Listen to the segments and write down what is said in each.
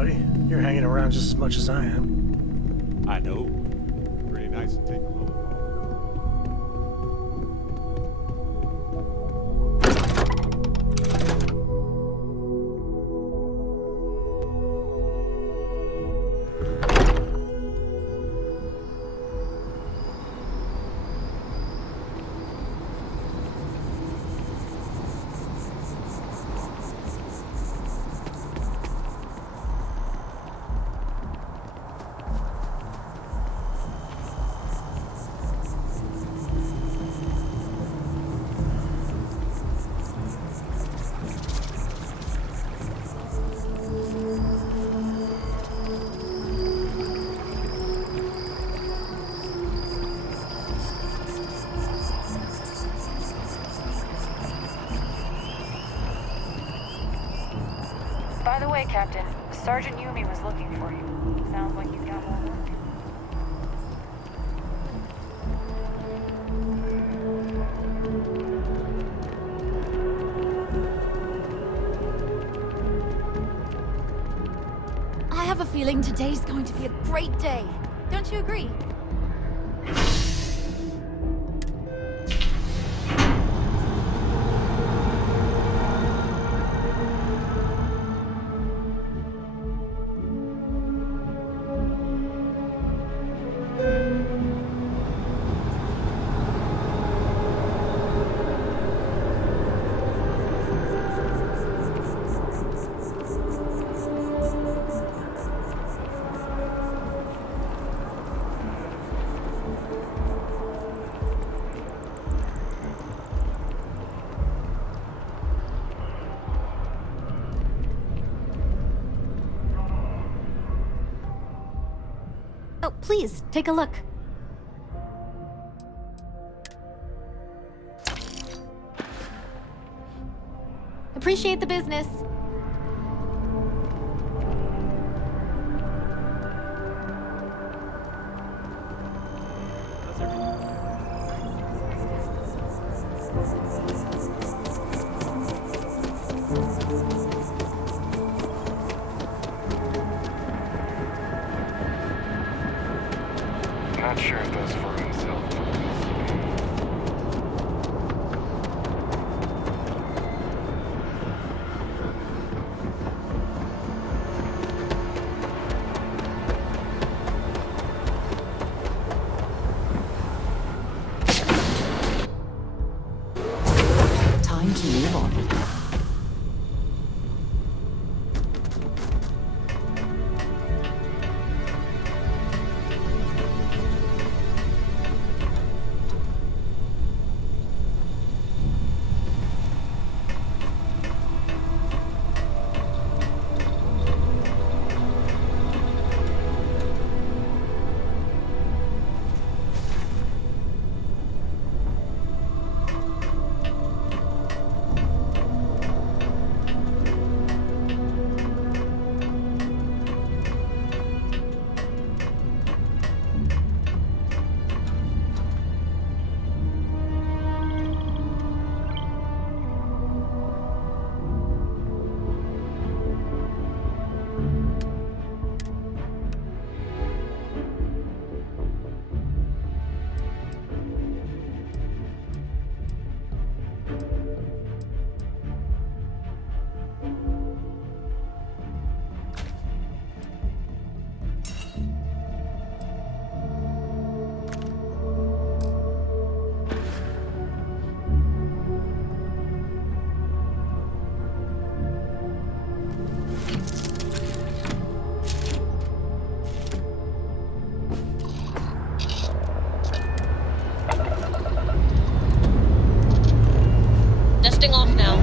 buddy. You're hanging around just as much as I am. I know. Pretty nice to take a look. By the way, Captain, Sergeant Yumi was looking for you. Sounds like you've got more work. I have a feeling today's going to be a great day. Don't you agree? Oh, please, take a look. Appreciate the business. Not sure if those vermin sell tokens. Time to move on. Testing off now.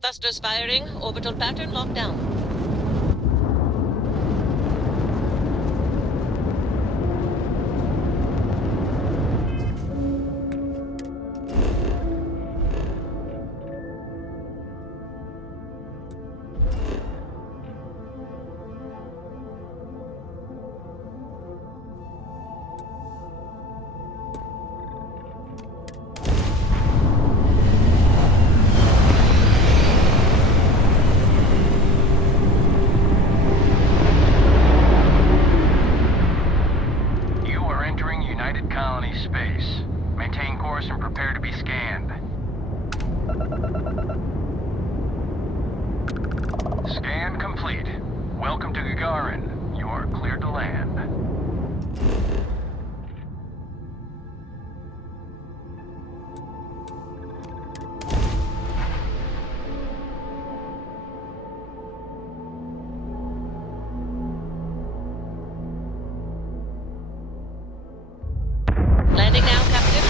Thrusters firing. Orbital pattern locked down. prepare to be scanned. Scan complete. Welcome to Gagarin. You are cleared to land. Landing now, Captain.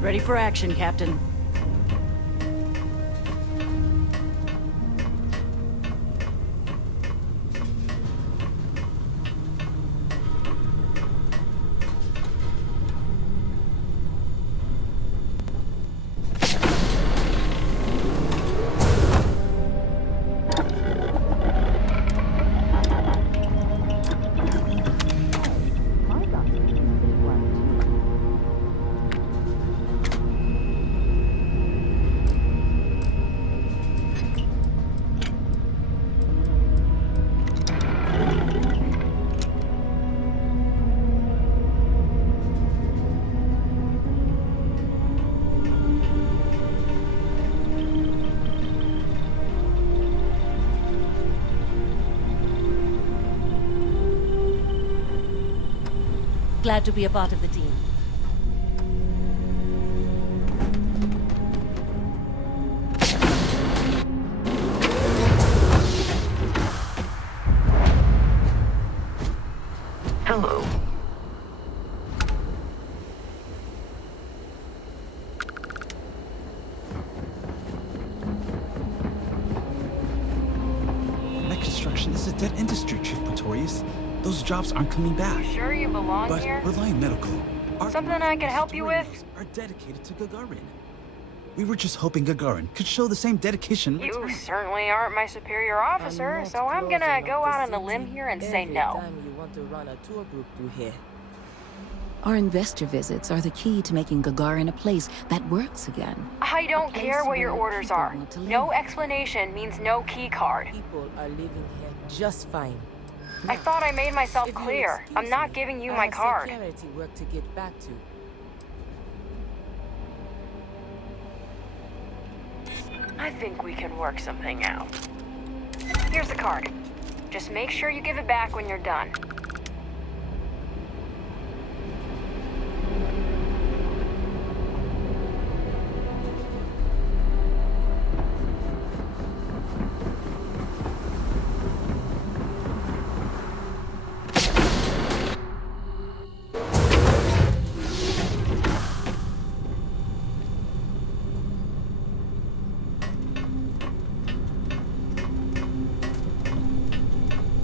Ready for action, Captain. Glad to be a part of the team. Hello. Mech construction is a dead industry, Chief Pretorius. Those jobs aren't coming back. Sure you belong But here? Reliant Medical, our Something I can help you with? are dedicated to Gagarin. We were just hoping Gagarin could show the same dedication. You certainly aren't my superior officer, so I'm gonna go out on a limb here and say no. You want to run a tour group through here. Our investor visits are the key to making Gagarin a place that works again. I don't care what your orders people are. want to No live. explanation means no key card. People are living here just fine. I thought I made myself If you'll clear. excuse I'm not me, giving you I my have card. security work to get back to. I think we can work something out. Here's the card. Just make sure you give it back when you're done.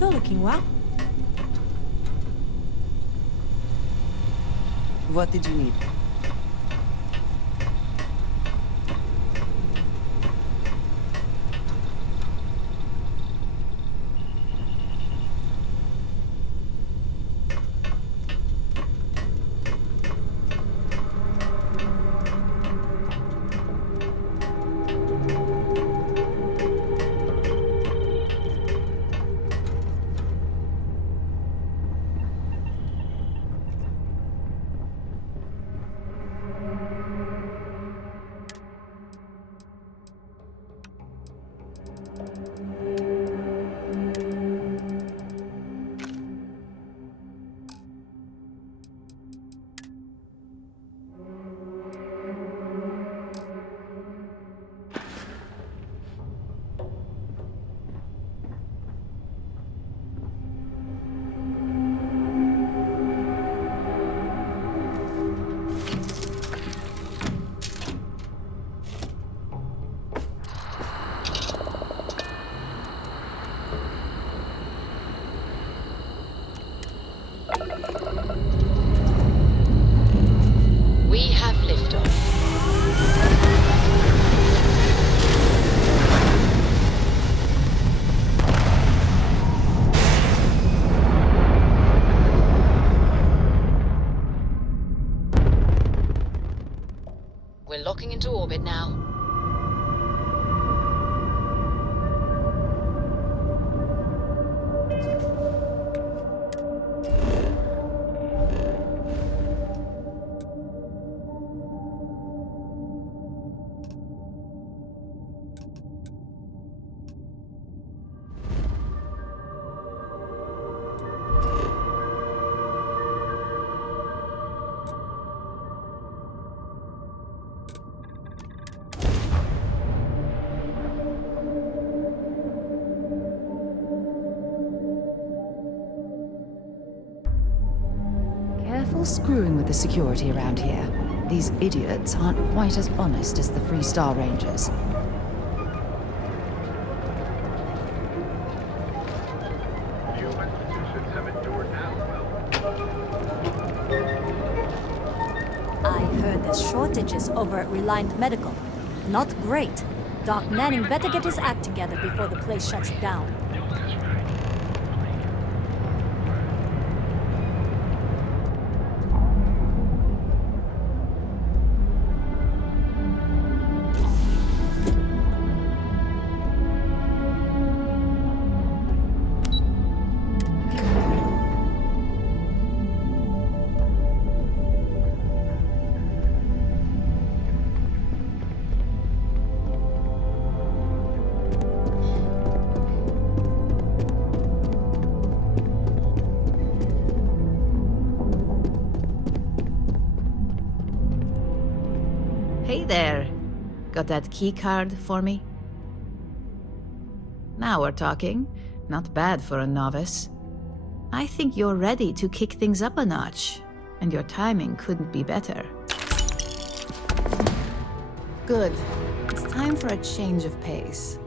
You're looking well. What did you need? We have liftoff. We're locking into orbit now. Careful screwing with the security around here. These idiots aren't quite as honest as the Free Star Rangers. I heard there's shortages over at Reliant Medical. Not great. Doc Manning better get his act together before the place shuts down. Hey there. Got that key card for me? Now we're talking. Not bad for a novice. I think you're ready to kick things up a notch, and your timing couldn't be better. Good. It's time for a change of pace.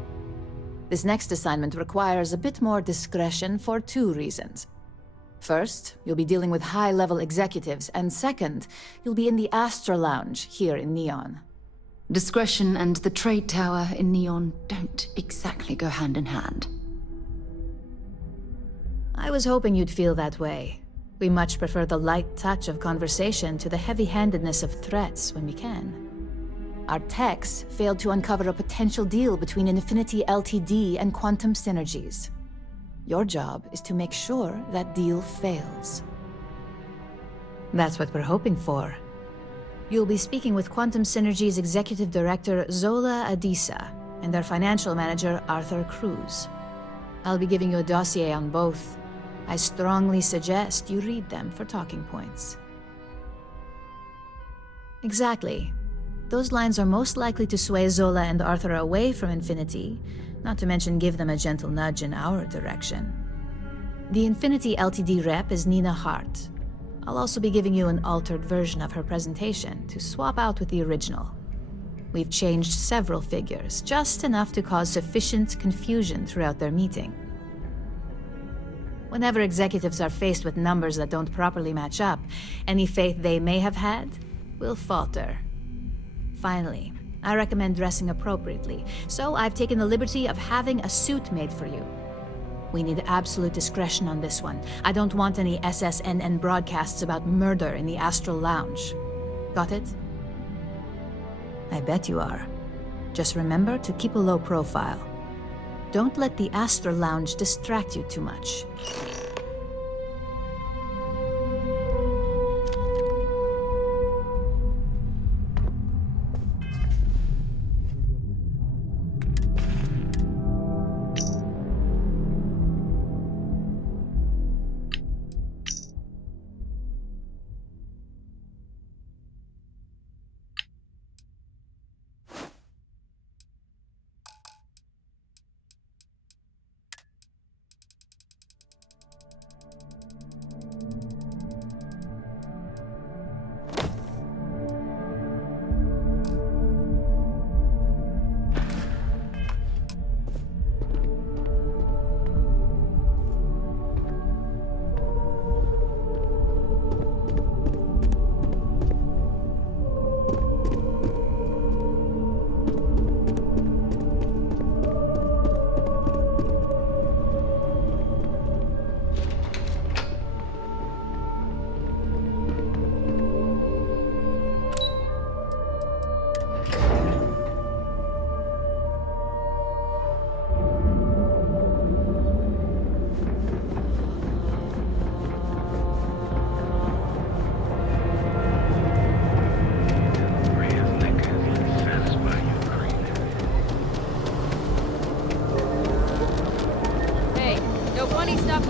This next assignment requires a bit more discretion for 2 reasons. First, you'll be dealing with high-level executives, and second, you'll be in the Astra Lounge here in Neon. Discretion and the trade tower in Neon don't exactly go hand in hand. I was hoping you'd feel that way. We much prefer the light touch of conversation to the heavy-handedness of threats when we can. Our techs failed to uncover a potential deal between Infinity Ltd. And Quantum Synergies. Your job is to make sure that deal fails. That's what we're hoping for. You'll be speaking with Quantum Synergy's Executive Director Zola Adisa and their Financial Manager Arthur Cruz. I'll be giving you a dossier on both. I strongly suggest you read them for talking points. Exactly. Those lines are most likely to sway Zola and Arthur away from Infinity, not to mention give them a gentle nudge in our direction. The Infinity Ltd. rep is Nina Hart. I'll also be giving you an altered version of her presentation to swap out with the original. We've changed several figures, just enough to cause sufficient confusion throughout their meeting. Whenever executives are faced with numbers that don't properly match up, any faith they may have had will falter. Finally, I recommend dressing appropriately, so I've taken the liberty of having a suit made for you. We need absolute discretion on this one. I don't want any SSNN broadcasts about murder in the Astral Lounge. Got it? I bet you are. Just remember to keep a low profile. Don't let the Astral Lounge distract you too much.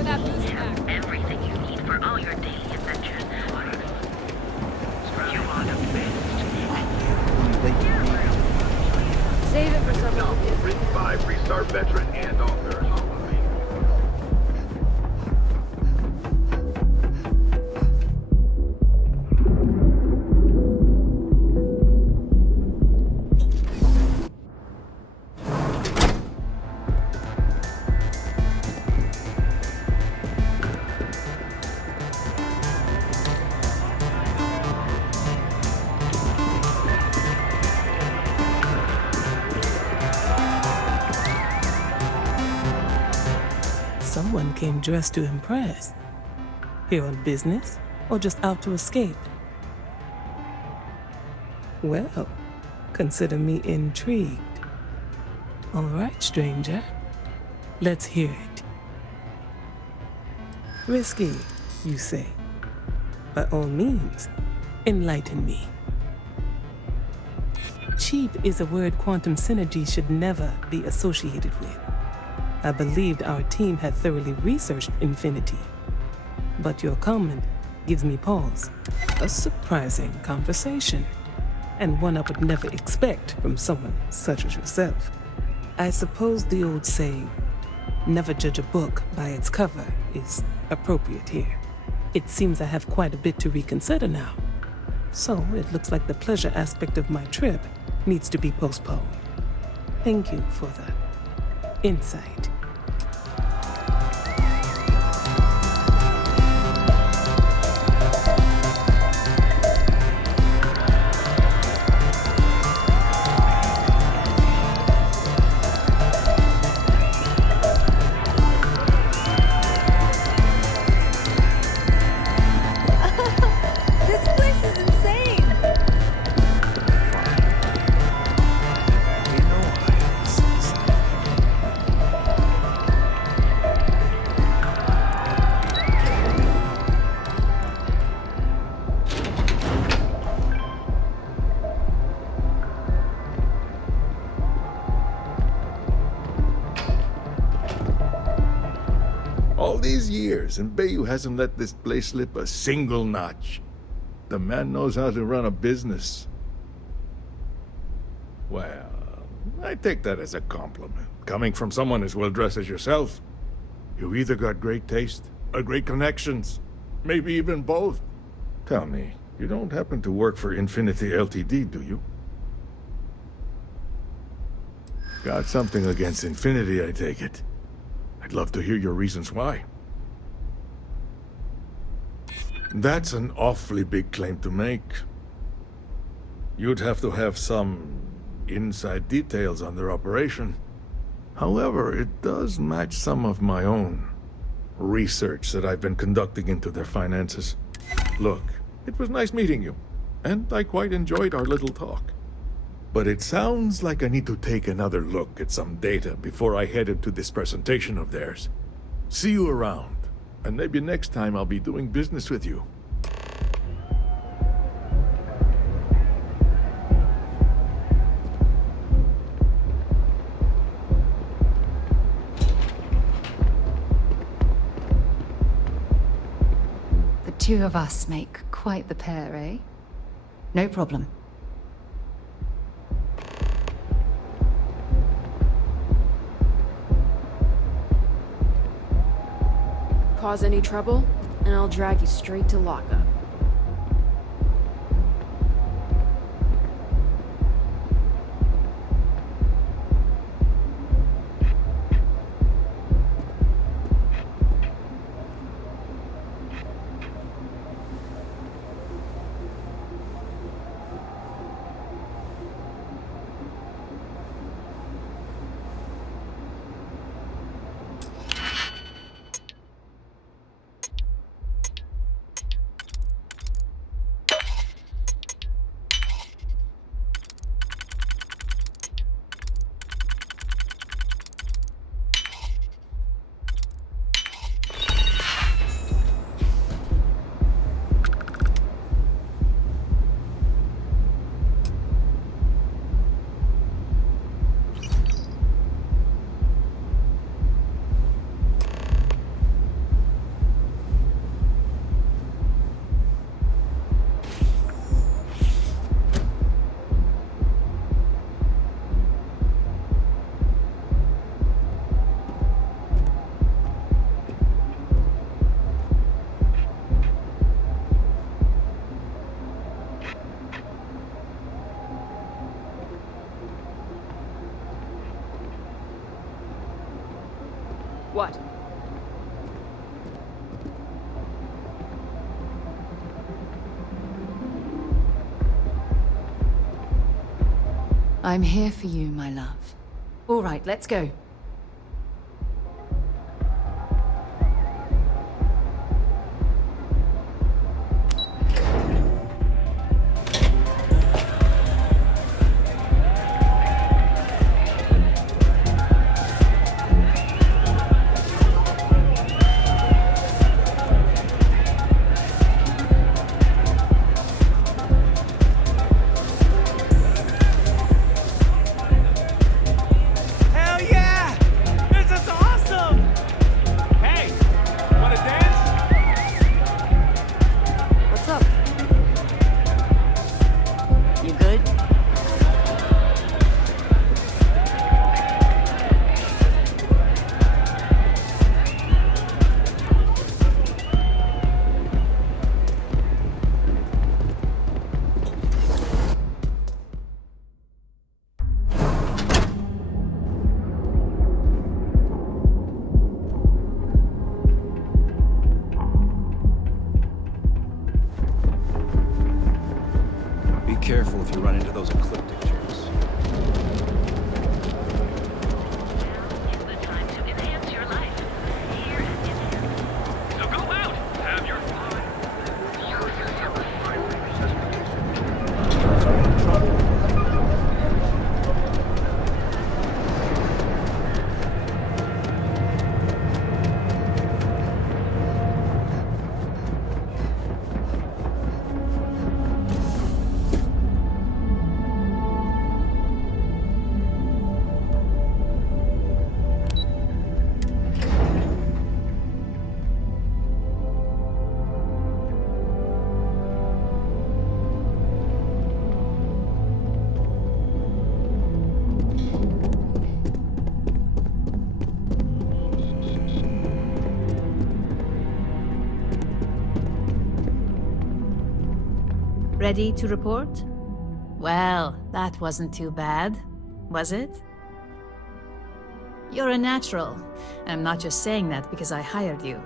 Everything you need for all your daily adventures. You are the best. Save it for someone. Written by Restart veteran and author. Someone came dressed to impress. Here on business, or just out to escape? Well, consider me intrigued. All right, stranger. Let's hear it. Risky, you say? By all means, enlighten me. Cheap is a word quantum synergy should never be associated with. I believed our team had thoroughly researched Infinity. But your comment gives me pause. A surprising conversation, and one I would never expect from someone such as yourself. I suppose the old saying, never judge a book by its cover, is appropriate here. It seems I have quite a bit to reconsider now. So it looks like the pleasure aspect of my trip needs to be postponed. Thank you for the insight. All these years, and Bayou hasn't let this place slip a single notch. The man knows how to run a business. Well, I take that as a compliment, coming from someone as well-dressed as yourself. You either got great taste or great connections, maybe even both. Tell me, you don't happen to work for Infinity Ltd, do you? Got something against Infinity, I take it. I'd love to hear your reasons why. That's an awfully big claim to make. You'd have to have some inside details on their operation. However, it does match some of my own research that I've been conducting into their finances. Look, it was nice meeting you, and I quite enjoyed our little talk. But it sounds like I need to take another look at some data before I head into this presentation of theirs. See you around, and maybe next time I'll be doing business with you. The two of us make quite the pair, eh? No problem. Cause any trouble, and I'll drag you straight to lockup. What? I'm here for you, my love. All right, let's go. Hell yeah! This is awesome! Hey, wanna dance? What's up? You good? Be careful if you run into those ecliptic jerks. So go out, have your fun. Ready to report? Well, that wasn't too bad, was it? You're a natural. I'm not just saying that because I hired you.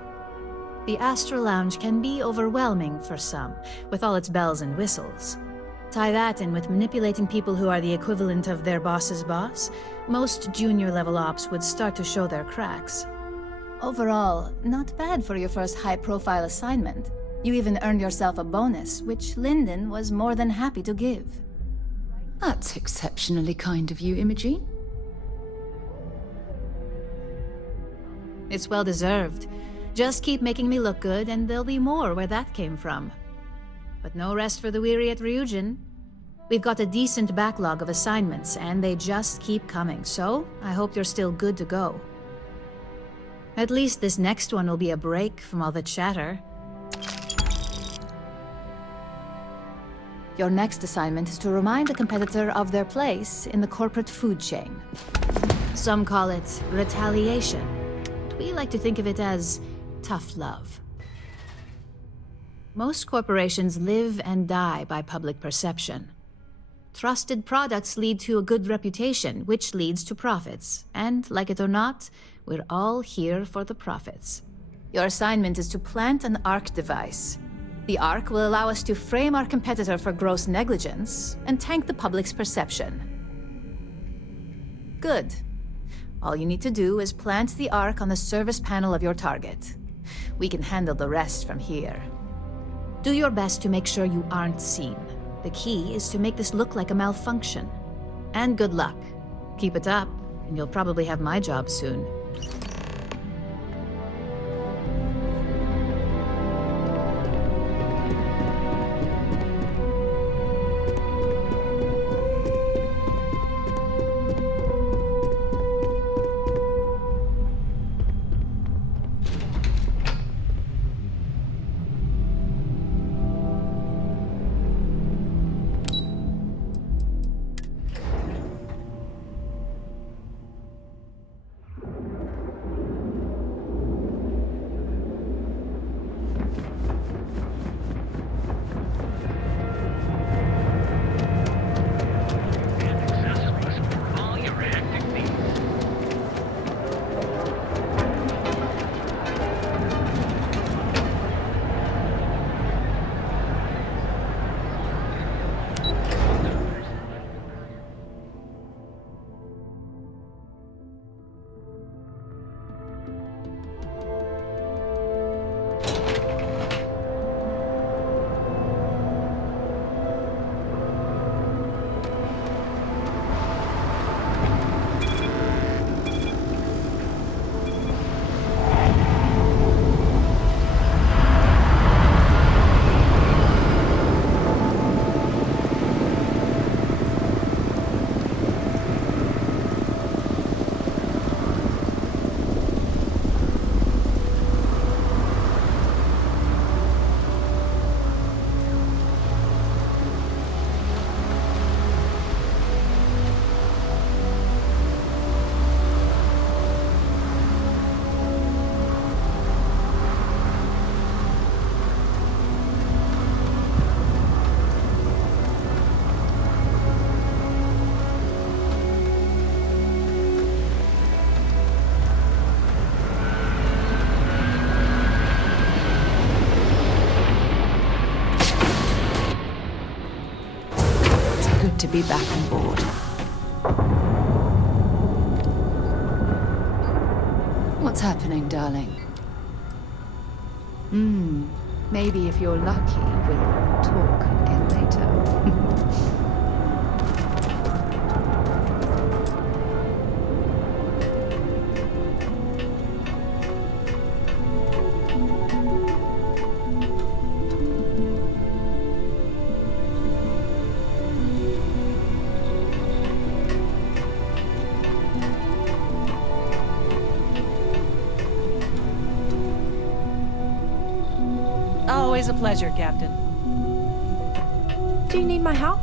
The Astral Lounge can be overwhelming for some, with all its bells and whistles. Tie that in with manipulating people who are the equivalent of their boss's boss, most junior-level ops would start to show their cracks. Overall, not bad for your first high-profile assignment. You even earned yourself a bonus, which Lyndon was more than happy to give. That's exceptionally kind of you, Imogene. It's well deserved. Just keep making me look good, and there'll be more where that came from. But no rest for the weary at Ryujin. We've got a decent backlog of assignments, and they just keep coming, so I hope you're still good to go. At least this next one will be a break from all the chatter. Your next assignment is to remind the competitor of their place in the corporate food chain. Some call it retaliation. We like to think of it as tough love. Most corporations live and die by public perception. Trusted products lead to a good reputation, which leads to profits. And, like it or not, we're all here for the profits. Your assignment is to plant an ARC device. The ARC will allow us to frame our competitor for gross negligence and tank the public's perception. Good. All you need to do is plant the ARC on the service panel of your target. We can handle the rest from here. Do your best to make sure you aren't seen. The key is to make this look like a malfunction. And good luck. Keep it up, and you'll probably have my job soon. be back on board. What's happening, darling? Maybe if you're lucky, we'll talk again later. Always a pleasure, Captain. Do you need my help?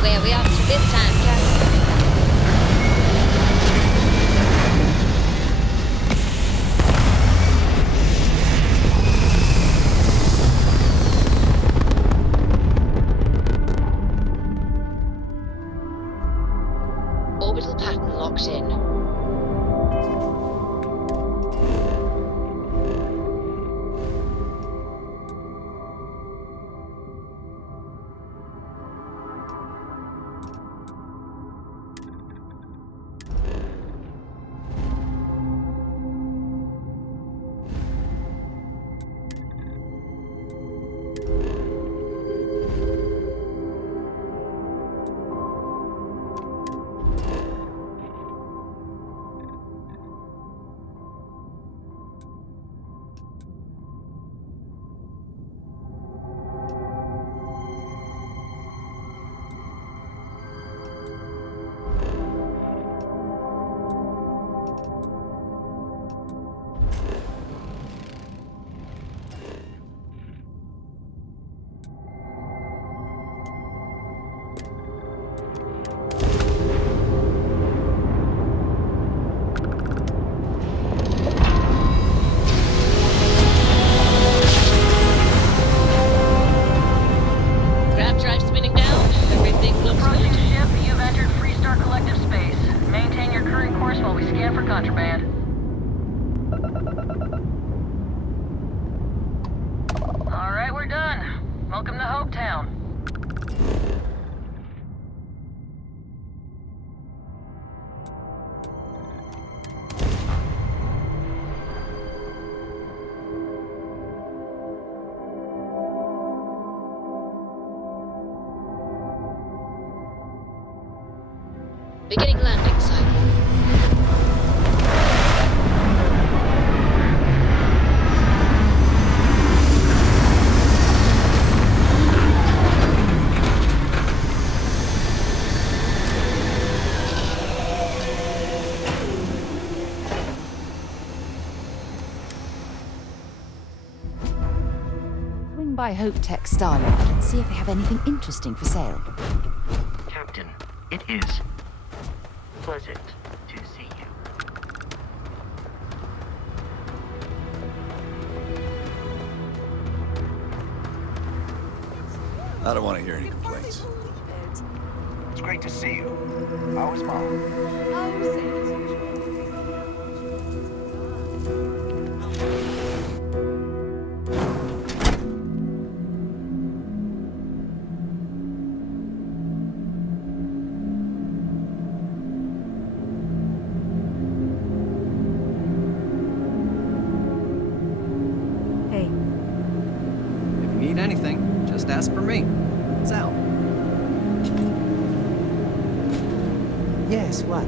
Where are we off to this time, Captain? Orbital pattern locked in. Beginning landing cycle. Swing by Hope Tech Starlight and see if they have anything interesting for sale. Captain, it is pleasant to see you. I don't want to hear any complaints. It's great to see you. How is Mom? Hey. If you need anything, just ask for me. Sal. Yes, what?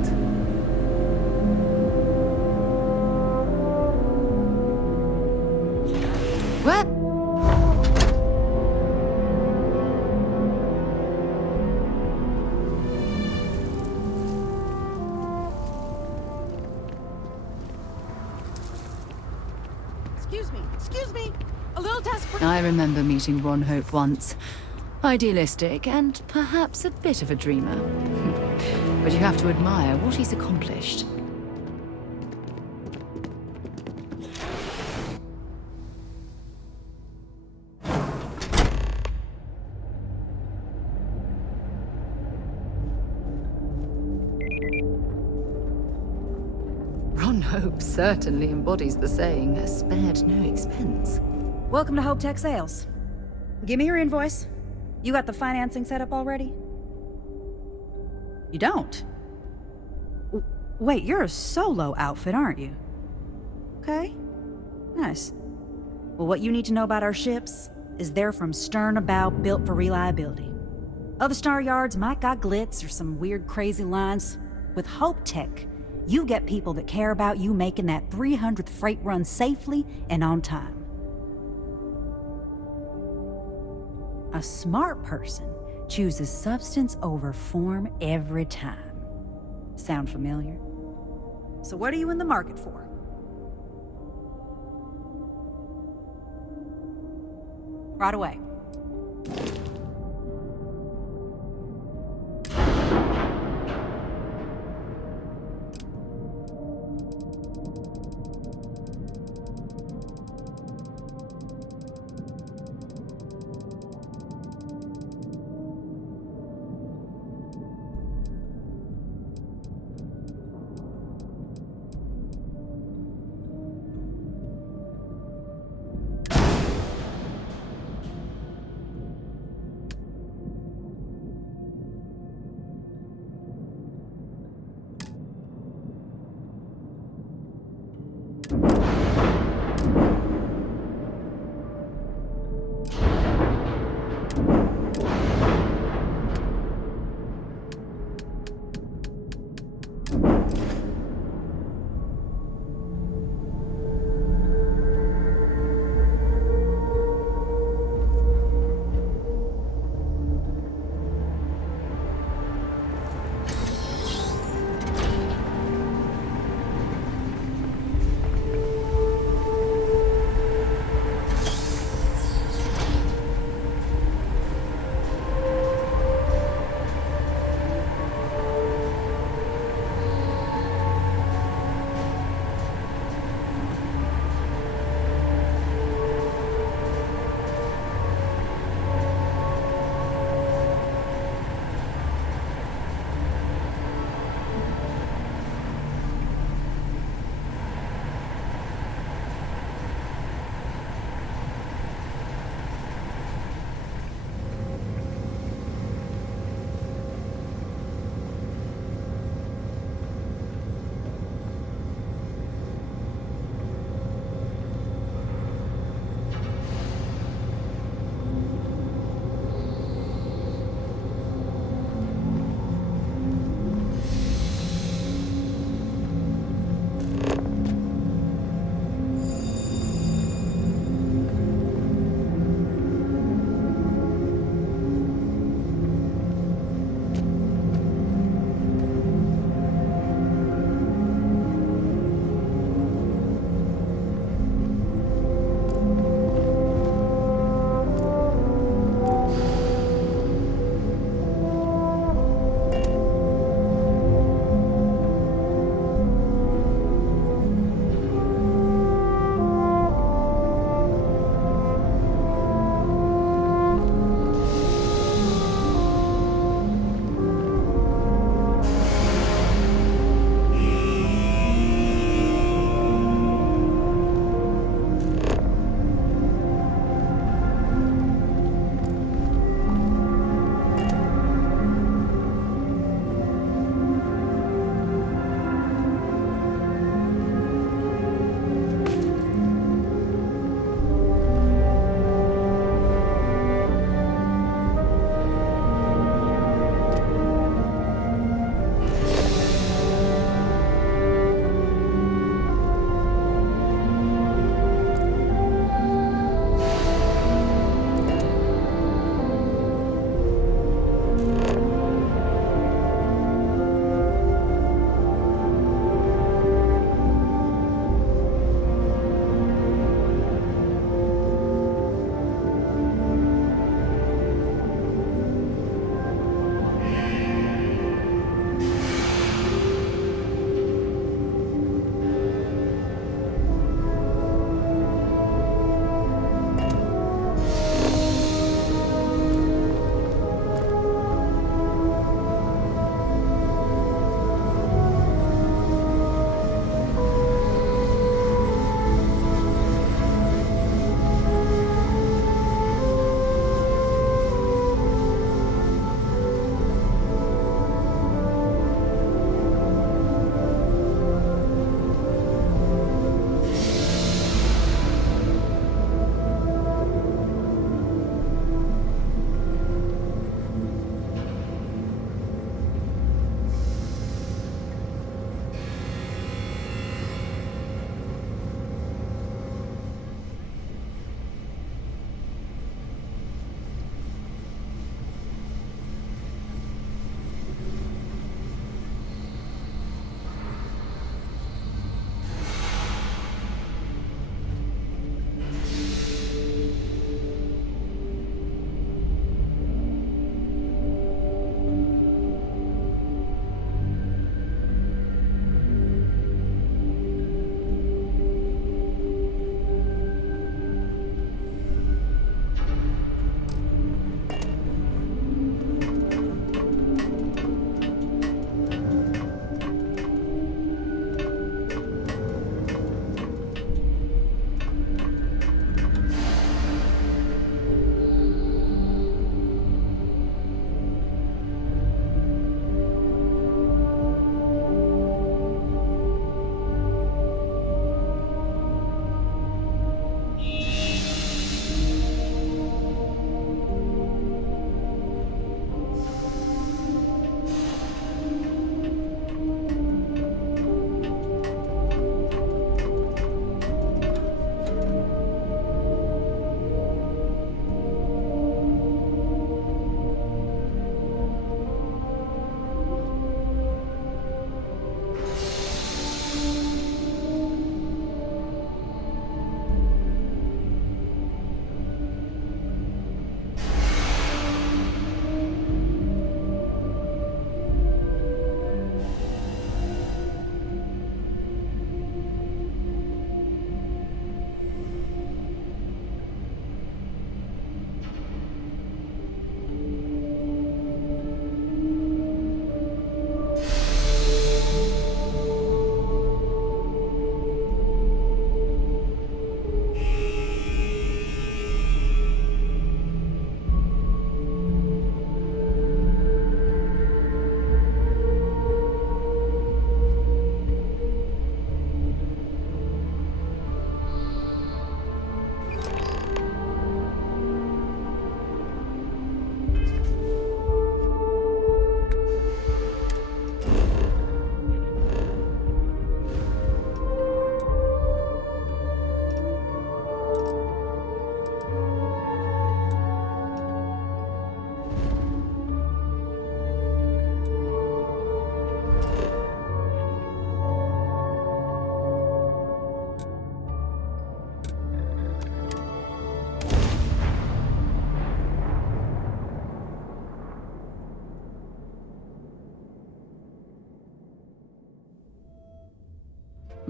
What? Excuse me. A little desperate. I remember meeting Ron Hope once. Idealistic and perhaps a bit of a dreamer. But you have to admire what he's accomplished. Ron Hope certainly embodies the saying, spared no expense. Welcome to Hope Tech Sales. Give me your invoice. You got the financing set up already? You don't? Wait, you're a solo outfit, aren't you? Okay. Nice. Well, what you need to know about our ships is they're from stern to bow, built for reliability. Other Star Yards might got glitz or some weird crazy lines. With Hope Tech, you get people that care about you making that 300th freight run safely and on time. A smart person chooses substance over form every time. Sound familiar? So what are you in the market for? Right away.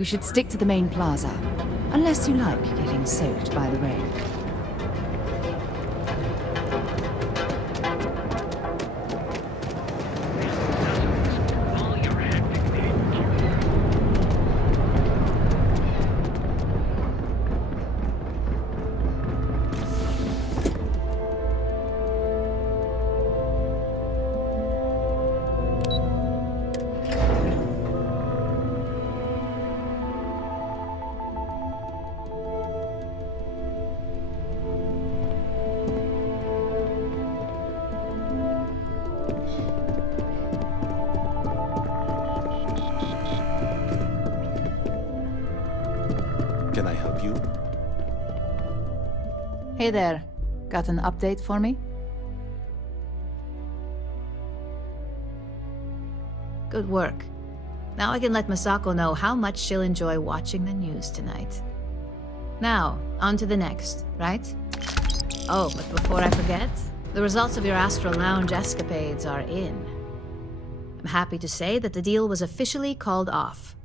We should stick to the main plaza, unless you like getting soaked by the rain. Can I help you? Hey there. Got an update for me? Good work. Now I can let Masako know how much she'll enjoy watching the news tonight. Now, on to the next, right? Oh, but before I forget, the results of your Astral Lounge escapades are in. I'm happy to say that the deal was officially called off.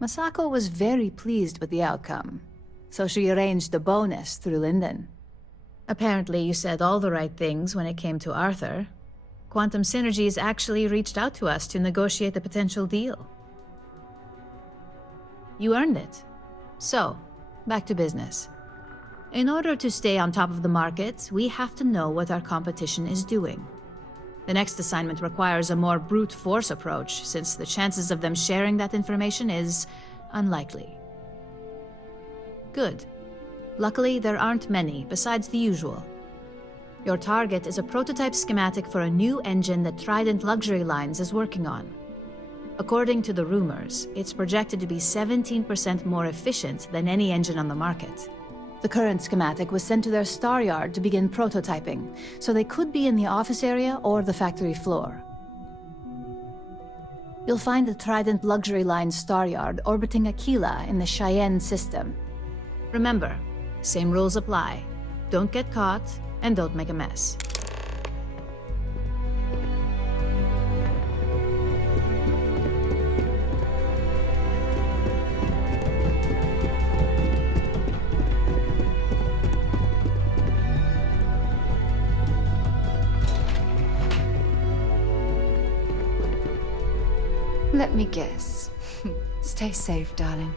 Masako was very pleased with the outcome, so she arranged a bonus through Linden. Apparently you said all the right things when it came to Arthur. Quantum Synergies actually reached out to us to negotiate the potential deal. You earned it. So, back to business. In order to stay on top of the market, we have to know what our competition is doing. The next assignment requires a more brute force approach, since the chances of them sharing that information is unlikely. Good. Luckily, there aren't many, besides the usual. Your target is a prototype schematic for a new engine that Trident Luxury Lines is working on. According to the rumors, it's projected to be 17% more efficient than any engine on the market. The current schematic was sent to their star yard to begin prototyping, so they could be in the office area or the factory floor. You'll find the Trident Luxury Line star yard orbiting Aquila in the Cheyenne system. Remember, same rules apply. Don't get caught, and don't make a mess. Let me guess. Stay safe, darling.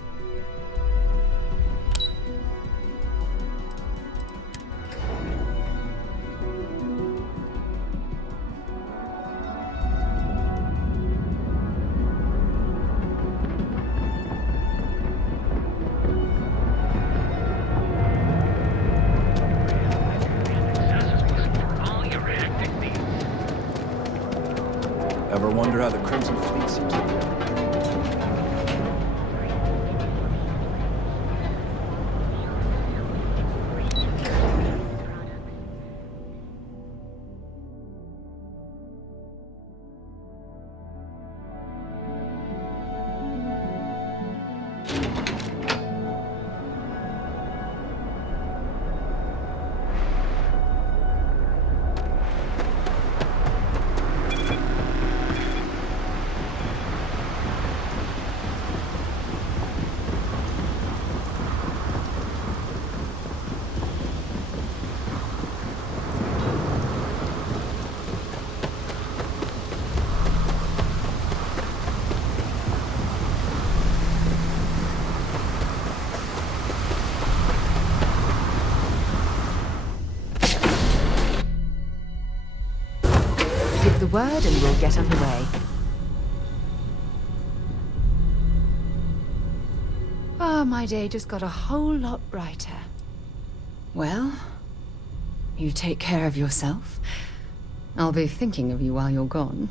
Ever wonder how the Crimson Fleet seems to work? Give the word and we'll get underway. Ah, my day just got a whole lot brighter. Well, you take care of yourself. I'll be thinking of you while you're gone.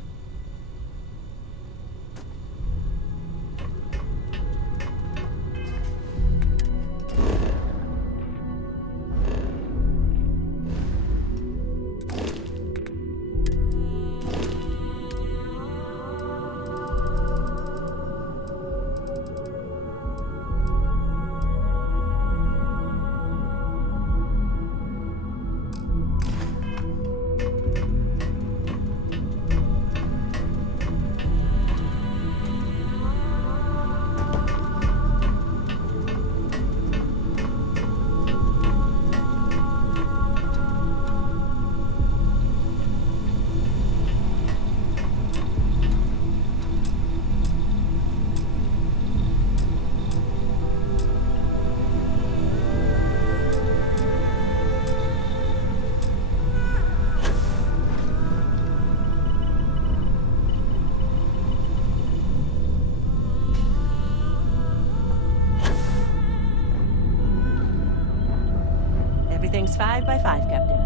High five, Captain.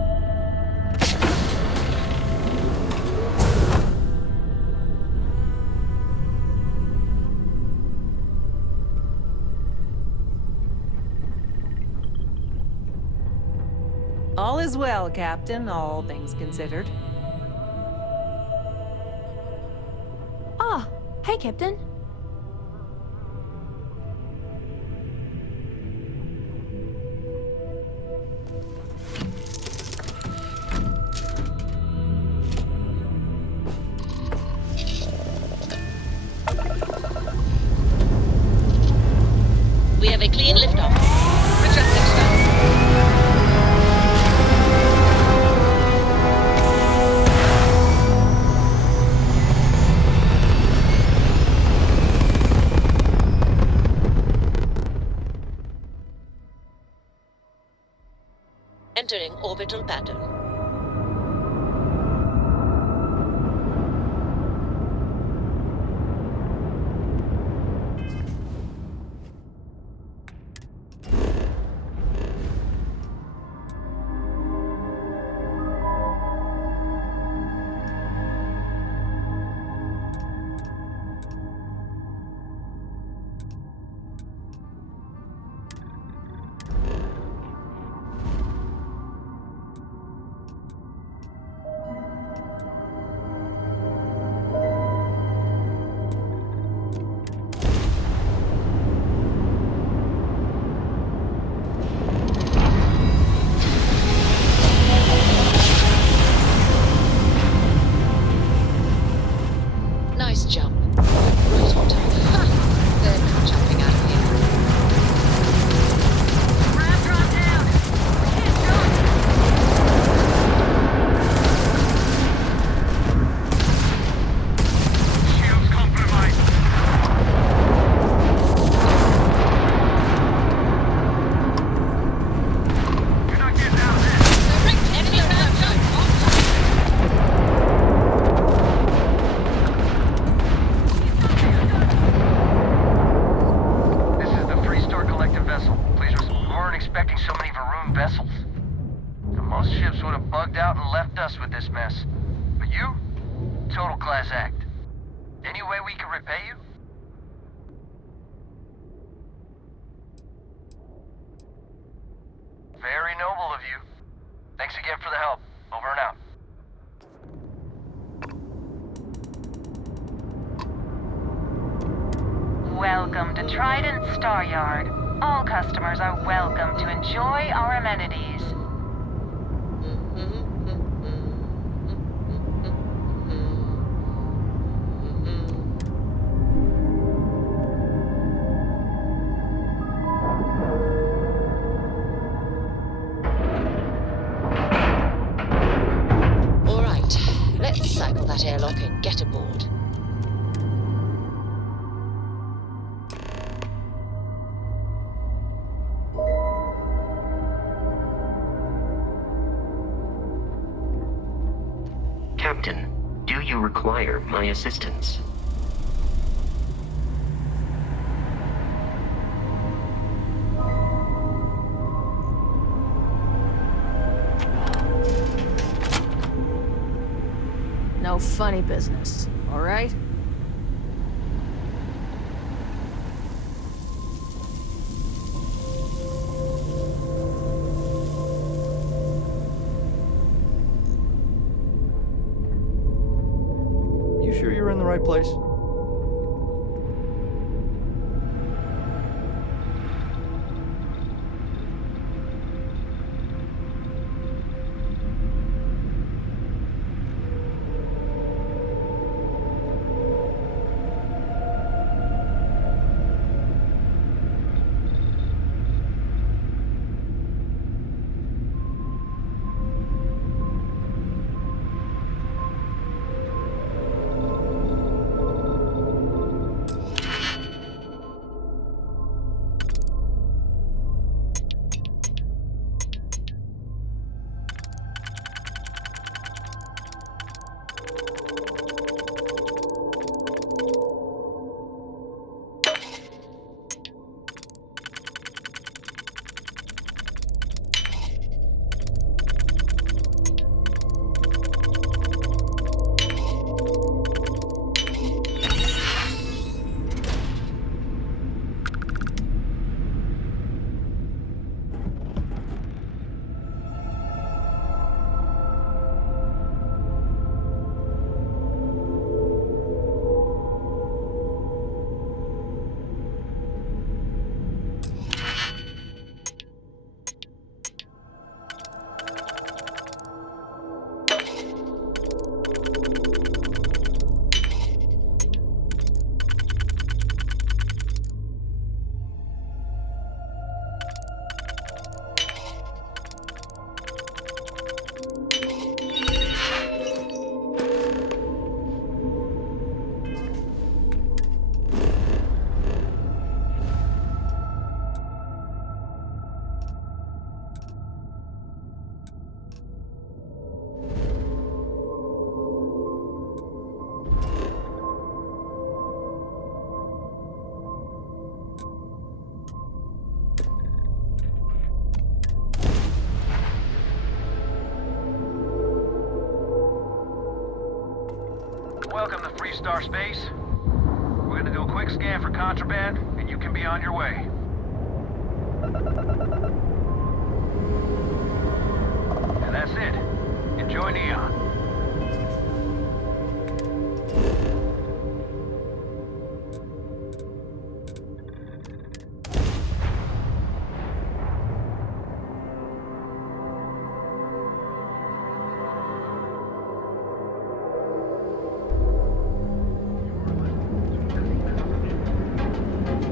All is well, Captain, all things considered. Ah, hey, Captain. We have a clean liftoff. Retracting stance. Entering orbital pattern. Nice jump. Right on time. Ha! They're not jumping out of here. Ramp drop down! We can't jump! Shields compromised. You're not getting out of this. Direct enemy ramp jump. This is the Freestar Collective vessel. Please respond. We weren't expecting so many Varun vessels. Now, most ships would have bugged out and left us with this mess. But you? Total class act. Any way we can repay you? Very noble of you. Thanks again for the help. Over and out. Welcome to Trident Star Yard. All customers are welcome to enjoy our amenities. All right, let's cycle that airlock and get aboard. Captain, do you require my assistance? No funny business, all right? You sure you're in the right place? Welcome to Free Star Space. We're gonna do a quick scan for contraband, and you can be on your way. And that's it. Enjoy Neon.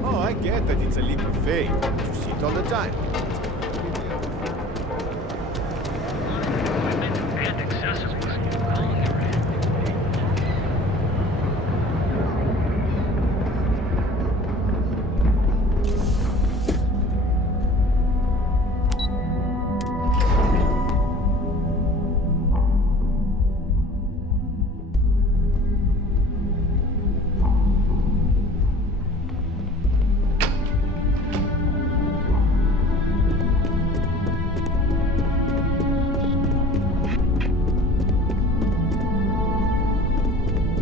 Oh, I get that it's a leap of faith, but you see it all the time.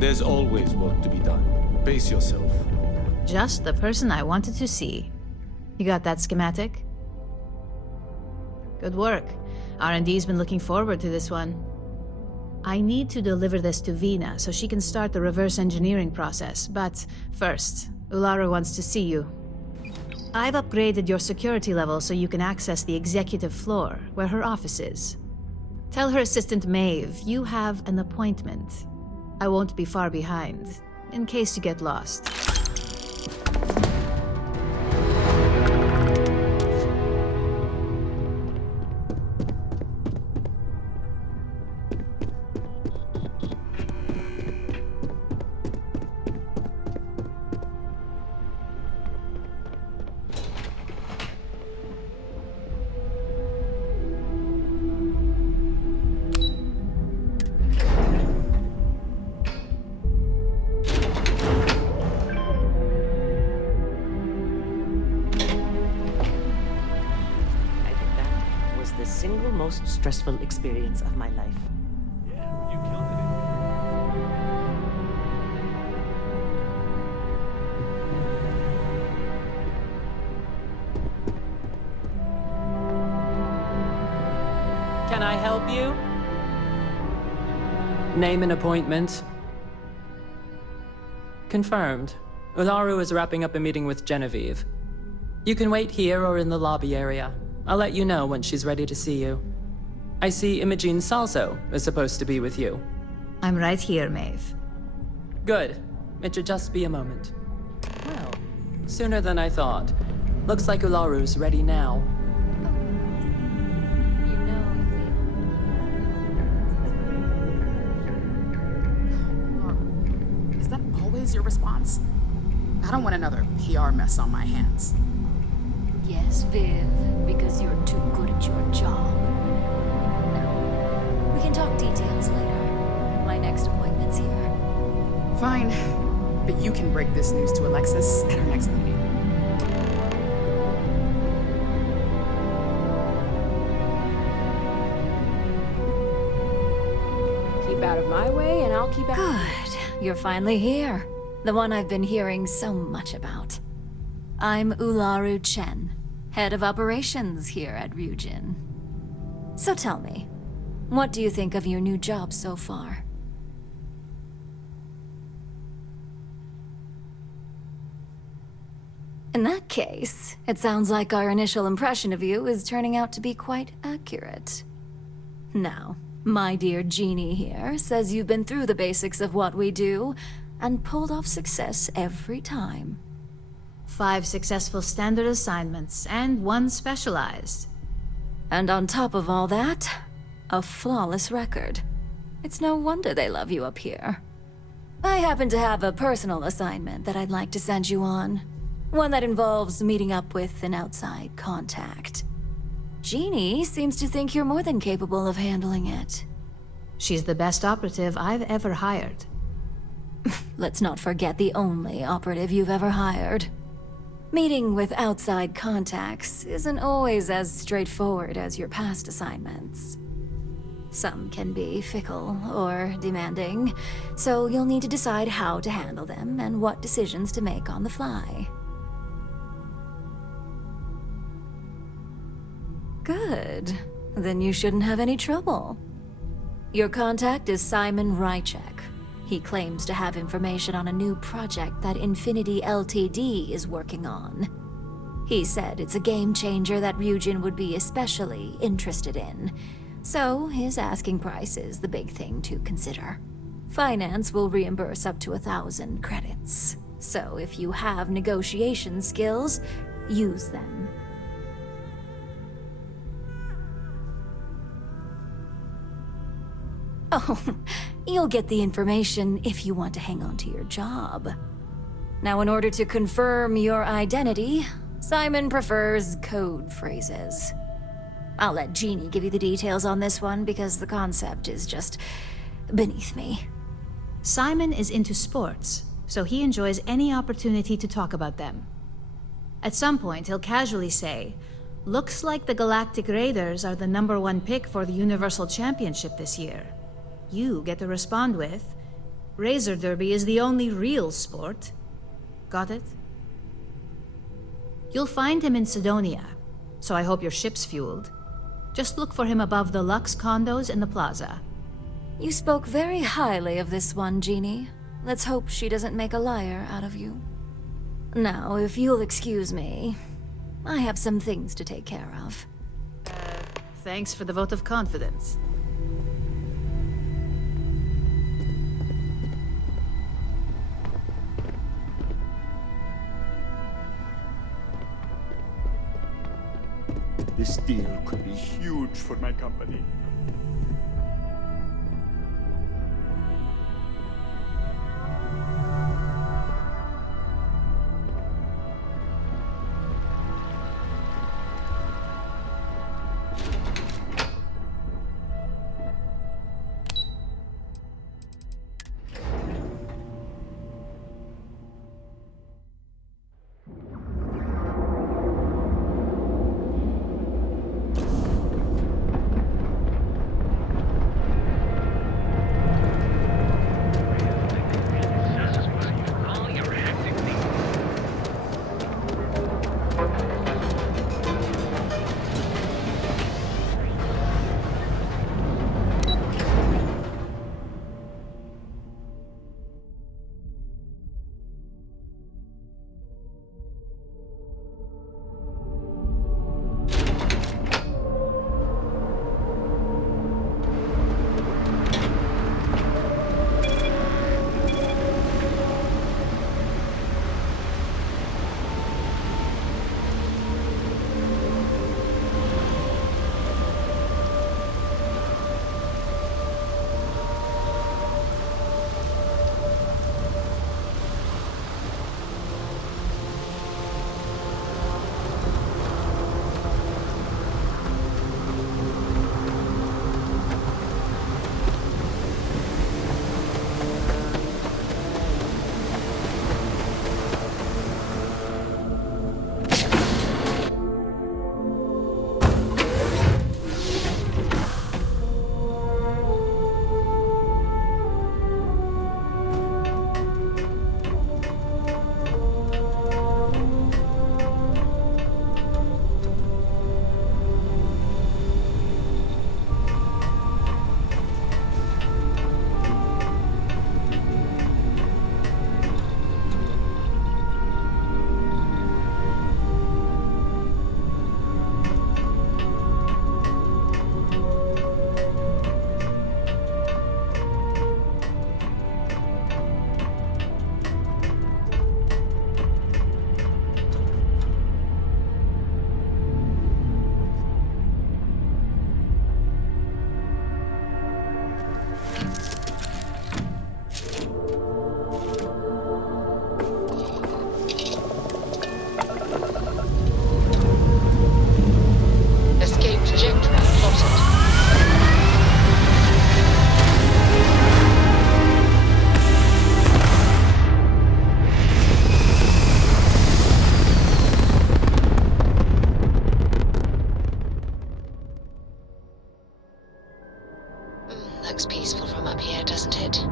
There's always work to be done. Pace yourself. Just the person I wanted to see. You got that schematic? Good work. R&D's been looking forward to this one. I need to deliver this to Vina so she can start the reverse engineering process, but first, Ularu wants to see you. I've upgraded your security level so you can access the executive floor, where her office is. Tell her assistant Maeve you have an appointment. I won't be far behind, in case you get lost. Most stressful experience of my life. Yeah, you killed Can I help you? Name an appointment. Confirmed. Ularu is wrapping up a meeting with Genevieve. You can wait here or in the lobby area. I'll let you know when she's ready to see you. I see Imogene Salso is supposed to be with you. I'm right here, Maeve. Good. It should just be a moment. Well, sooner than I thought. Looks like Ularu's ready now. Is that always your response? I don't want another PR mess on my hands. Yes, Viv, because you're too good at your job. No, we can talk details later. My next appointment's here. Fine, but you can break this news to Alexis at our next meeting. Keep out of my way, and I'll keep out. Good. You're finally here. The one I've been hearing so much about. I'm Ularu Chen, head of operations here at Ryujin. So tell me, what do you think of your new job so far? In that case, it sounds like our initial impression of you is turning out to be quite accurate. Now, my dear Jeannie here says you've been through the basics of what we do and pulled off success every time. 5 successful standard assignments and 1 specialized. And on top of all that, a flawless record. It's no wonder they love you up here. I happen to have a personal assignment that I'd like to send you on. One that involves meeting up with an outside contact. Jeannie seems to think you're more than capable of handling it. She's the best operative I've ever hired. Let's not forget the only operative you've ever hired. Meeting with outside contacts isn't always as straightforward as your past assignments. Some can be fickle or demanding, so you'll need to decide how to handle them and what decisions to make on the fly. Good. Then you shouldn't have any trouble. Your contact is Simon Ryujin. He claims to have information on a new project that Infinity Ltd is working on. He said it's a game changer that Ryujin would be especially interested in. So his asking price is the big thing to consider. Finance will reimburse up to 1,000 credits. So if you have negotiation skills, use them. Oh, you'll get the information if you want to hang on to your job. Now, in order to confirm your identity, Simon prefers code phrases. I'll let Jeannie give you the details on this one because the concept is just beneath me. Simon is into sports, so he enjoys any opportunity to talk about them. At some point, he'll casually say, "Looks like the Galactic Raiders are the #1 pick for the Universal Championship this year." You get to respond with, "Razor Derby is the only real sport." Got it? You'll find him in Sidonia, so I hope your ship's fueled. Just look for him above the Lux condos in the plaza. You spoke very highly of this one, Jeannie. Let's hope she doesn't make a liar out of you. Now, if you'll excuse me, I have some things to take care of. Thanks for the vote of confidence. This deal could be huge for my company. Looks peaceful from up here, doesn't it?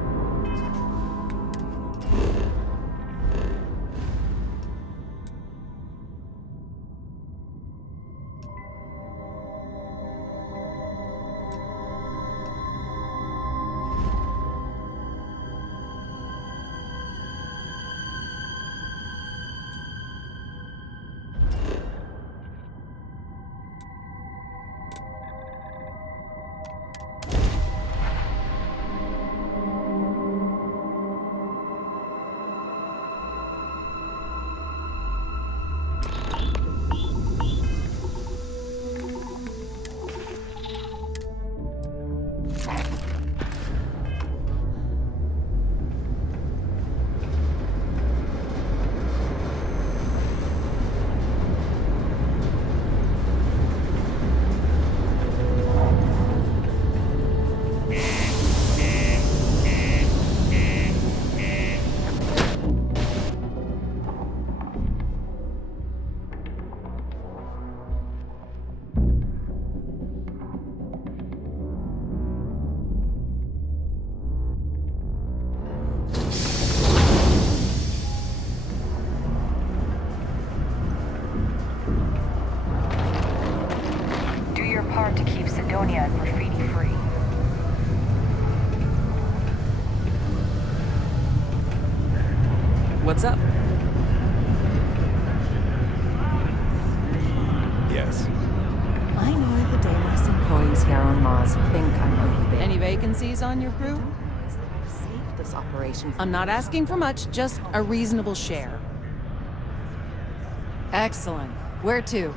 To keep Sidonia graffiti-free. What's up? Yes. I know the Deimos employees here on Mars think I'm overbid. Any vacancies on your crew? This operation. I'm not asking for much, just a reasonable share. Excellent. Where to?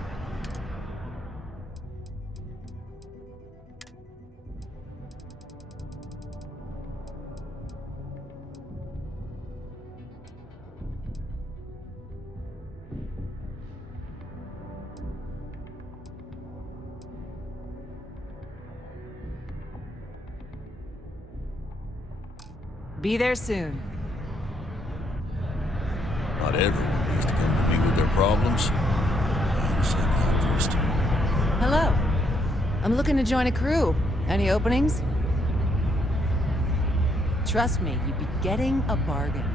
Be there soon. Not everyone needs to come to me with their problems. I'm a psychiatrist. Hello. I'm looking to join a crew. Any openings? Trust me, you'd be getting a bargain.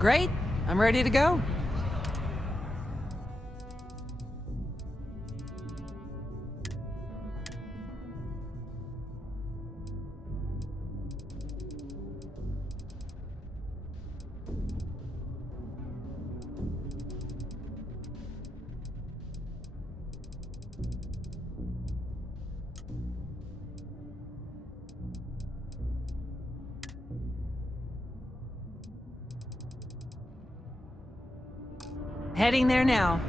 Great. I'm ready to go. Heading there now.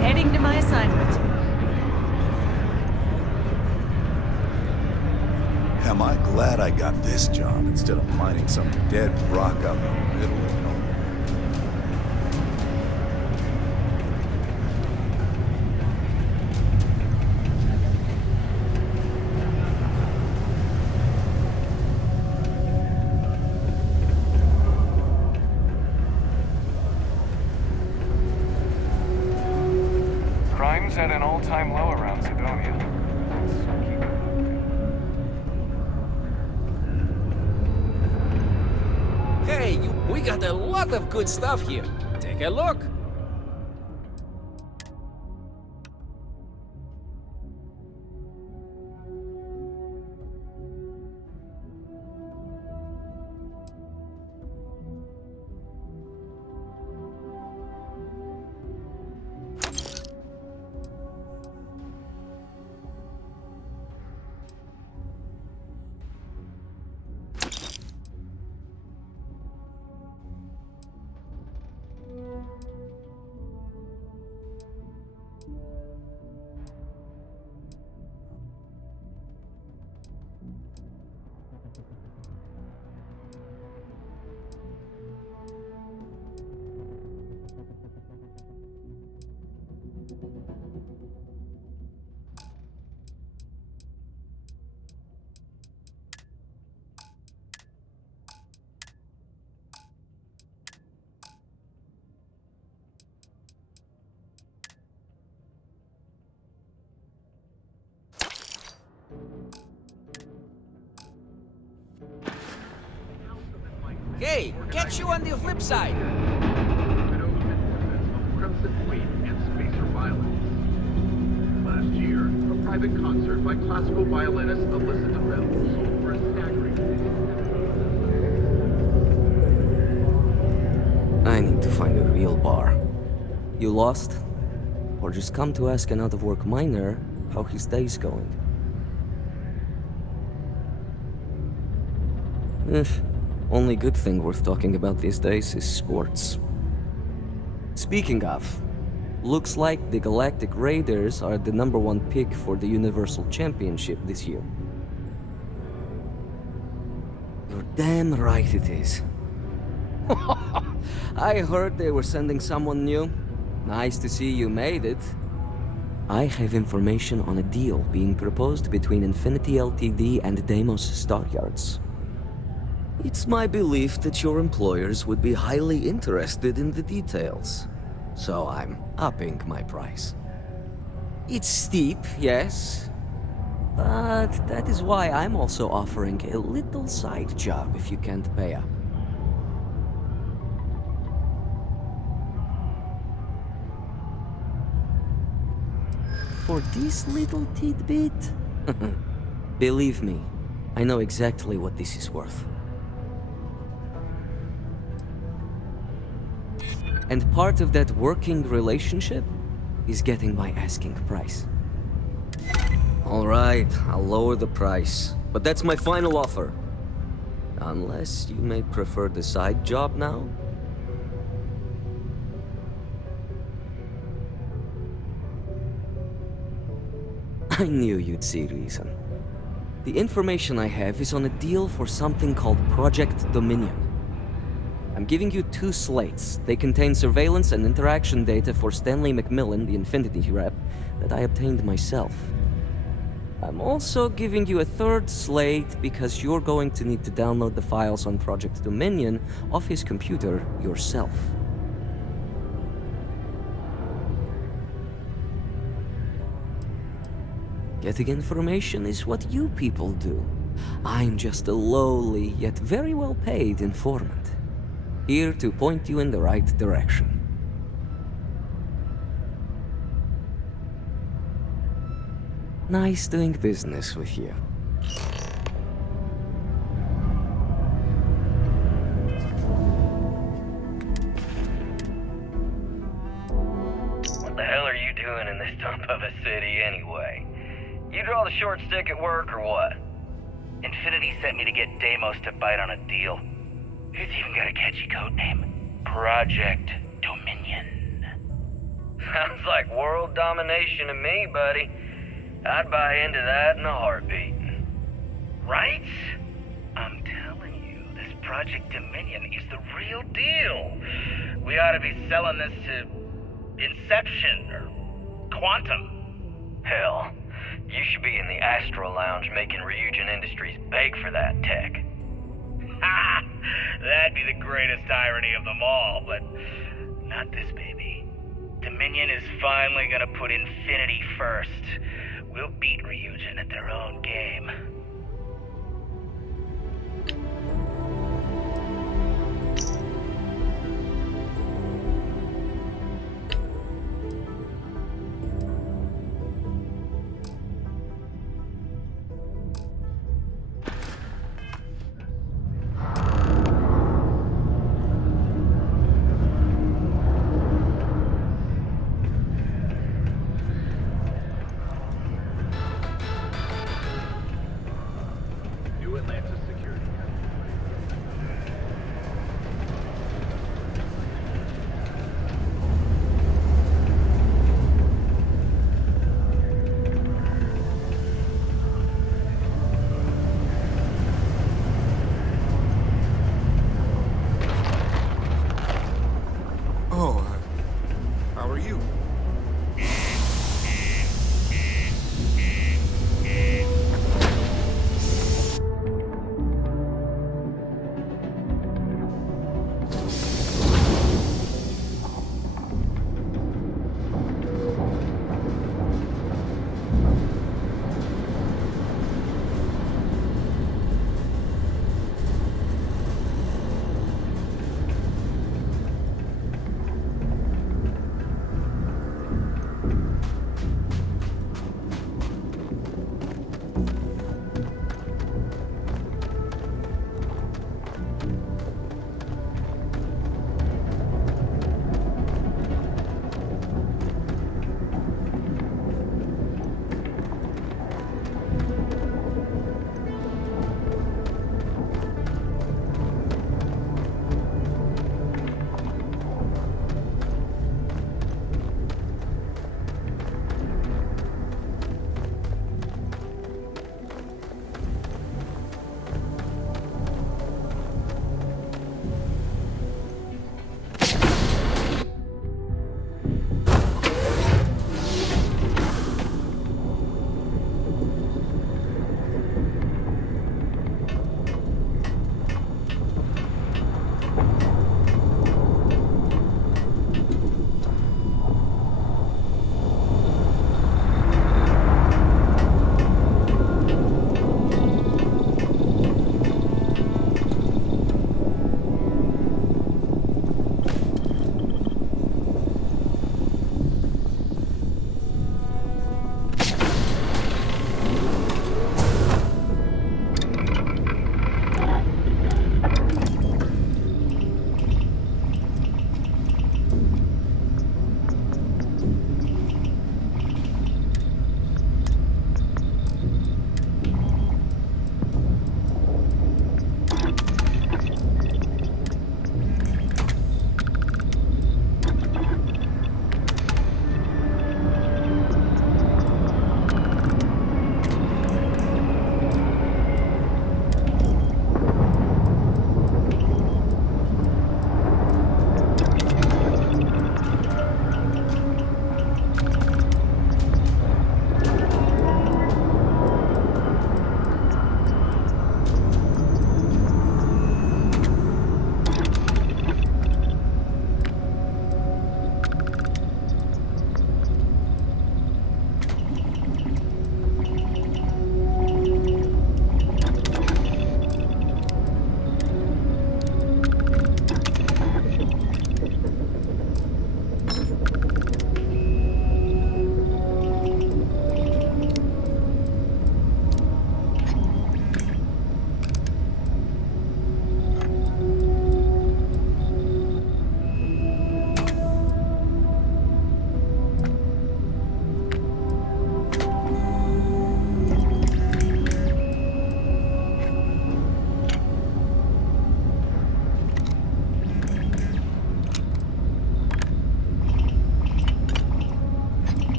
Heading to my assignment. Am I glad I got this job instead of mining some dead rock out in the middle of nowhere. Crime's at an all-time low around Sidonia. Hey, we got a lot of good stuff here. Take a look. Hey, catch you on the flip side. Crimson Queen and Spacer Violence. Last year, a private concert by classical violinist Alyssa DeVille sold for a staggering... I need to find a real bar. You lost? Or just come to ask an out-of-work miner how his day's going? Only good thing worth talking about these days is sports. Speaking of, looks like the Galactic Raiders are the #1 pick for the Universal Championship this year. You're damn right it is. I heard they were sending someone new. Nice to see you made it. I have information on a deal being proposed between Infinity Ltd and Deimos Stockyards. It's my belief that your employers would be highly interested in the details, so I'm upping my price. It's steep, yes, but that is why I'm also offering a little side job if you can't pay up. For this little tidbit? Believe me, I know exactly what this is worth. And part of that working relationship is getting my asking price. All right, I'll lower the price, but that's my final offer. Unless you may prefer the side job now? I knew you'd see reason. The information I have is on a deal for something called Project Dominion. I'm giving you 2 slates. They contain surveillance and interaction data for Stanley McMillan, the Infinity rep, that I obtained myself. I'm also giving you a 3rd slate because you're going to need to download the files on Project Dominion off his computer yourself. Getting information is what you people do. I'm just a lowly, yet very well-paid informant. Here to point you in the right direction. Nice doing business with you. What the hell are you doing in this dump of a city anyway? You draw the short stick at work or what? Infinity sent me to get Deimos to bite on a deal. He's even got a catchy code name. Project Dominion. Sounds like world domination to me, buddy. I'd buy into that in a heartbeat. Right? I'm telling you, this Project Dominion is the real deal. We ought to be selling this to Inception or Quantum. Hell, you should be in the Astro Lounge making Ryujin Industries beg for that tech. Ha! That'd be the greatest irony of them all, but not this, baby. Dominion is finally gonna put Infinity first. We'll beat Ryujin at their own game.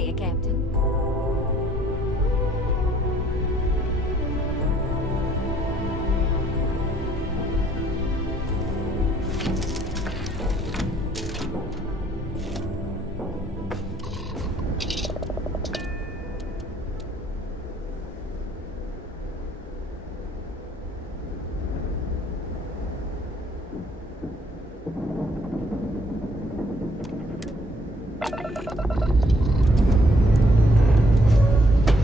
Hiya, Captain.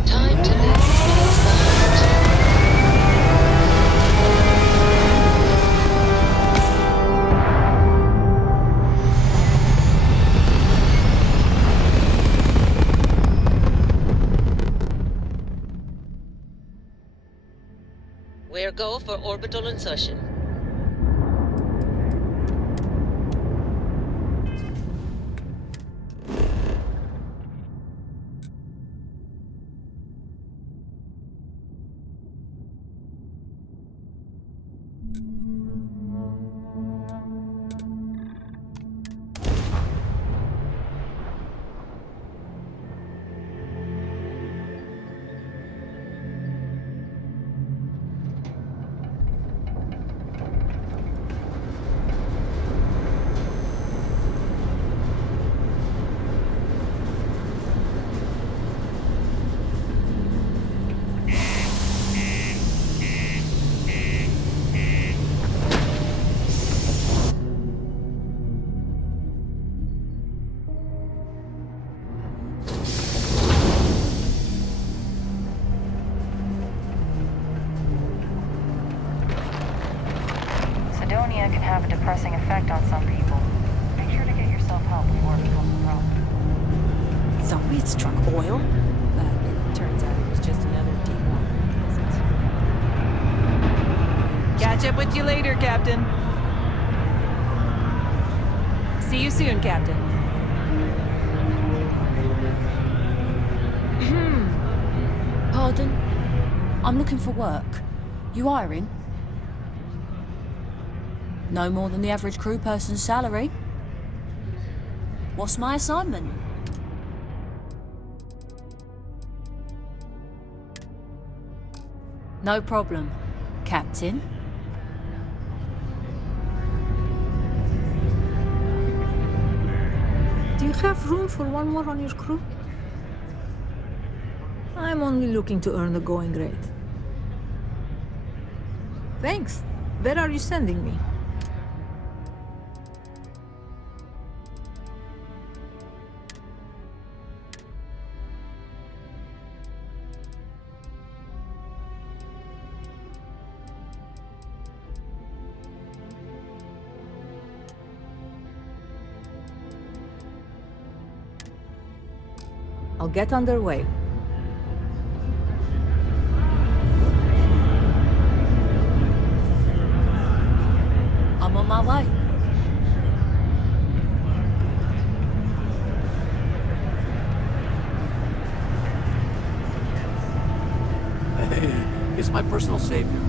Time to leave the past behind. We're go for orbital insertion. Sidonia can have a depressing effect on some people. Make sure to get yourself help before it becomes a problem. Thought we'd struck oil, but it turns out it was just another deep water deposit. Catch up with you later, Captain. See you soon, Captain. Pardon? I'm looking for work. You hiring? No more than the average crew person's salary. What's my assignment? No problem, Captain. Do you have room for one more on your crew? I'm only looking to earn the going rate. Thanks. Where are you sending me? I'll get underway. I'm on my way. Hey, it's my personal savior.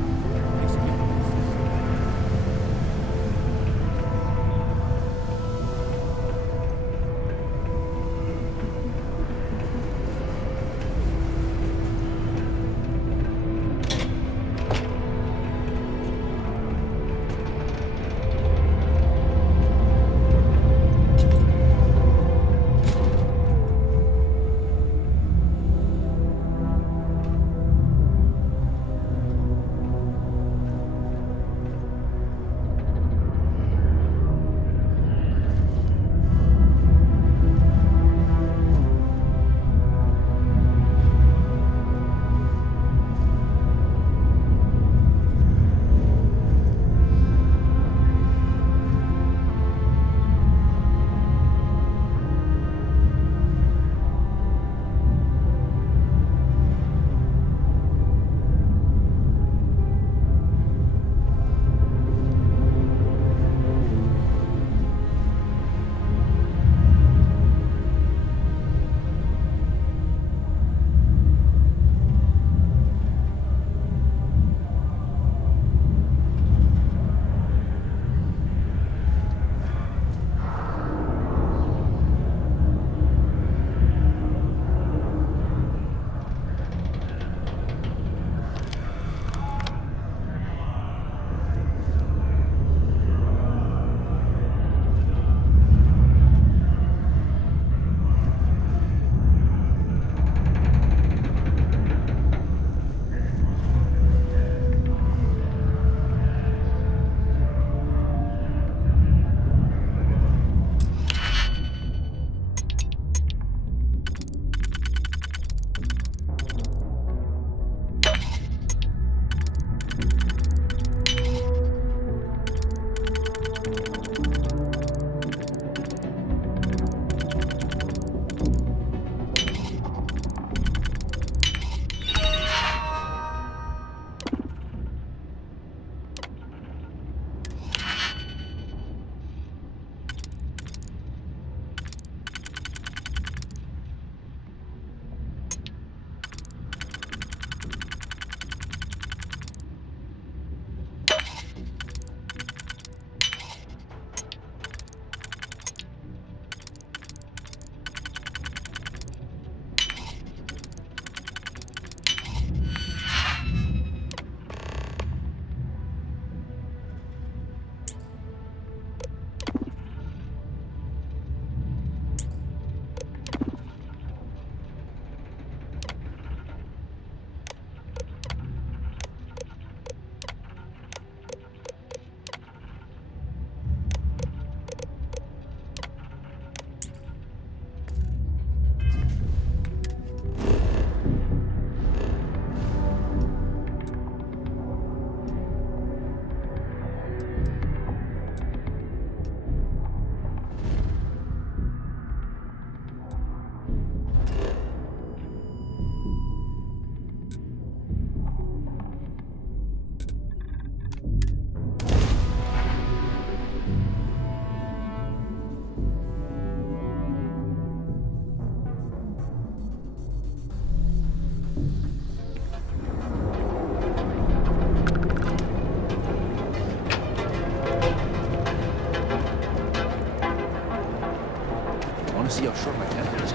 want to see how short my temper is.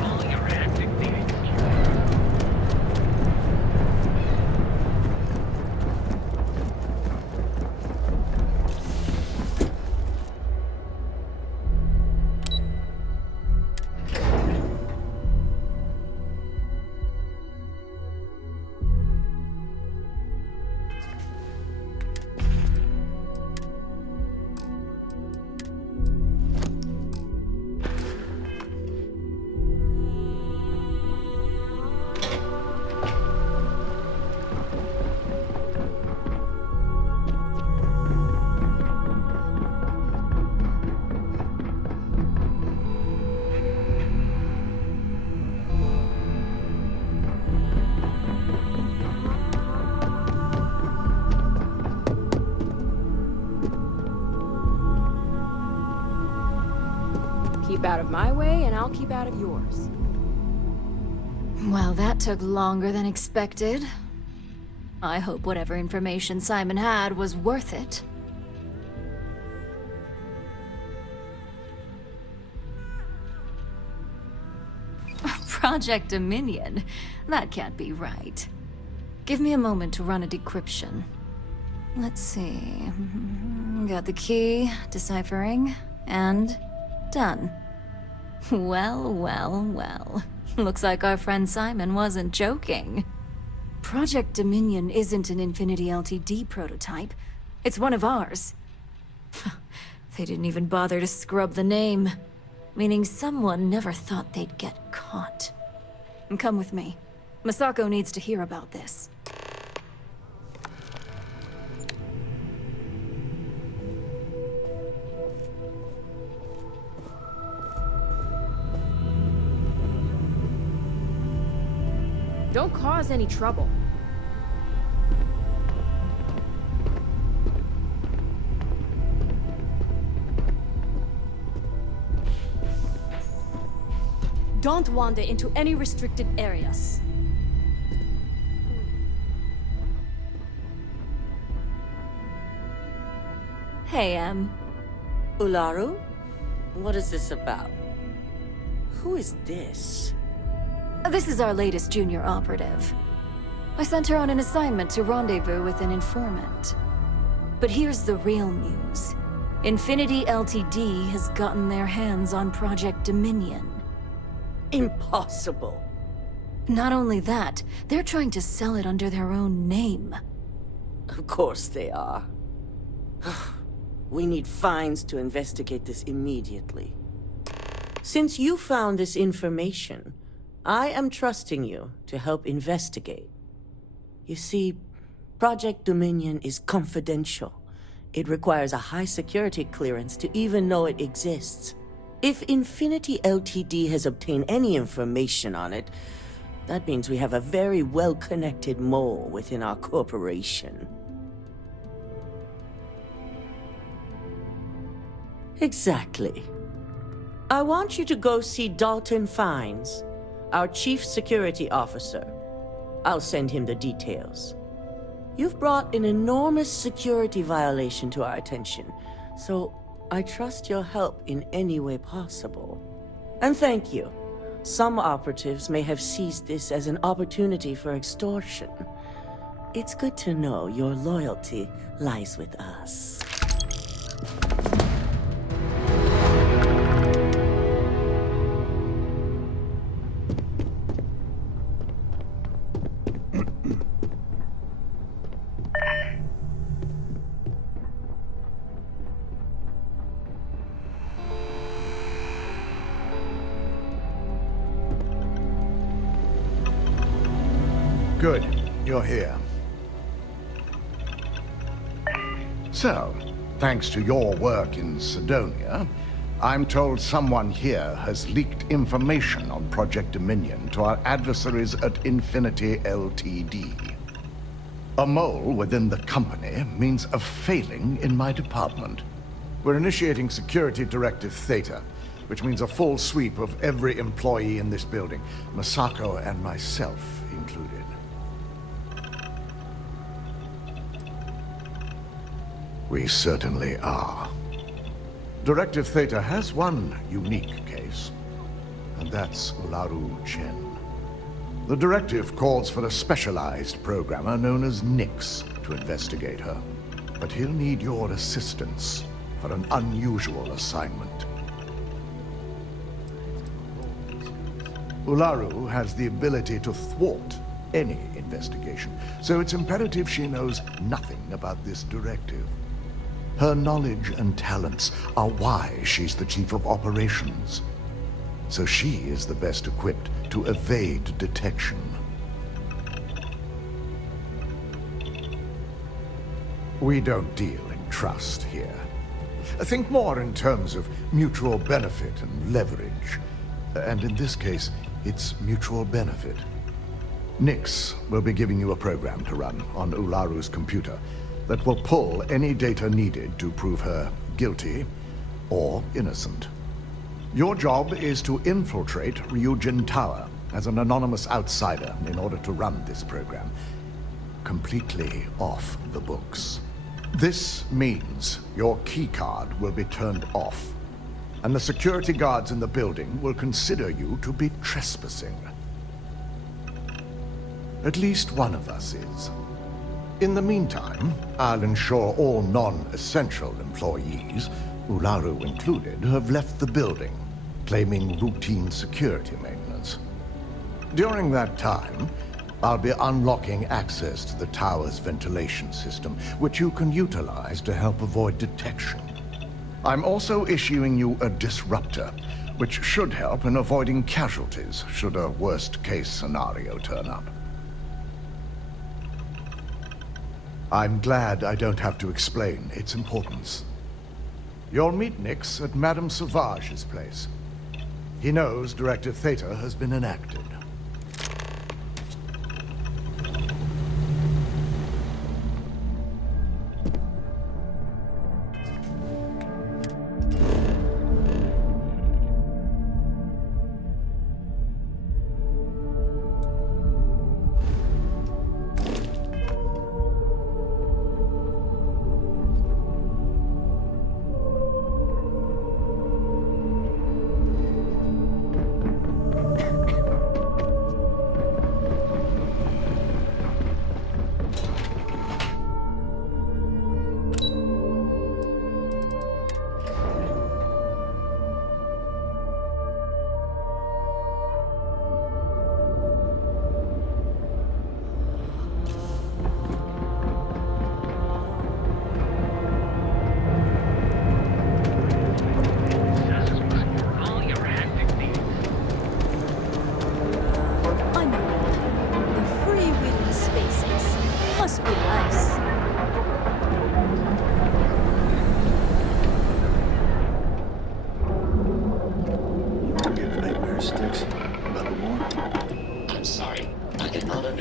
All your hand dictated. Keep out of my way, and I'll keep out of yours. Well, that took longer than expected. I hope whatever information Simon had was worth it. Project Dominion? That can't be right. Give me a moment to run a decryption. Let's see. Got the key, deciphering, and done. Well, well, well. Looks like our friend Simon wasn't joking. Project Dominion isn't an Infinity Ltd prototype. It's one of ours. They didn't even bother to scrub the name. Meaning someone never thought they'd get caught. Come with me. Masako needs to hear about this. Don't cause any trouble. Don't wander into any restricted areas. Hey, Ularu? What is this about? Who is this? This is our latest junior operative. I sent her on an assignment to rendezvous with an informant. But here's the real news. Infinity Ltd has gotten their hands on Project Dominion. Impossible. Not only that, they're trying to sell it under their own name. Of course they are. We need fines to investigate this immediately. Since you found this information, I am trusting you to help investigate. You see, Project Dominion is confidential. It requires a high security clearance to even know it exists. If Infinity Ltd has obtained any information on it, that means we have a very well-connected mole within our corporation. Exactly. I want you to go see Dalton Fiennes, our Chief Security Officer. I'll send him the details. You've brought an enormous security violation to our attention, so I trust your help in any way possible. And thank you. Some operatives may have seized this as an opportunity for extortion. It's good to know your loyalty lies with us. Good. You're here. So, thanks to your work in Cydonia, I'm told someone here has leaked information on Project Dominion to our adversaries at Infinity Ltd. A mole within the company means a failing in my department. We're initiating Security Directive Theta, which means a full sweep of every employee in this building, Masako and myself included. We certainly are. Directive Theta has one unique case, and that's Ryujin. The directive calls for a specialized programmer known as Nix to investigate her, but he'll need your assistance for an unusual assignment. Ularu has the ability to thwart any investigation, so it's imperative she knows nothing about this directive. Her knowledge and talents are why she's the chief of operations, so she is the best equipped to evade detection. We don't deal in trust here. Think more in terms of mutual benefit and leverage. And in this case, it's mutual benefit. Nix will be giving you a program to run on Ularu's computer that will pull any data needed to prove her guilty or innocent. Your job is to infiltrate Ryujin Tower as an anonymous outsider in order to run this program completely off the books. This means your keycard will be turned off, and the security guards in the building will consider you to be trespassing. At least one of us is. In the meantime, I'll ensure all non-essential employees, Ularu included, have left the building, claiming routine security maintenance. During that time, I'll be unlocking access to the tower's ventilation system, which you can utilize to help avoid detection. I'm also issuing you a disruptor, which should help in avoiding casualties should a worst-case scenario turn up. I'm glad I don't have to explain its importance. You'll meet Nix at Madame Sauvage's place. He knows Directive Theta has been enacted.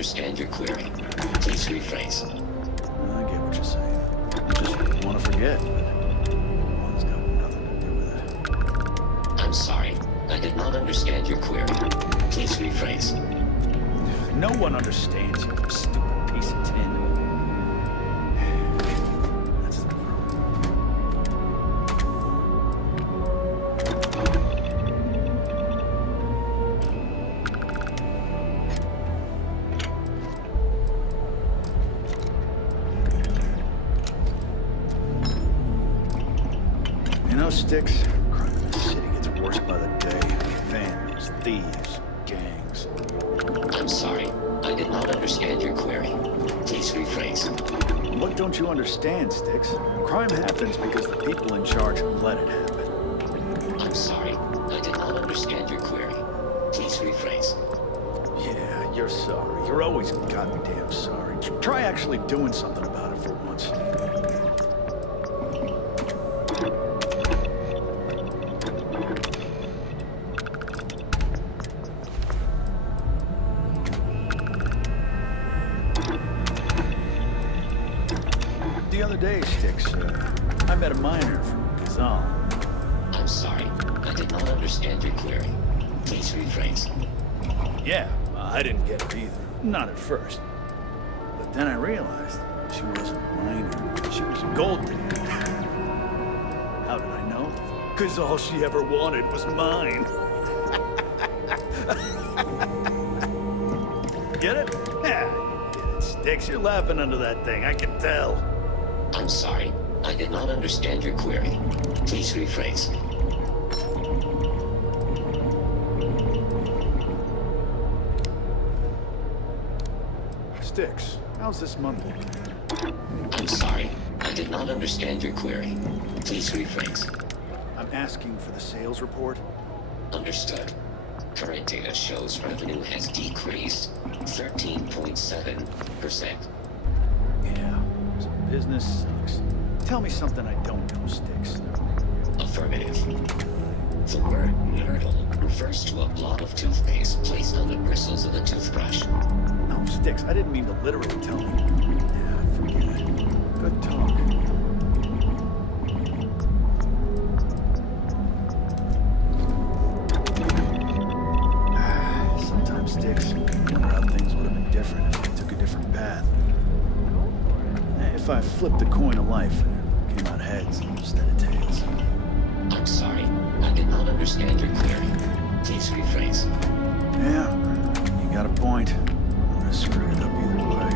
understand your query. Please rephrase. I get what you're saying. You just want to forget, but one's got nothing to do with it. I'm sorry. I did not understand your query. Please rephrase. No one understands you, you stupid piece of tin. You know, Sticks, crime in this city gets worse by the day. Vandals, thieves, gangs. I'm sorry. I did not understand your query. Please rephrase. What don't you understand, Sticks? Crime happens because the people in charge let it happen. I'm sorry. I did not understand your query. Please rephrase. Yeah, you're sorry. You're always goddamn sorry. Try actually doing something about it for once. The other day, Sticks, I met a miner from Kazan. I'm sorry. I did not understand your query. Please rephrase. Yeah, I didn't get it either. Not at first. But then I realized she wasn't a miner. She was a gold digger. How did I know? 'Cause all she ever wanted was mine. Get it? Yeah, you get it, Sticks. You're laughing under that thing, I can tell. I'm sorry. I did not understand your query. Please rephrase. Sticks, how's this Monday? I'm sorry. I did not understand your query. Please rephrase. I'm asking for the sales report. Understood. Current data shows revenue has decreased 13.7%. Yeah, so business sucks. Tell me something I don't know, Sticks. Affirmative. The word myrtle refers to a blob of toothpaste placed on the bristles of a toothbrush. No, Sticks, I didn't mean to literally tell me. Yeah, forget it. Good talk. Sometimes, Sticks, I wonder how things would have been different if I took a different path. If I flipped the coin of life and it came out heads instead of tails. I'm sorry. I did not understand your query. Please rephrase. Yeah, you got a point. I'm gonna screw it up either way.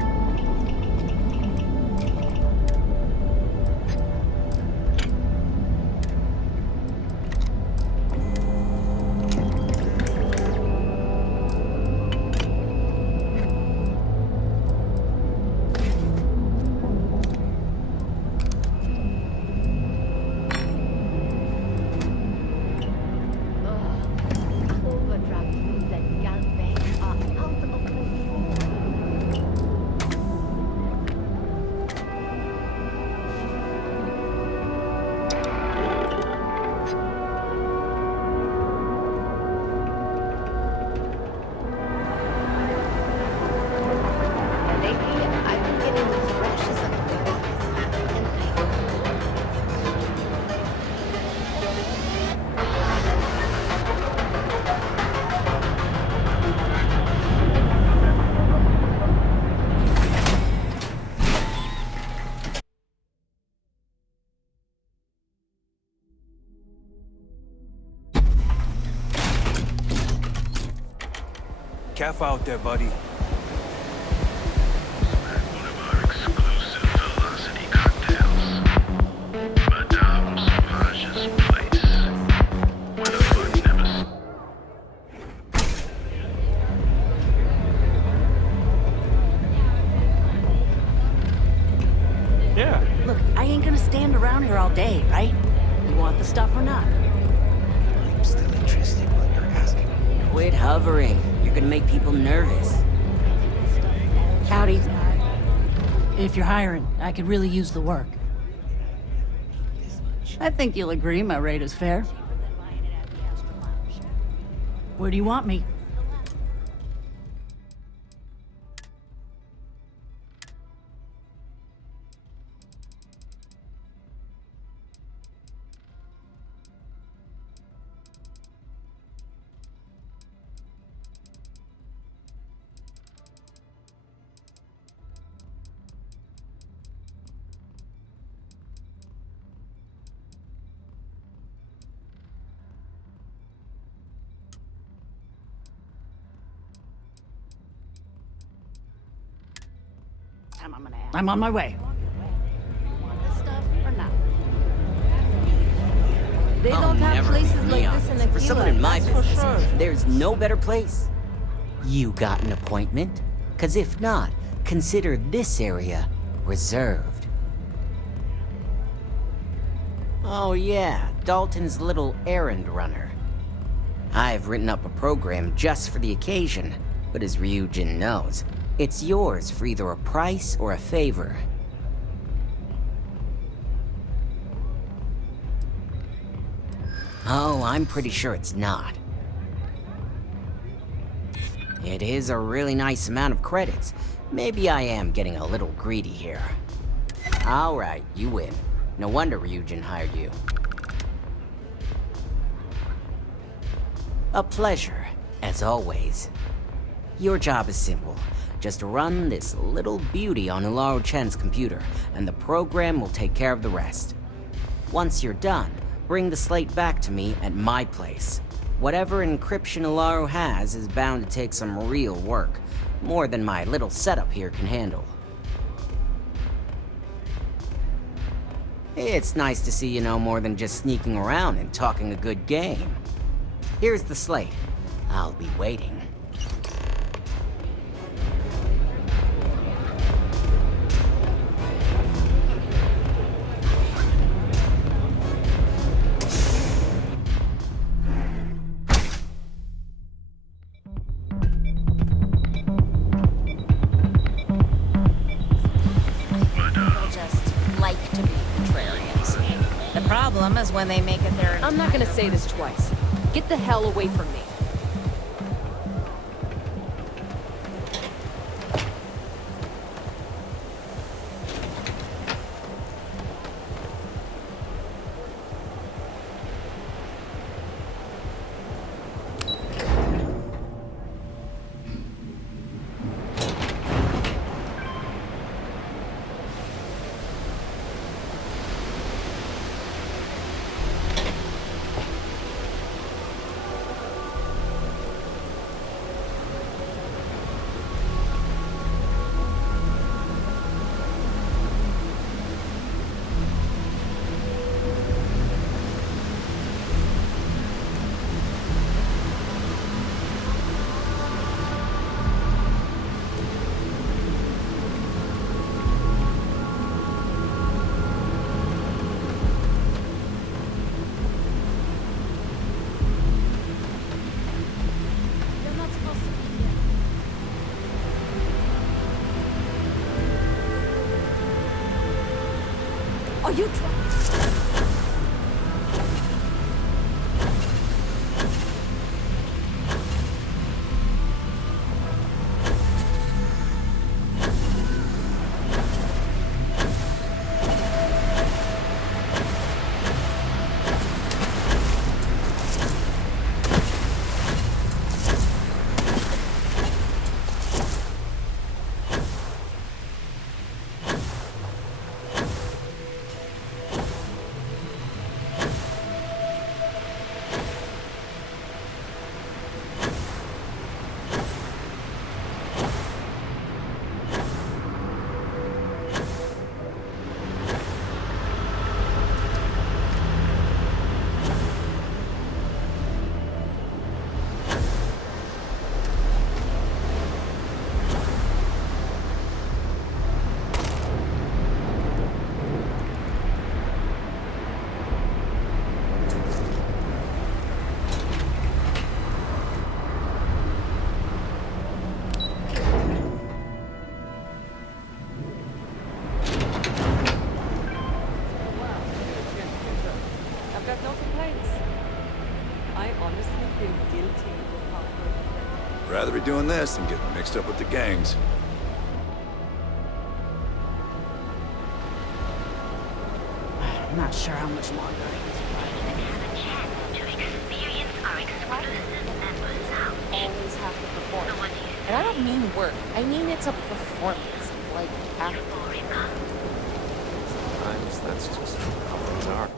Calf out there, buddy. One of our exclusive velocity cocktails. Madame Sauvage's place. Where the fun never... Yeah. Look, I ain't gonna stand around here all day, right? You want the stuff or not? I'm still interested in what you're asking. Quit hovering. You're gonna make people nervous. Howdy. If you're hiring, I could really use the work. I think you'll agree my rate is fair. Where do you want me? I'm on my way. They don't have places like this in Aquila. For someone in my that's business, for sure. there's no better place. You got an appointment? 'Cause if not, consider this area reserved. Oh yeah, Dalton's little errand runner. I've written up a program just for the occasion, but as Ryujin knows, it's yours for either a price or a favor. Oh, I'm pretty sure it's not. It is a really nice amount of credits. Maybe I am getting a little greedy here. Alright, you win. No wonder Ryujin hired you. A pleasure, as always. Your job is simple. Just run this little beauty on Ularo Chen's computer, and the program will take care of the rest. Once you're done, Bring the slate back to me at my place. Whatever encryption Alaro has is bound to take some real work. More than my little setup here can handle. It's nice to see you know more than just sneaking around and talking a good game. Here's the slate. I'll be waiting. Is when they make it their... I'm not gonna say this twice. Get the hell away from me. Are you trying? Rather be doing this than getting mixed up with the gangs. I'm not sure how much longer I can Always have to perform. And I don't mean work. I mean it's a performance. Like acting. Sometimes that's just how things are.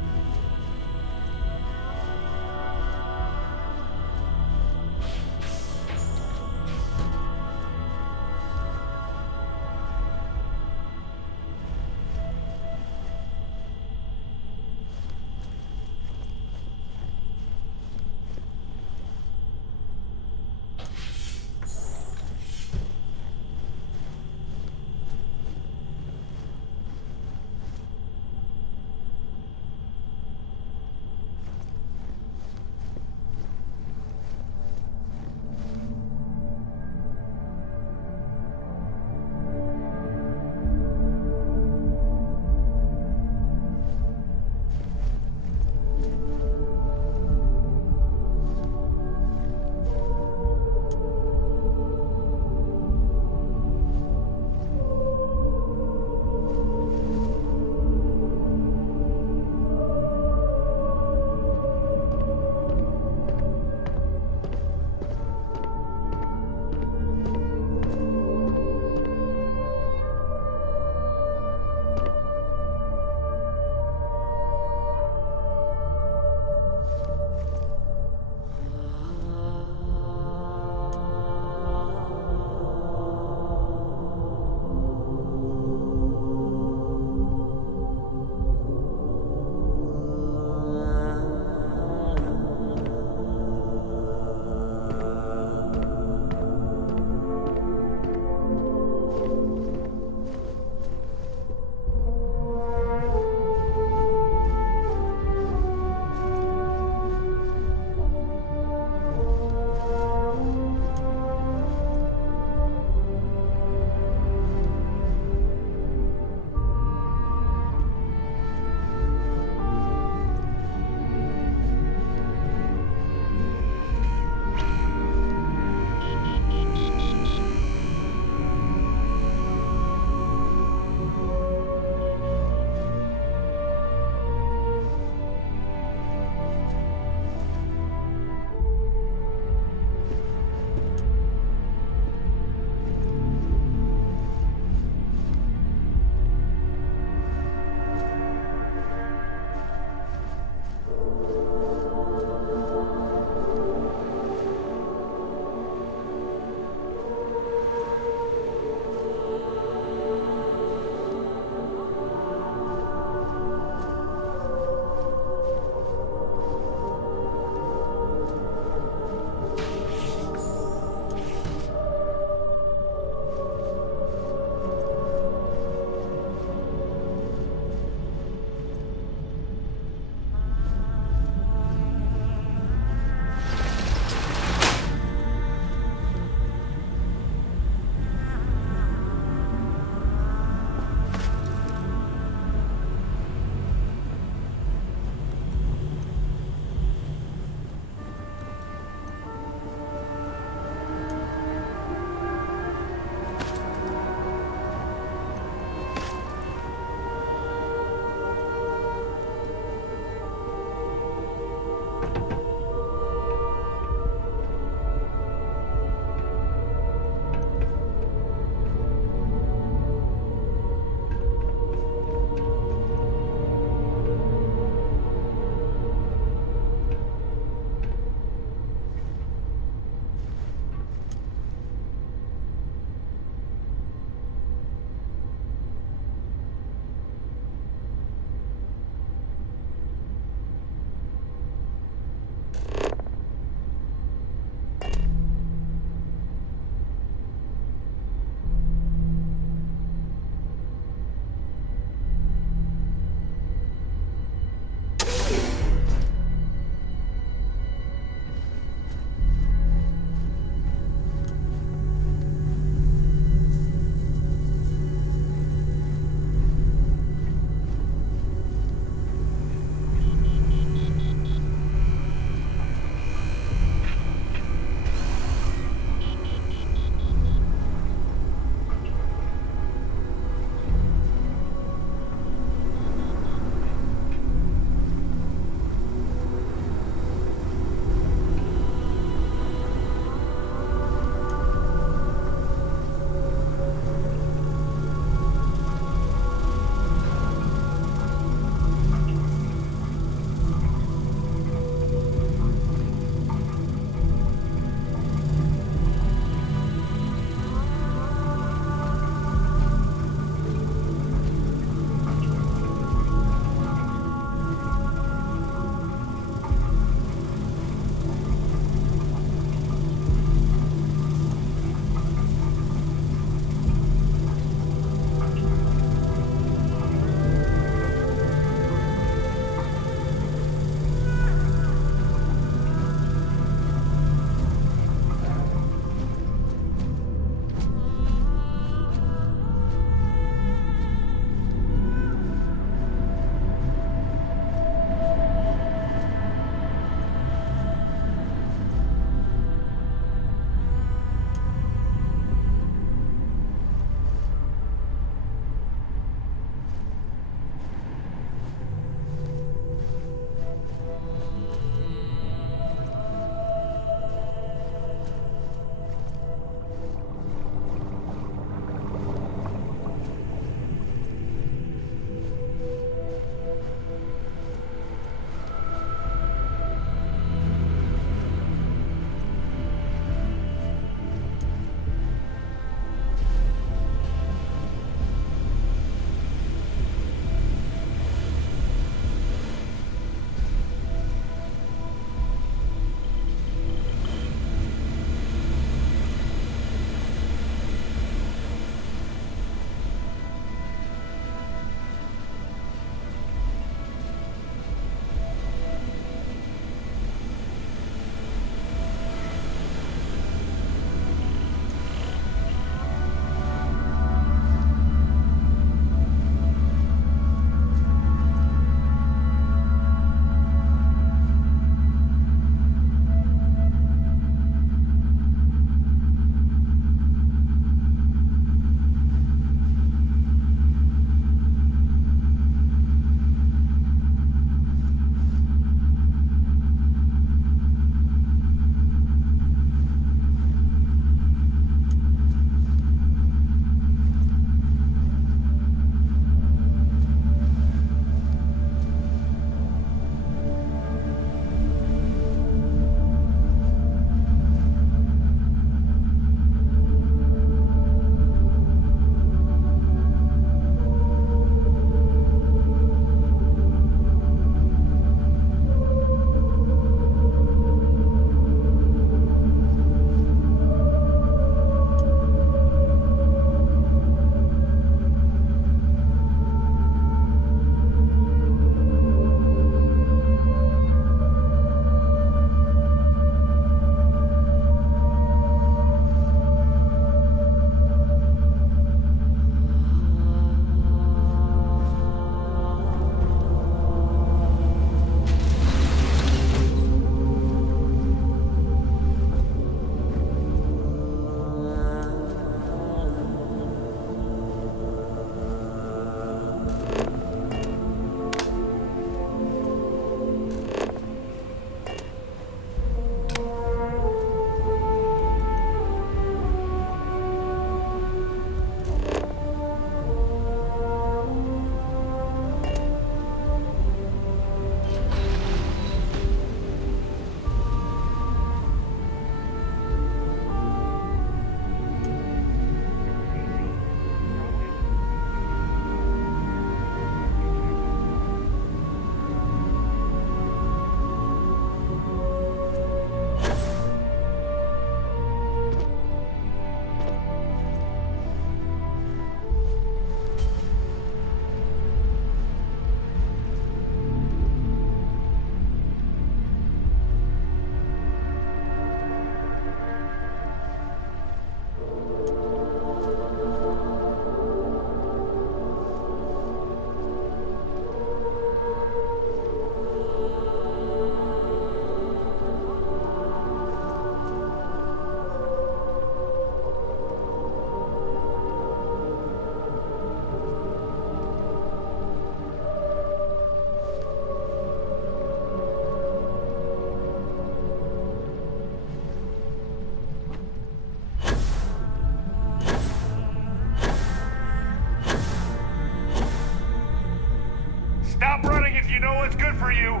Stop running if you know what's good for you!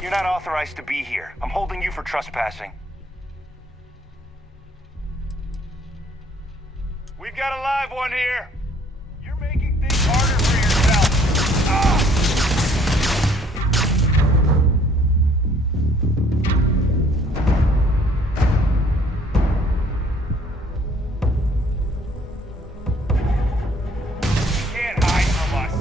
You're not authorized to be here. I'm holding you for trespassing. We've got a live one here. You're making things harder for yourself. Ah! You can't hide from us.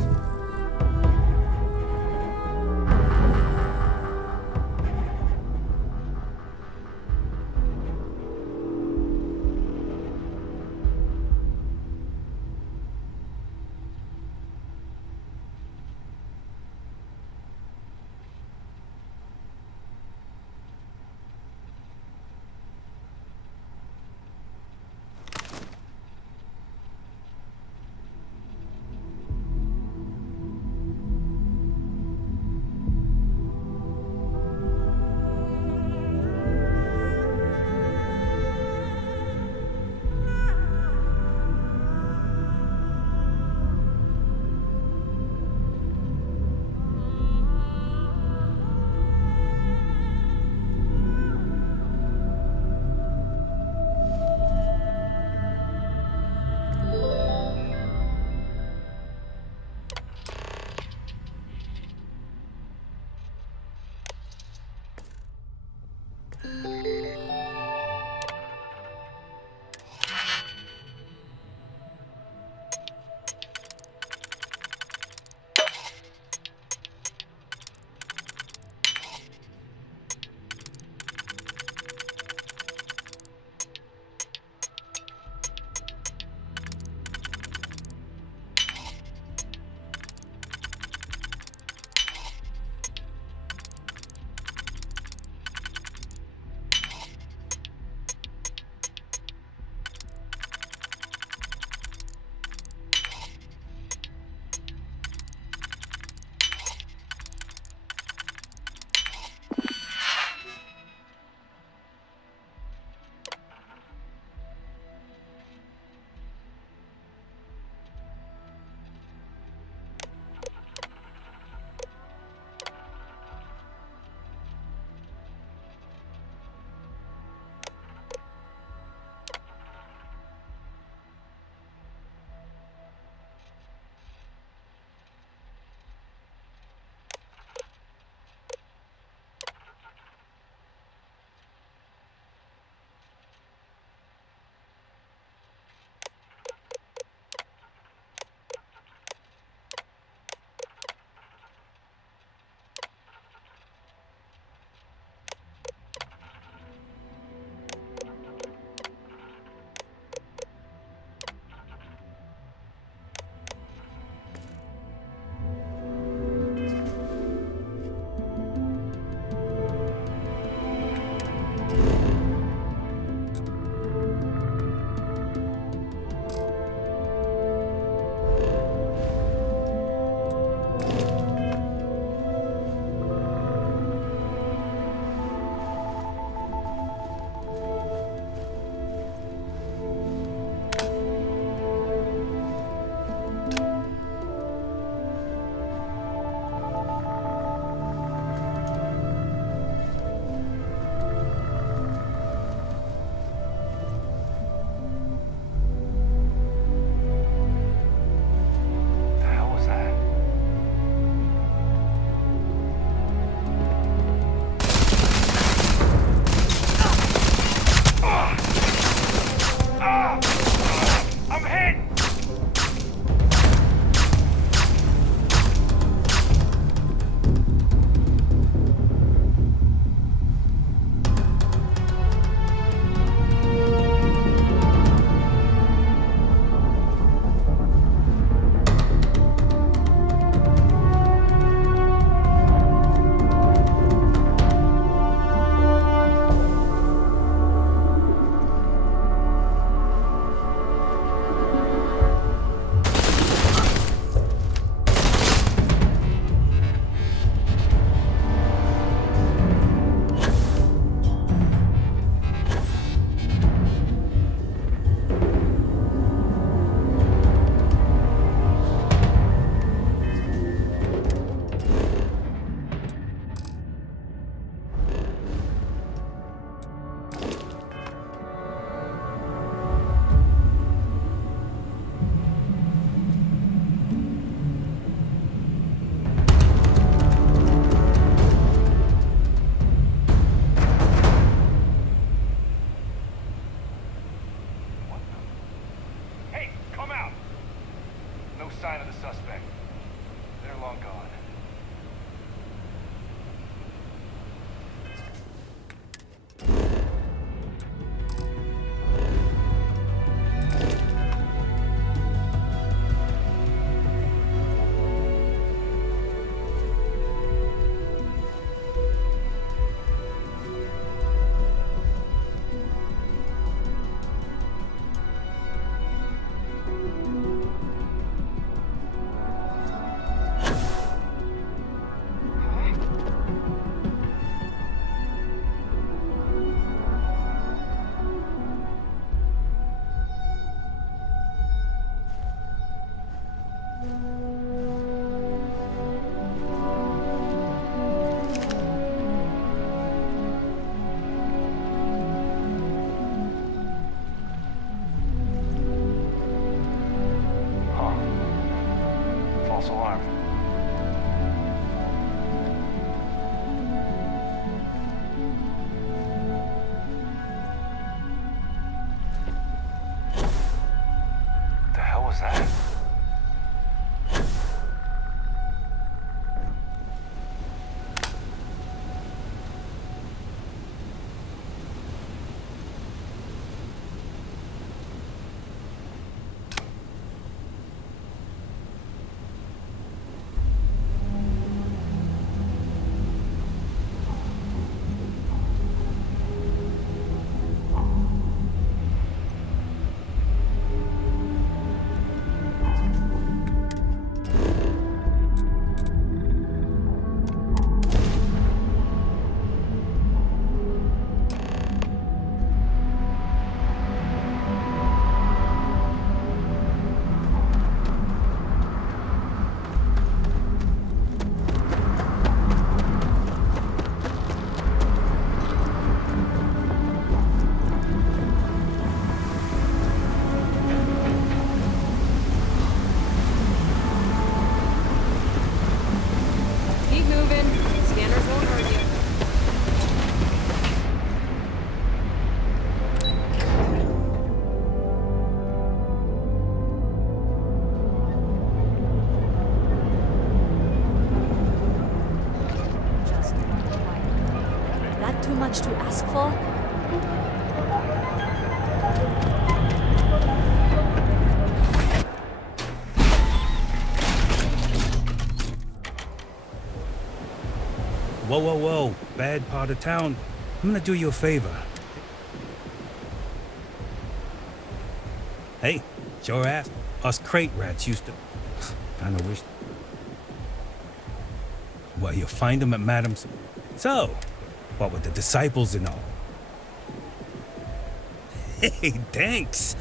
sign of the suspect. They're long gone. False alarm. What the hell was that? Too much to ask for? Whoa, whoa, whoa. Bad part of town. I'm gonna do you a favor. Hey, sure ass. Us crate rats used to... Kinda wish... Well, you'll find them at Madam's... So... What with the disciples and all? Hey, thanks.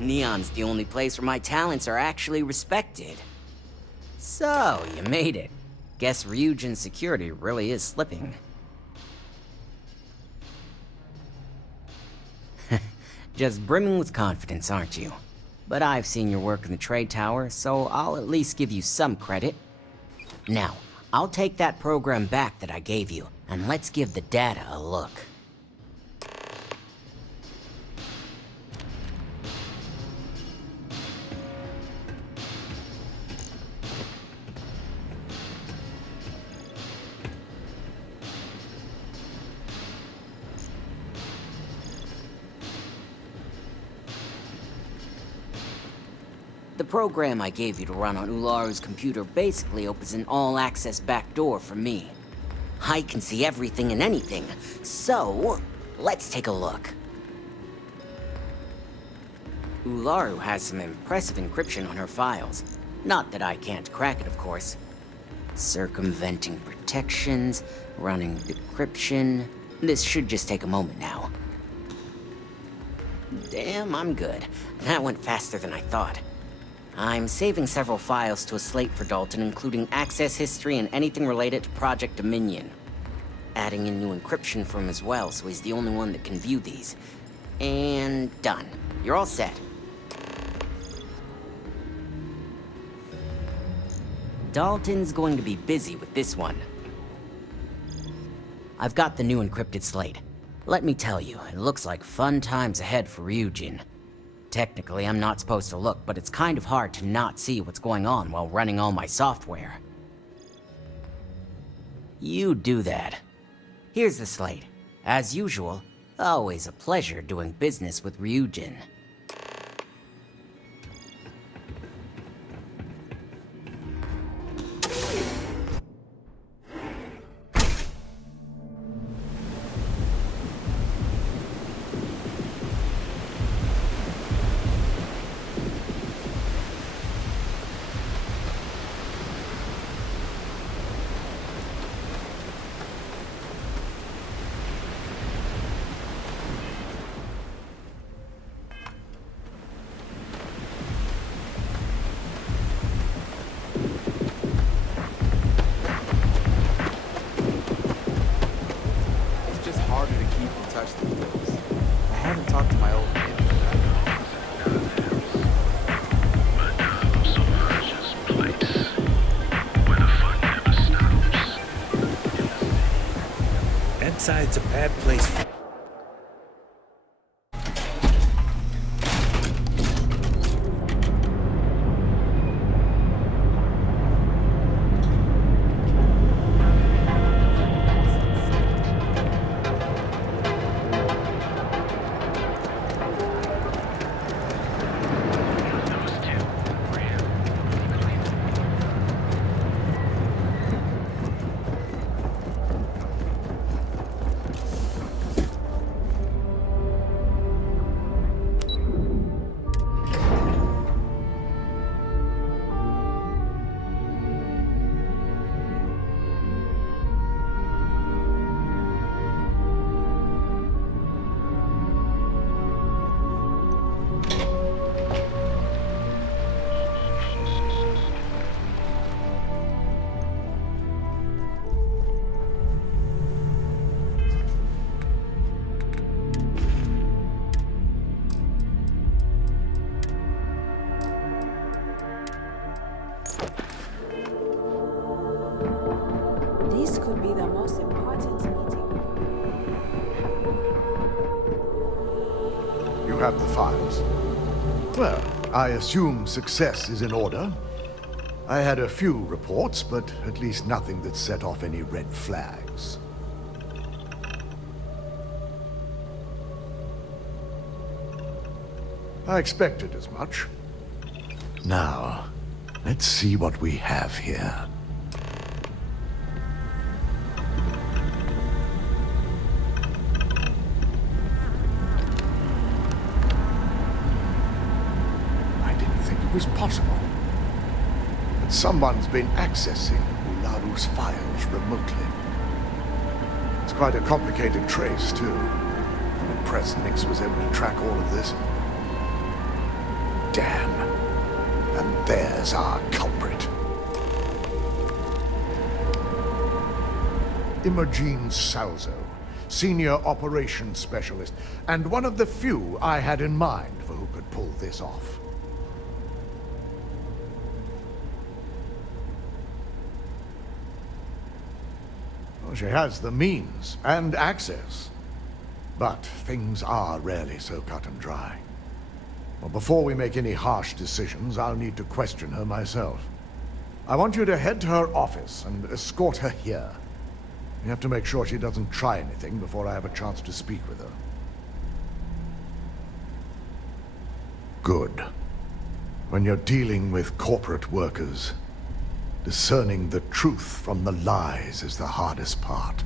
Neon's the only place where my talents are actually respected. So, you made it. Guess Ryujin's security really is slipping. Just brimming with confidence, aren't you? But I've seen your work in the trade tower, so I'll at least give you some credit. Now, I'll take that program back that I gave you, and let's give the data a look. The program I gave you to run on Ularu's computer basically opens an all-access backdoor for me. I can see everything and anything, so let's take a look. Ularu has some impressive encryption on her files. Not that I can't crack it, of course. Circumventing protections, running decryption. This should just take a moment now. Damn, I'm good. That went faster than I thought. I'm saving several files to a slate for Dalton, including access history and anything related to Project Dominion. Adding in new encryption for him as well, so he's the only one that can view these. And done. You're all set. Dalton's going to be busy with this one. I've got the new encrypted slate. Let me tell you, it looks like fun times ahead for Ryujin. Technically, I'm not supposed to look, but it's kind of hard to not see what's going on while running all my software. You do that. Here's the slate. As usual, always a pleasure doing business with Ryujin. It's a bad place for... Could be the most important meeting. You have the files? Well, I assume success is in order. I had a few reports, but at least nothing that set off any red flags. I expected as much. Now, let's see what we have here. Was possible. But someone's been accessing Ularu's files remotely. It's quite a complicated trace, too. I'm impressed Nix was able to track all of this. Damn. And there's our culprit. Imogen Salzo, Senior Operations Specialist, and one of the few I had in mind for who could pull this off. Well, she has the means and access. But things are rarely so cut and dry. Well, before we make any harsh decisions, I'll need to question her myself. I want you to head to her office and escort her here. You have to make sure she doesn't try anything before I have a chance to speak with her. Good. When you're dealing with corporate workers, discerning the truth from the lies is the hardest part.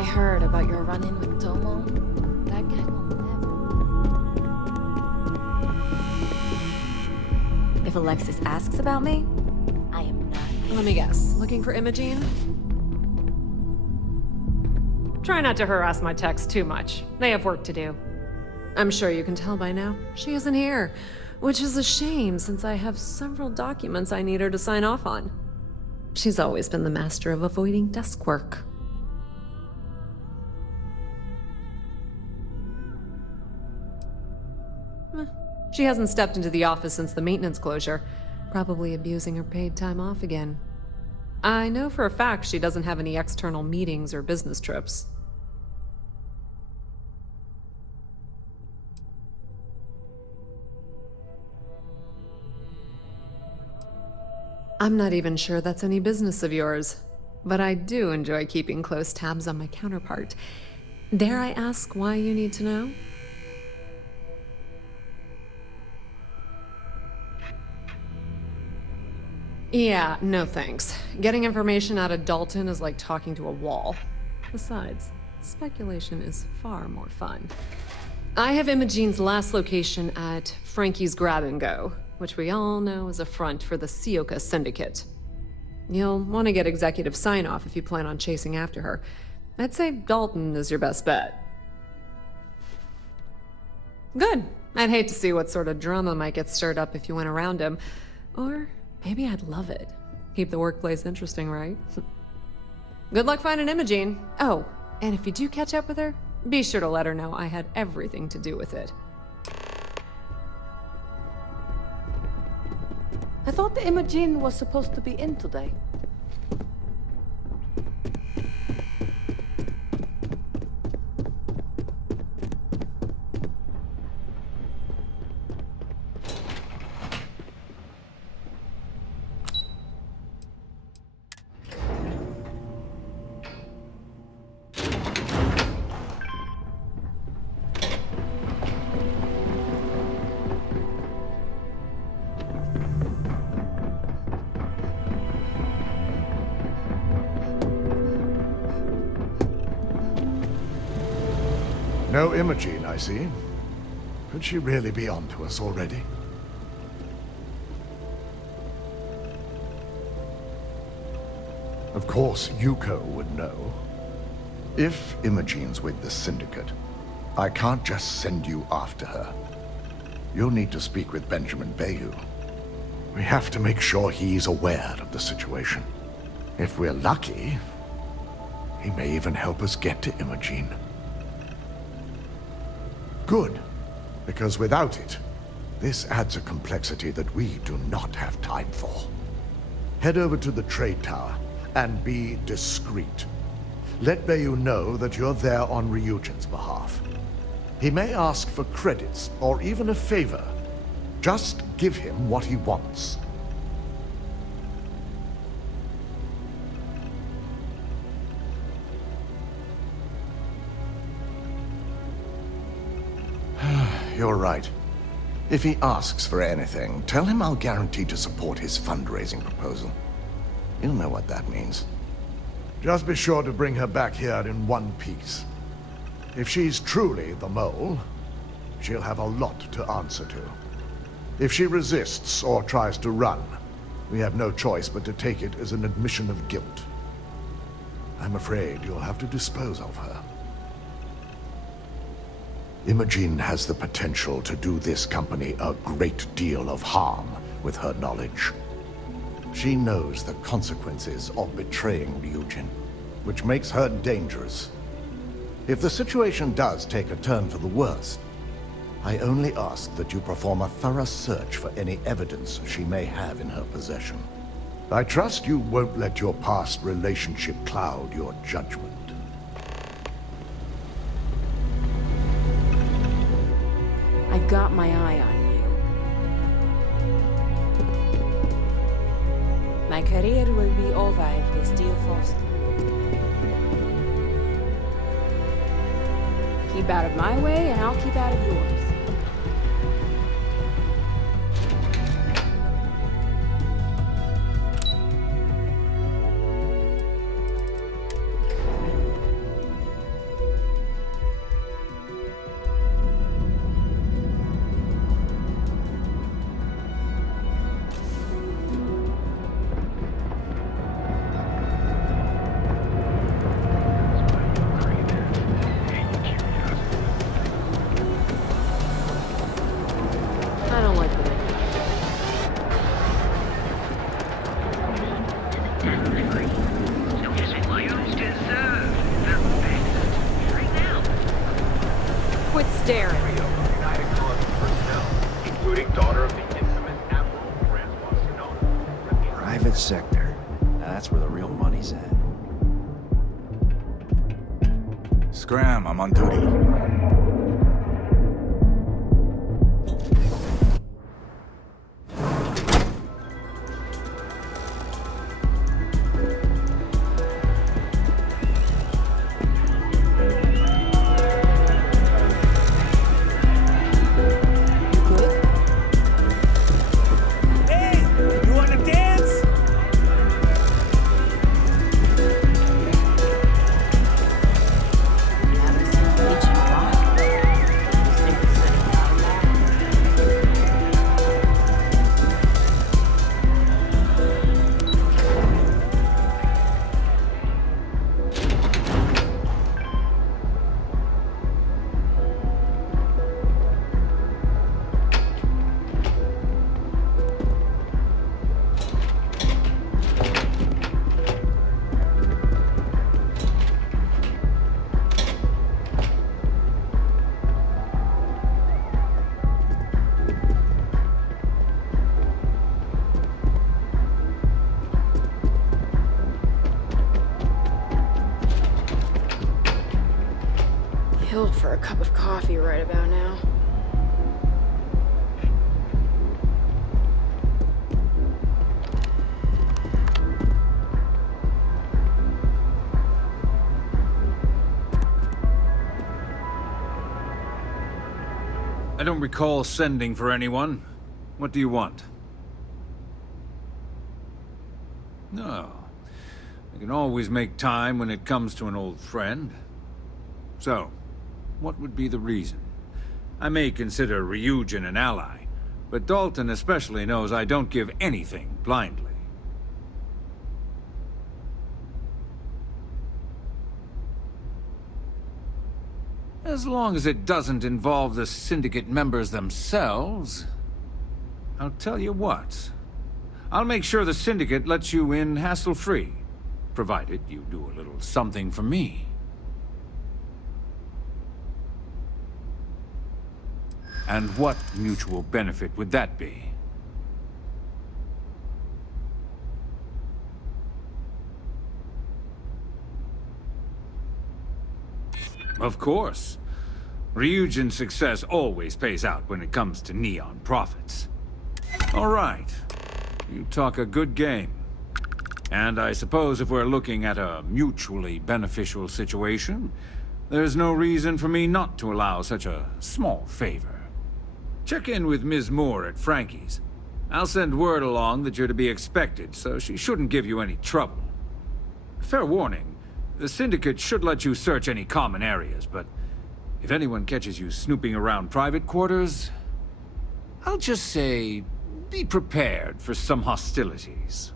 I heard about your run-in with Tomo. That guy will never... If Alexis asks about me, I am not. Let me guess. Looking for Imogene? Try not to harass my techs too much. They have work to do. I'm sure you can tell by now. She isn't here, which is a shame since I have several documents I need her to sign off on. She's always been the master of avoiding desk work. She hasn't stepped into the office since the maintenance closure, probably abusing her paid time off again. I know for a fact she doesn't have any external meetings or business trips. I'm not even sure that's any business of yours, but I do enjoy keeping close tabs on my counterpart. Dare I ask why you need to know? Yeah, no thanks. Getting information out of Dalton is like talking to a wall. Besides, speculation is far more fun. I have Imogene's last location at Frankie's Grab and Go, which we all know is a front for the Sioka Syndicate. You'll want to get executive sign-off if you plan on chasing after her. I'd say Dalton is your best bet. Good. I'd hate to see what sort of drama might get stirred up if you went around him. Or maybe I'd love it. Keep the workplace interesting, right? Good luck finding Imogene. Oh, and if you do catch up with her, be sure to let her know I had everything to do with it. I thought the Imogene was supposed to be in today. No Imogene, I see. Could she really be onto us already? Of course, Yuko would know. If Imogene's with the Syndicate, I can't just send you after her. You'll need to speak with Benjamin Bayou. We have to make sure he's aware of the situation. If we're lucky, he may even help us get to Imogene. Good, because without it, this adds a complexity that we do not have time for. Head over to the trade tower and be discreet. Let Bayou know that you're there on Ryujin's behalf. He may ask for credits or even a favor. Just give him what he wants. You're right. If he asks for anything, tell him I'll guarantee to support his fundraising proposal. He'll know what that means. Just be sure to bring her back here in one piece. If she's truly the mole, she'll have a lot to answer to. If she resists or tries to run, we have no choice but to take it as an admission of guilt. I'm afraid you'll have to dispose of her. Imogene has the potential to do this company a great deal of harm with her knowledge. She knows the consequences of betraying Ryujin, which makes her dangerous. If the situation does take a turn for the worst, I only ask that you perform a thorough search for any evidence she may have in her possession. I trust you won't let your past relationship cloud your judgment. I've got my eye on you. My career will be over if this deal falls through. Keep out of my way, and I'll keep out of yours. sector. That's where the real money's at. Scram, I'm on duty. Kill for a cup of coffee right about now. I don't recall sending for anyone. What do you want? No. I can always make time when it comes to an old friend. So, what would be the reason? I may consider Ryujin an ally, but Dalton especially knows I don't give anything blindly. As long as it doesn't involve the Syndicate members themselves, I'll tell you what. I'll make sure the Syndicate lets you in hassle-free, provided you do a little something for me. And what mutual benefit would that be? Of course. Ryujin's success always pays out when it comes to Neon profits. All right. You talk a good game. And I suppose if we're looking at a mutually beneficial situation, there's no reason for me not to allow such a small favor. Check in with Ms. Moore at Frankie's. I'll send word along that you're to be expected, so she shouldn't give you any trouble. Fair warning, the Syndicate should let you search any common areas, but if anyone catches you snooping around private quarters, I'll just say, be prepared for some hostilities.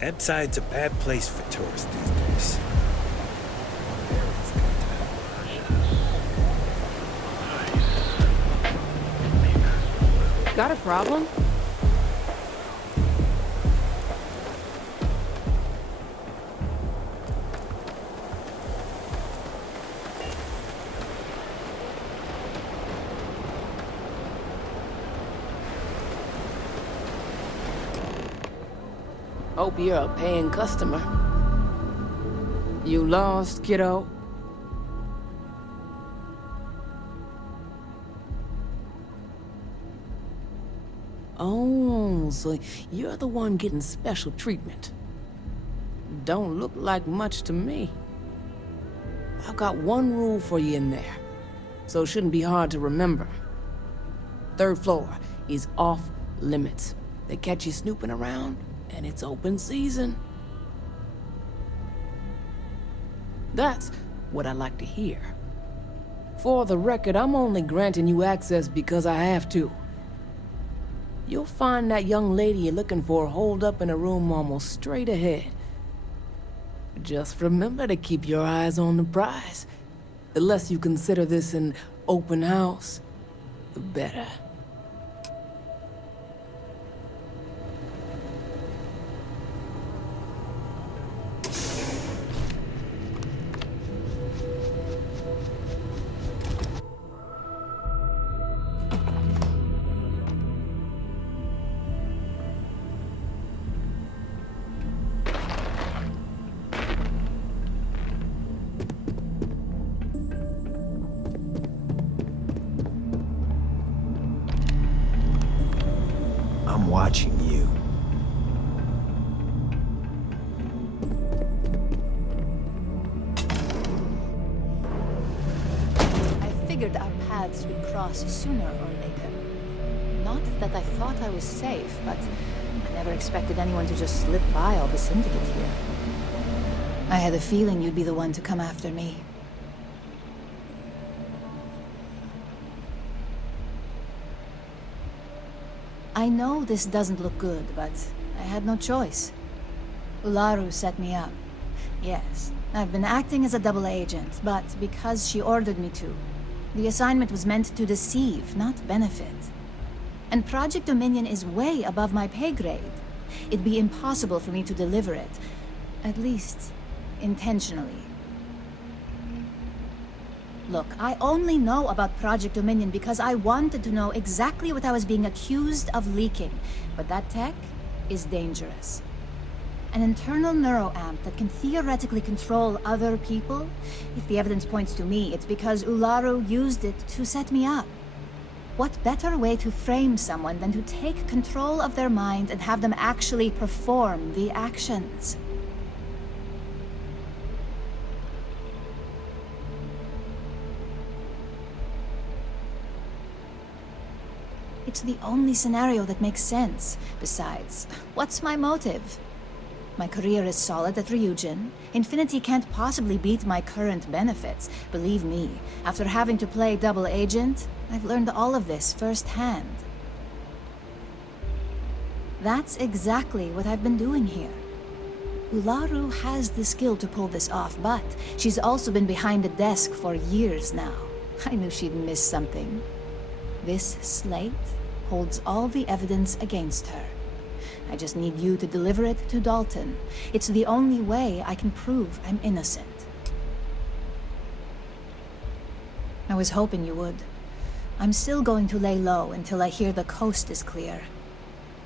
Ebbside's a bad place for tourists these days. Got a problem? Hope you're a paying customer. You lost, kiddo? Oh, so you're the one getting special treatment. Don't look like much to me. I've got one rule for you in there, so it shouldn't be hard to remember. 3rd floor is off limits. They catch you snooping around, and it's open season. That's what I like to hear. For the record, I'm only granting you access because I have to. You'll find that young lady you're looking for holed up in a room almost straight ahead. Just remember to keep your eyes on the prize. The less you consider this an open house, the better. I'm watching you. I figured our paths would cross sooner or later. Not that I thought I was safe, but I never expected anyone to just slip by all the syndicate here. I had a feeling you'd be the one to come after me. I know this doesn't look good, but I had no choice. Ularu set me up. Yes, I've been acting as a double agent, but because she ordered me to. The assignment was meant to deceive, not benefit. And Project Dominion is way above my pay grade. It'd be impossible for me to deliver it. At least, intentionally. Look, I only know about Project Dominion because I wanted to know exactly what I was being accused of leaking. But that tech is dangerous. An internal neuroamp that can theoretically control other people? If the evidence points to me, it's because Ularu used it to set me up. What better way to frame someone than to take control of their mind and have them actually perform the actions? It's the only scenario that makes sense. Besides, what's my motive? My career is solid at Ryujin. Infinity can't possibly beat my current benefits. Believe me, after having to play double agent, I've learned all of this firsthand. That's exactly what I've been doing here. Ularu has the skill to pull this off, but she's also been behind the desk for years now. I knew she'd miss something. This slate holds all the evidence against her. I just need you to deliver it to Dalton. It's the only way I can prove I'm innocent. I was hoping you would. I'm still going to lay low until I hear the coast is clear.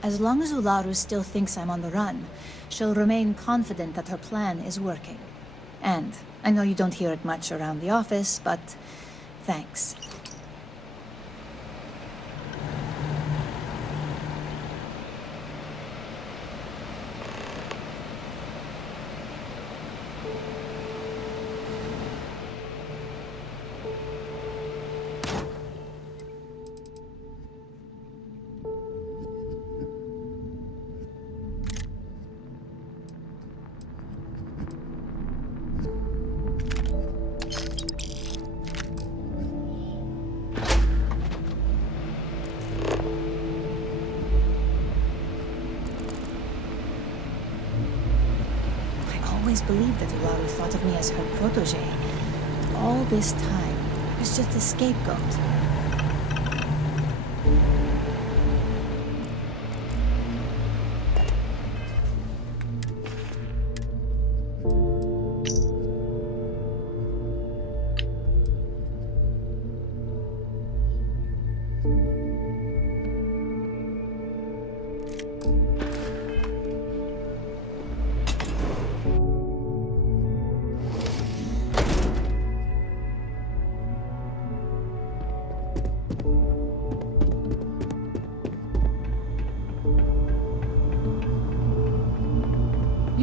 As long as Ularu still thinks I'm on the run, she'll remain confident that her plan is working. And I know you don't hear it much around the office, but thanks. I always believed that Ularu thought of me as her protege. But all this time, it was just a scapegoat.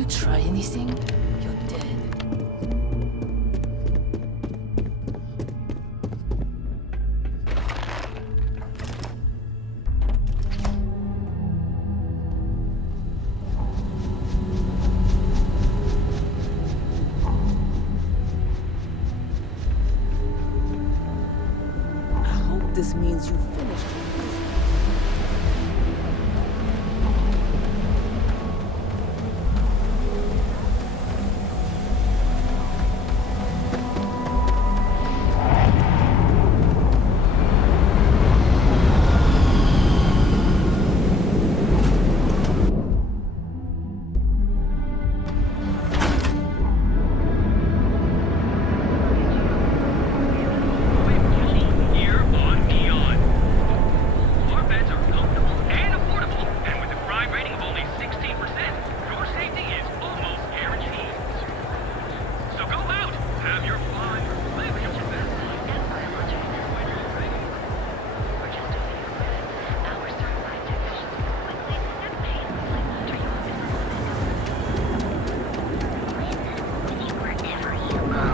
you try anything, you're dead. I hope this means you finished.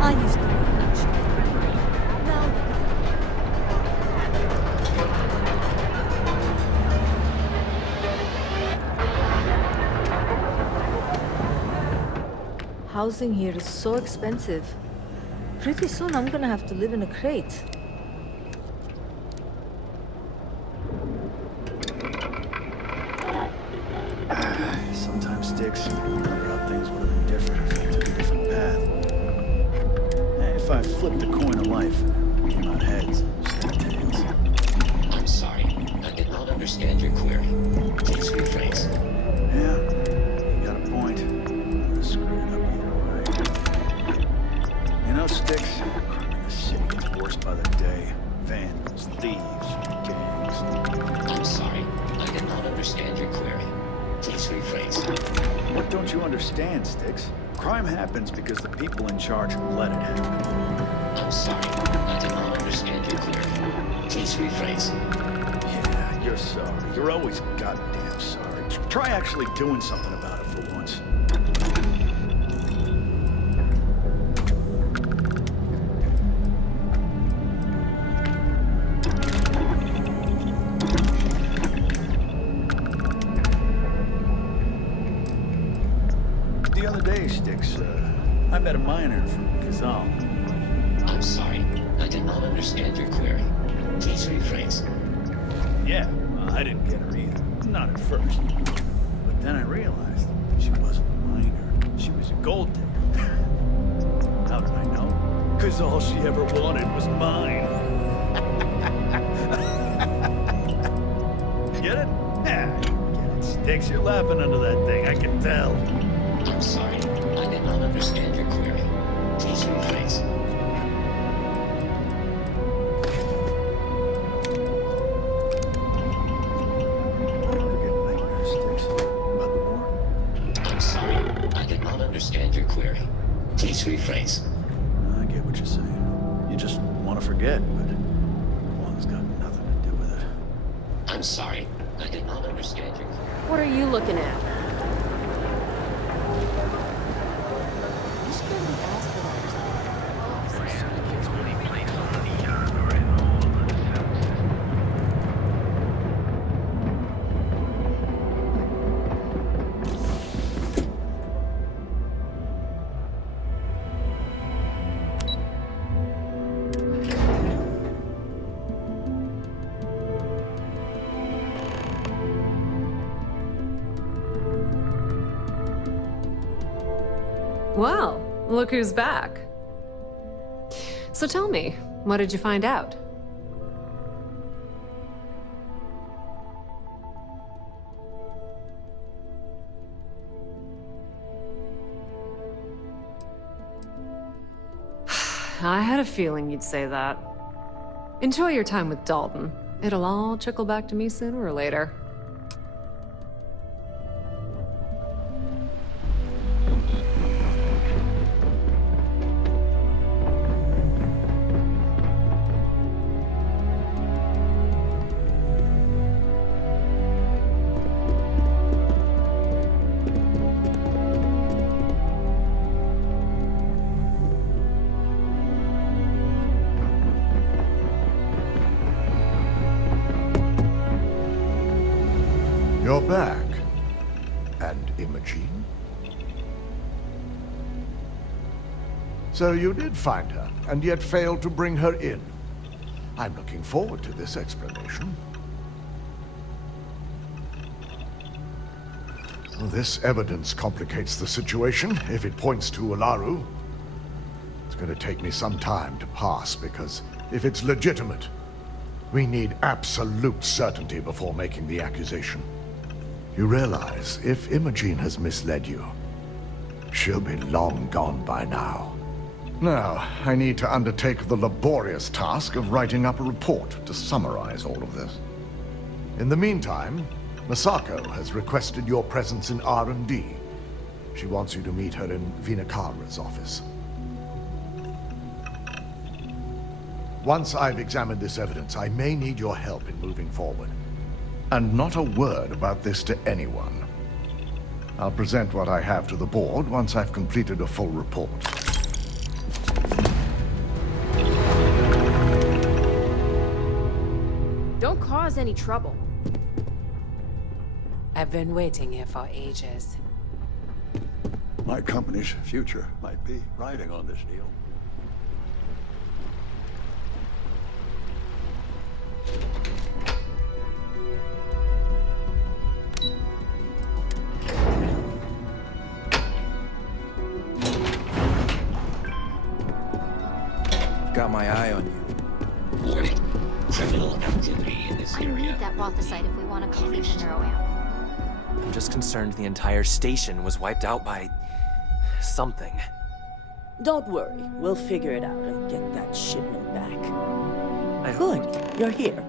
I used to watch. Now, Housing here is so expensive. Pretty soon I'm gonna have to live in a crate. Sometimes sticks. Wonder how things would have been different if I took a different path. If I flipped the coin of life, it came out heads instead of tails. I'm sorry. I did not understand your query. Please rephrase. Yeah, you got a point. I'm gonna screw it up either way. You know, sticks, crime in the city gets worse by the day. Vandals, thieves, gangs. I'm sorry. I did not understand your query. Please rephrase. What don't you understand, Sticks? Crime happens because the people in charge let it happen. I'm sorry. I did not understand your query. Please rephrase. Yeah, you're sorry. You're always goddamn sorry. Try actually doing something about it for once. The other day, Sticks, I met a miner from Kazal. I'm sorry. I did not understand your query. Please rephrase. Yeah, I didn't get her either. Not at first. But then I realized she wasn't a miner. She was a gold digger. How did I know? Because all she ever wanted was mine. Get it? Yeah, get it, Sticks. You're laughing under that thing, I can tell. I'm sorry. I did not understand your query. Please rephrase. I'm sorry. I did not understand your query. Please rephrase. I get what you're saying. You just want to forget, but one's got nothing to do with it. I'm sorry. I did not understand your query. What are you looking at? Well, look who's back. So tell me, what did you find out? I had a feeling you'd say that. Enjoy your time with Dalton. It'll all trickle back to me sooner or later. You're back. And Imogene? So you did find her, and yet failed to bring her in. I'm looking forward to this explanation. Well, this evidence complicates the situation, if it points to Ularu. It's going to take me some time to pass, because if it's legitimate, we need absolute certainty before making the accusation. You realize, if Imogene has misled you, she'll be long gone by now. Now, I need to undertake the laborious task of writing up a report to summarize all of this. In the meantime, Masako has requested your presence in R&D. She wants you to meet her in Vinakara's office. Once I've examined this evidence, I may need your help in moving forward. And not a word about this to anyone. I'll present what I have to the board once I've completed a full report. Don't cause any trouble. I've been waiting here for ages. My company's future might be riding on this deal. Got my eye on you. Warning. Criminal activity in this I area. need that Rothocyte if we want to complete the neuroamp. I'm just concerned the entire station was wiped out by something. Don't worry, we'll figure it out and get that shipment back. I hope. Good, you're here.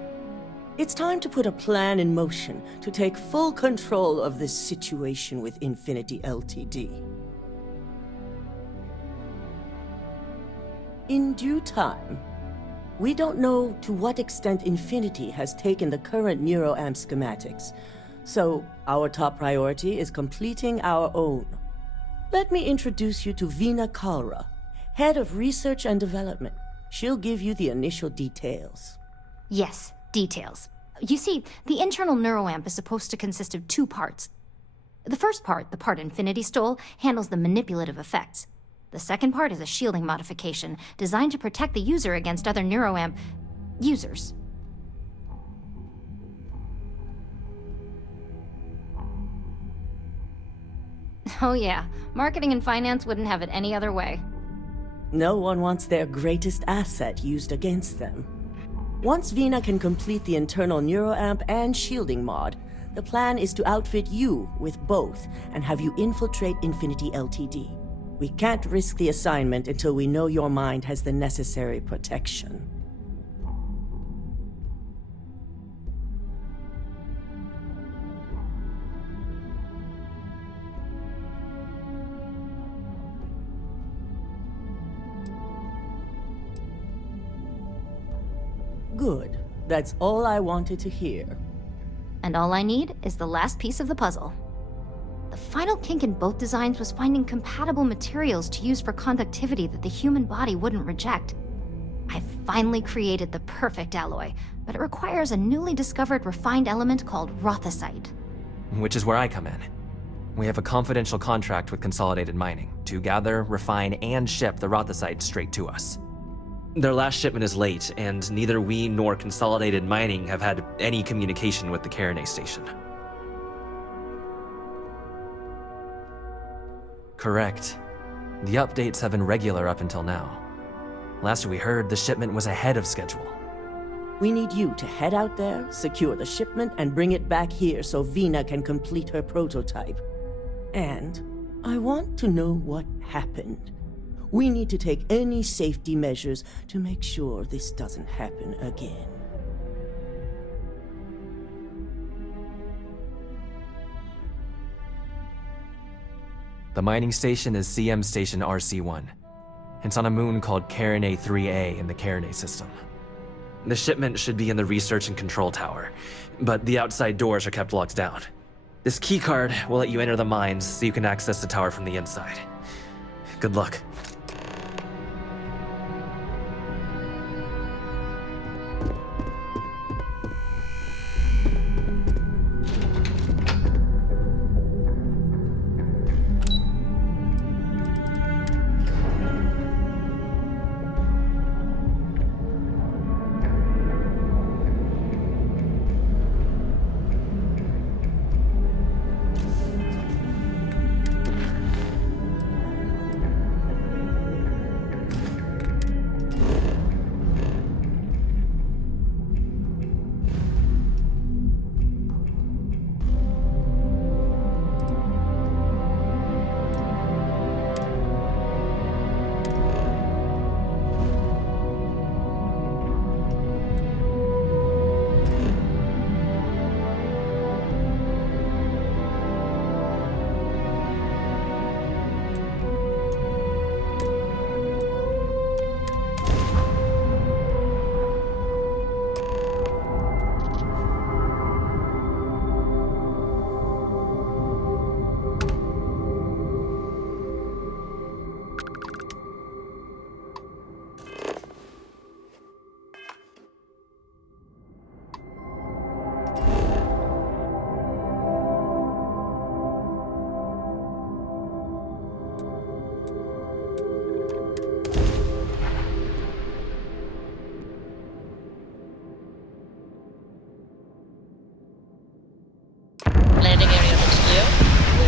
It's time to put a plan in motion to take full control of this situation with Infinity Ltd. In due time. We don't know to what extent Infinity has taken the current neuroamp schematics, so our top priority is completing our own. Let me introduce you to Vinakara, Head of Research and Development. She'll give you the initial details. Yes, details. You see, the internal neuroamp is supposed to consist of two parts. The first part, the part Infinity stole, handles the manipulative effects. The second part is a shielding modification designed to protect the user against other neuroamp users. Oh yeah, marketing and finance wouldn't have it any other way. No one wants their greatest asset used against them. Once Vina can complete the internal neuroamp and shielding mod, the plan is to outfit you with both and have you infiltrate Infinity Ltd. We can't risk the assignment until we know your mind has the necessary protection. Good. That's all I wanted to hear. And all I need is the last piece of the puzzle. The final kink in both designs was finding compatible materials to use for conductivity that the human body wouldn't reject. I've finally created the perfect alloy, but it requires a newly discovered refined element called Rothocyte. Which is where I come in. We have a confidential contract with Consolidated Mining to gather, refine, and ship the Rothocyte straight to us. Their last shipment is late, and neither we nor Consolidated Mining have had any communication with the Carinae station. Correct. The updates have been regular up until now. Last we heard, the shipment was ahead of schedule. We need you to head out there, secure the shipment, and bring it back here so Vina can complete her prototype. And I want to know what happened. We need to take any safety measures to make sure this doesn't happen again. The mining station is CM Station RC-1. It's on a moon called Carinae 3A in the Carinae system. The shipment should be in the research and control tower, but the outside doors are kept locked down. This keycard will let you enter the mines so you can access the tower from the inside. Good luck.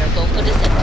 carrier go for the center.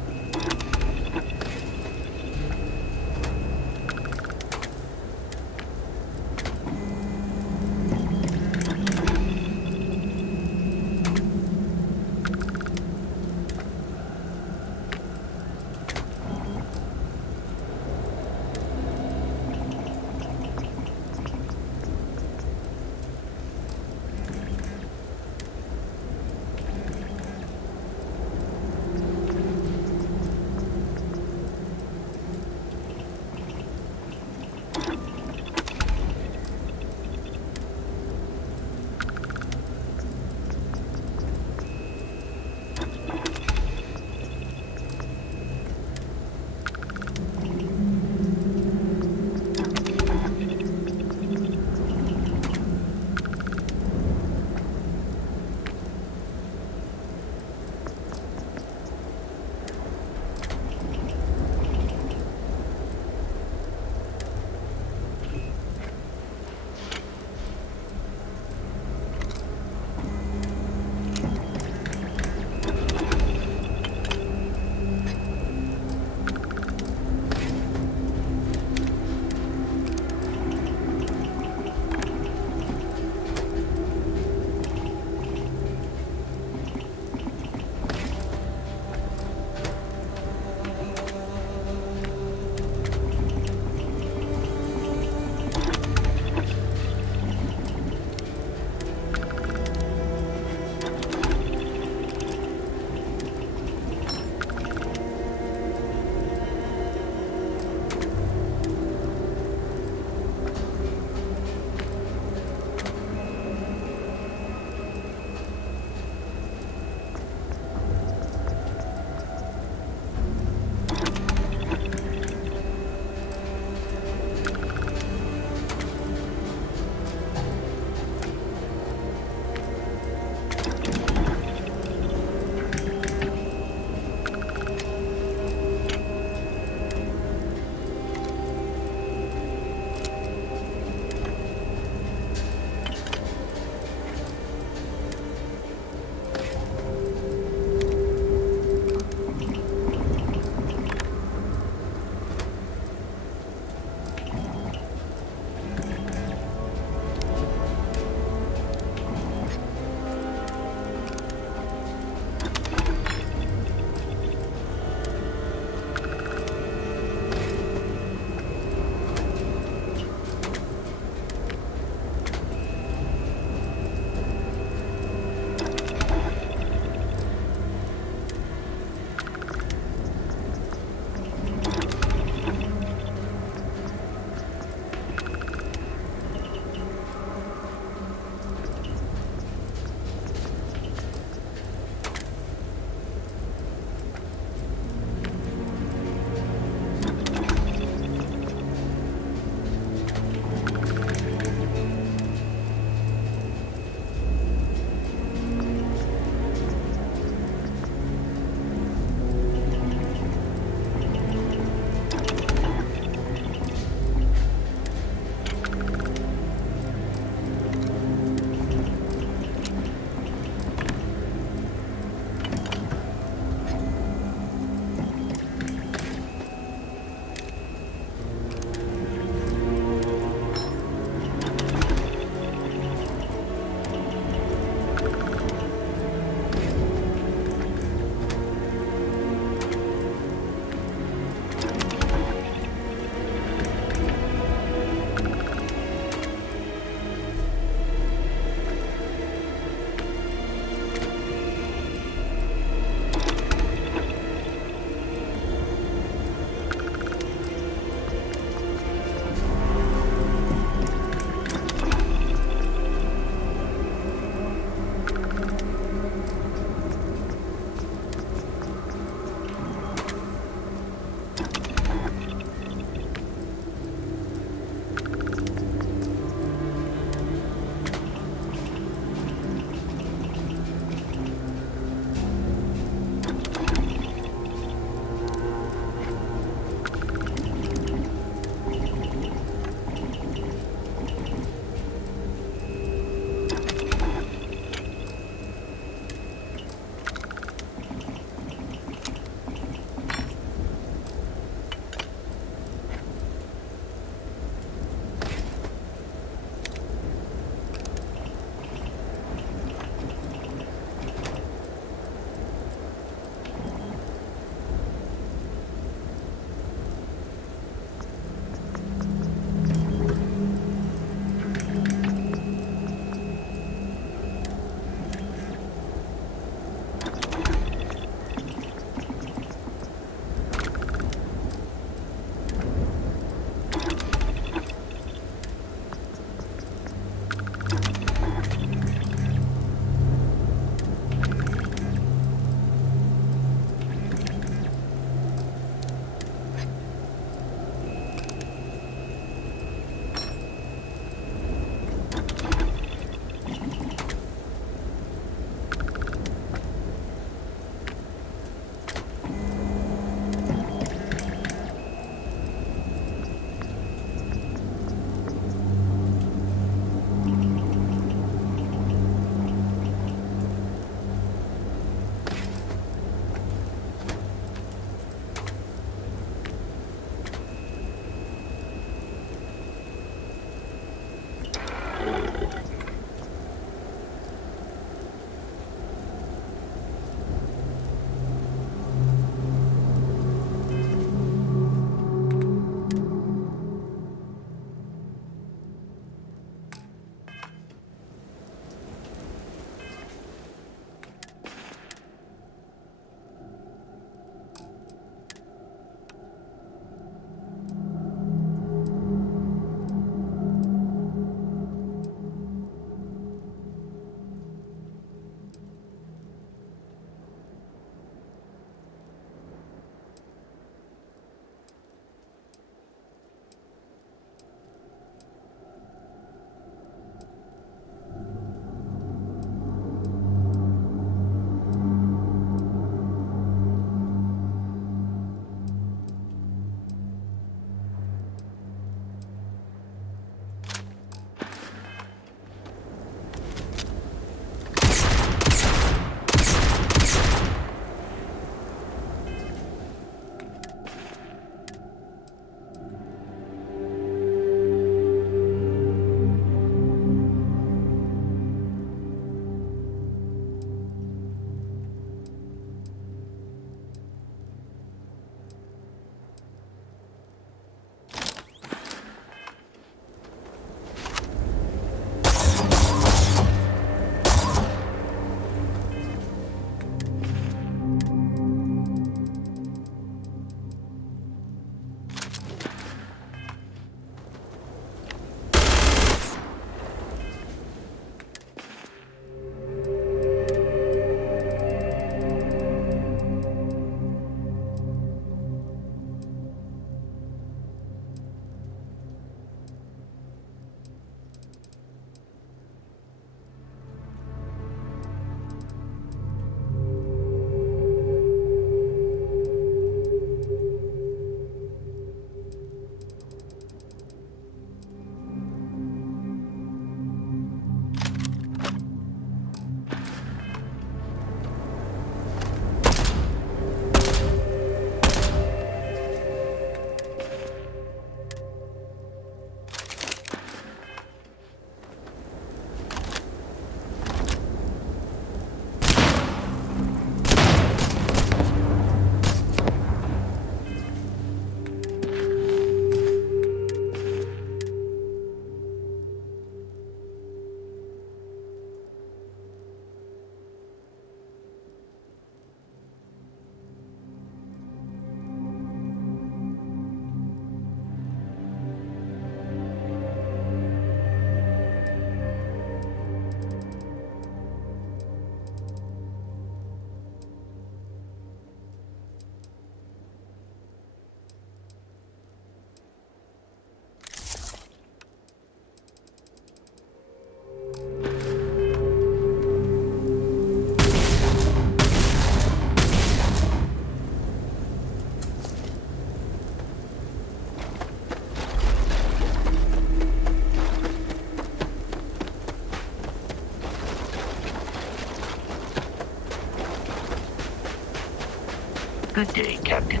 Good day, Captain.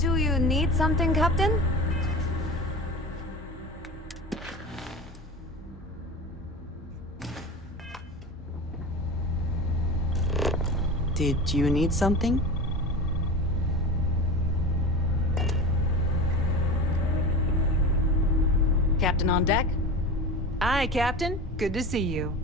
Do you need something, Captain? Did you need something? Captain on deck? Aye, Captain. Good to see you.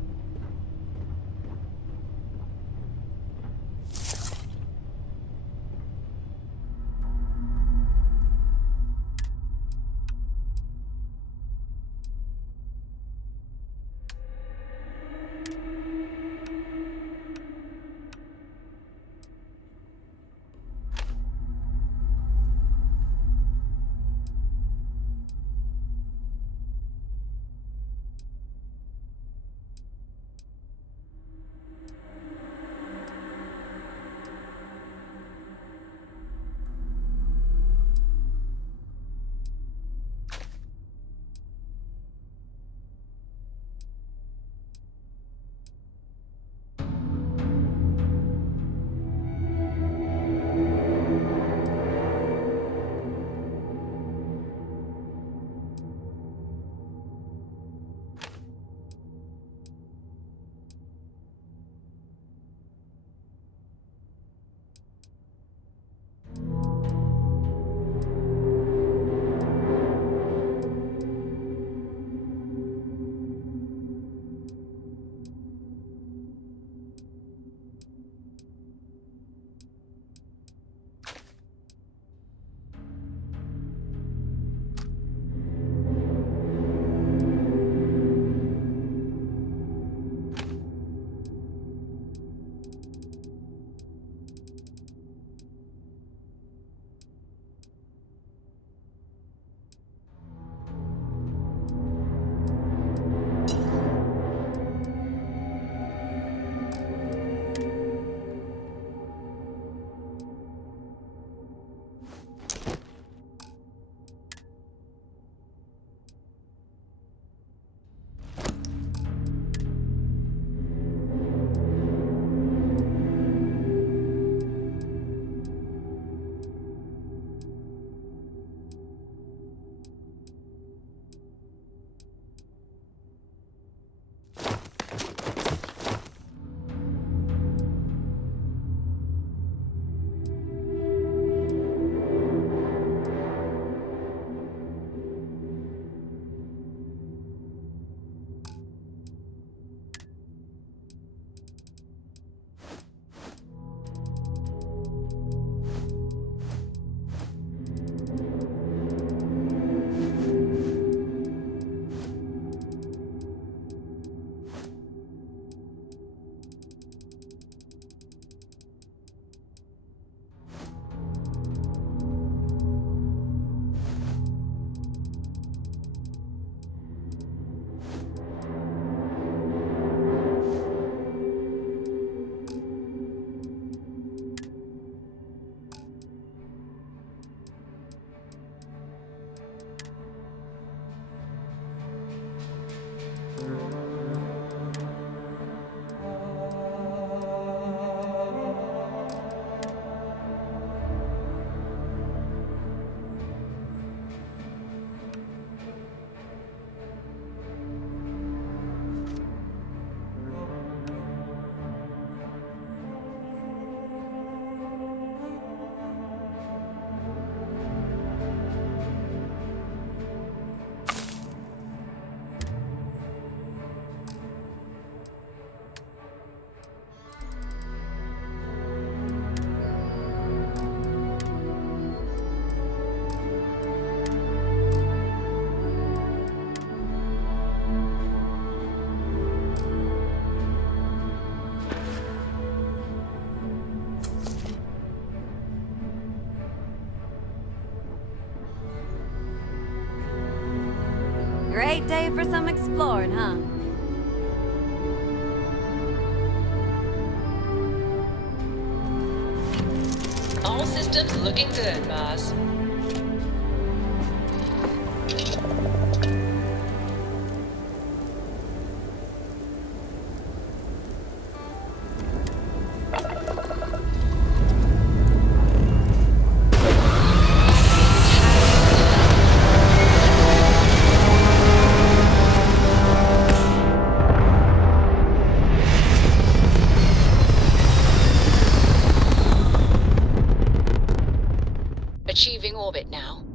Great day for some exploring, huh? All systems looking good, boss. Achieving orbit now.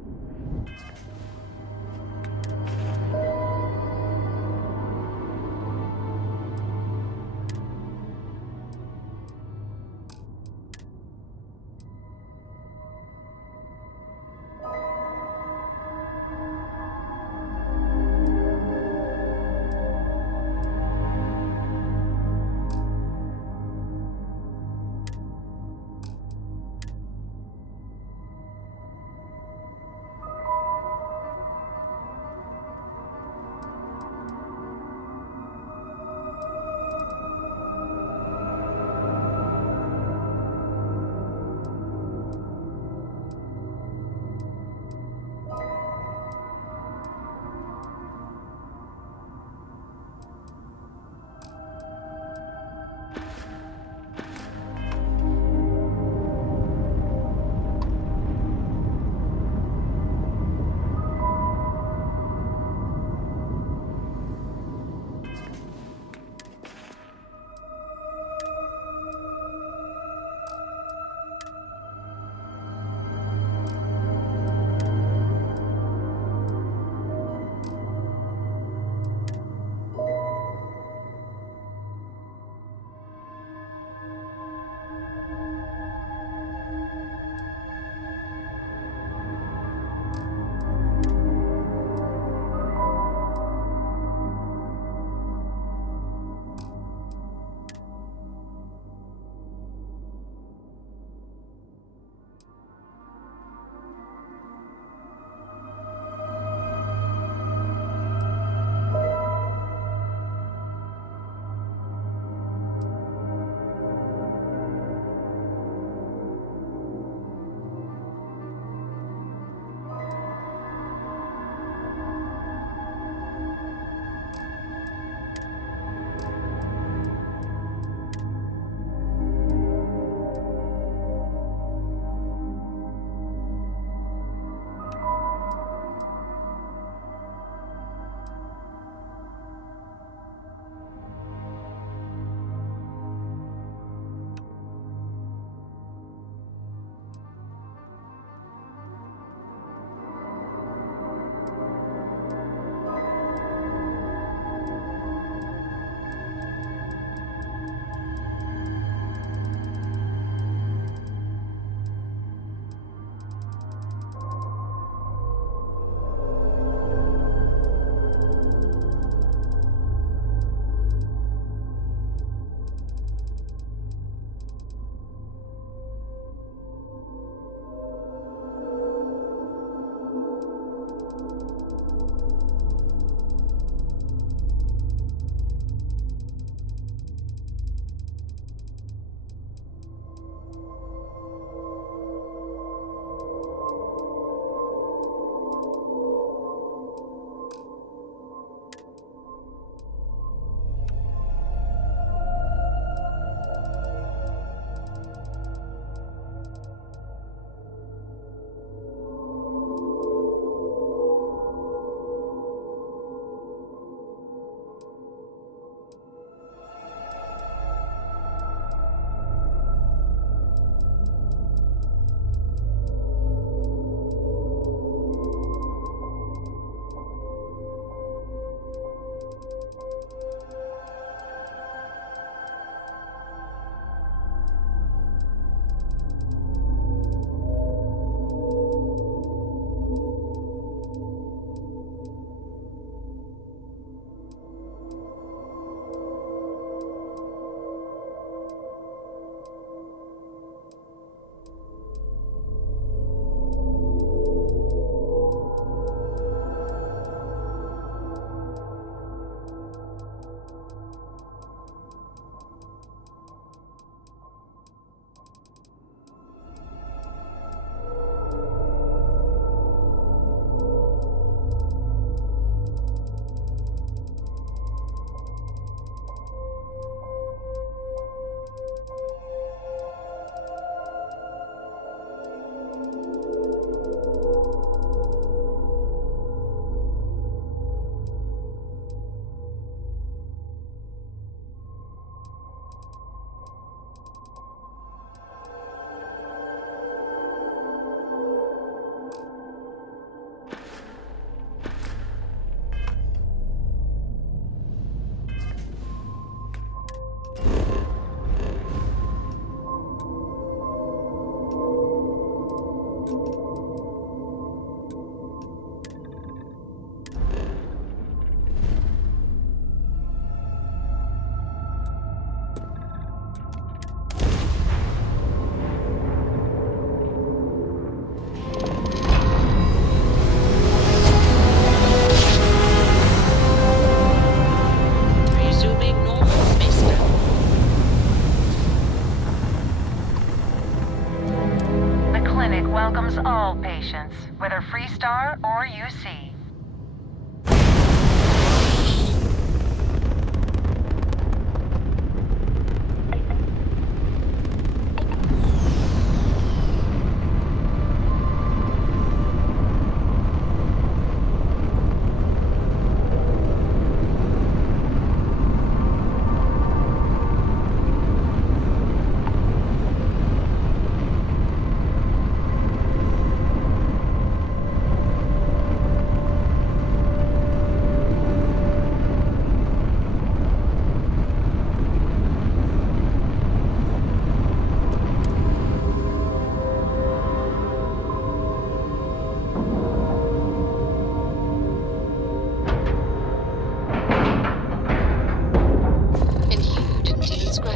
Welcomes all patients, whether Freestar or UC.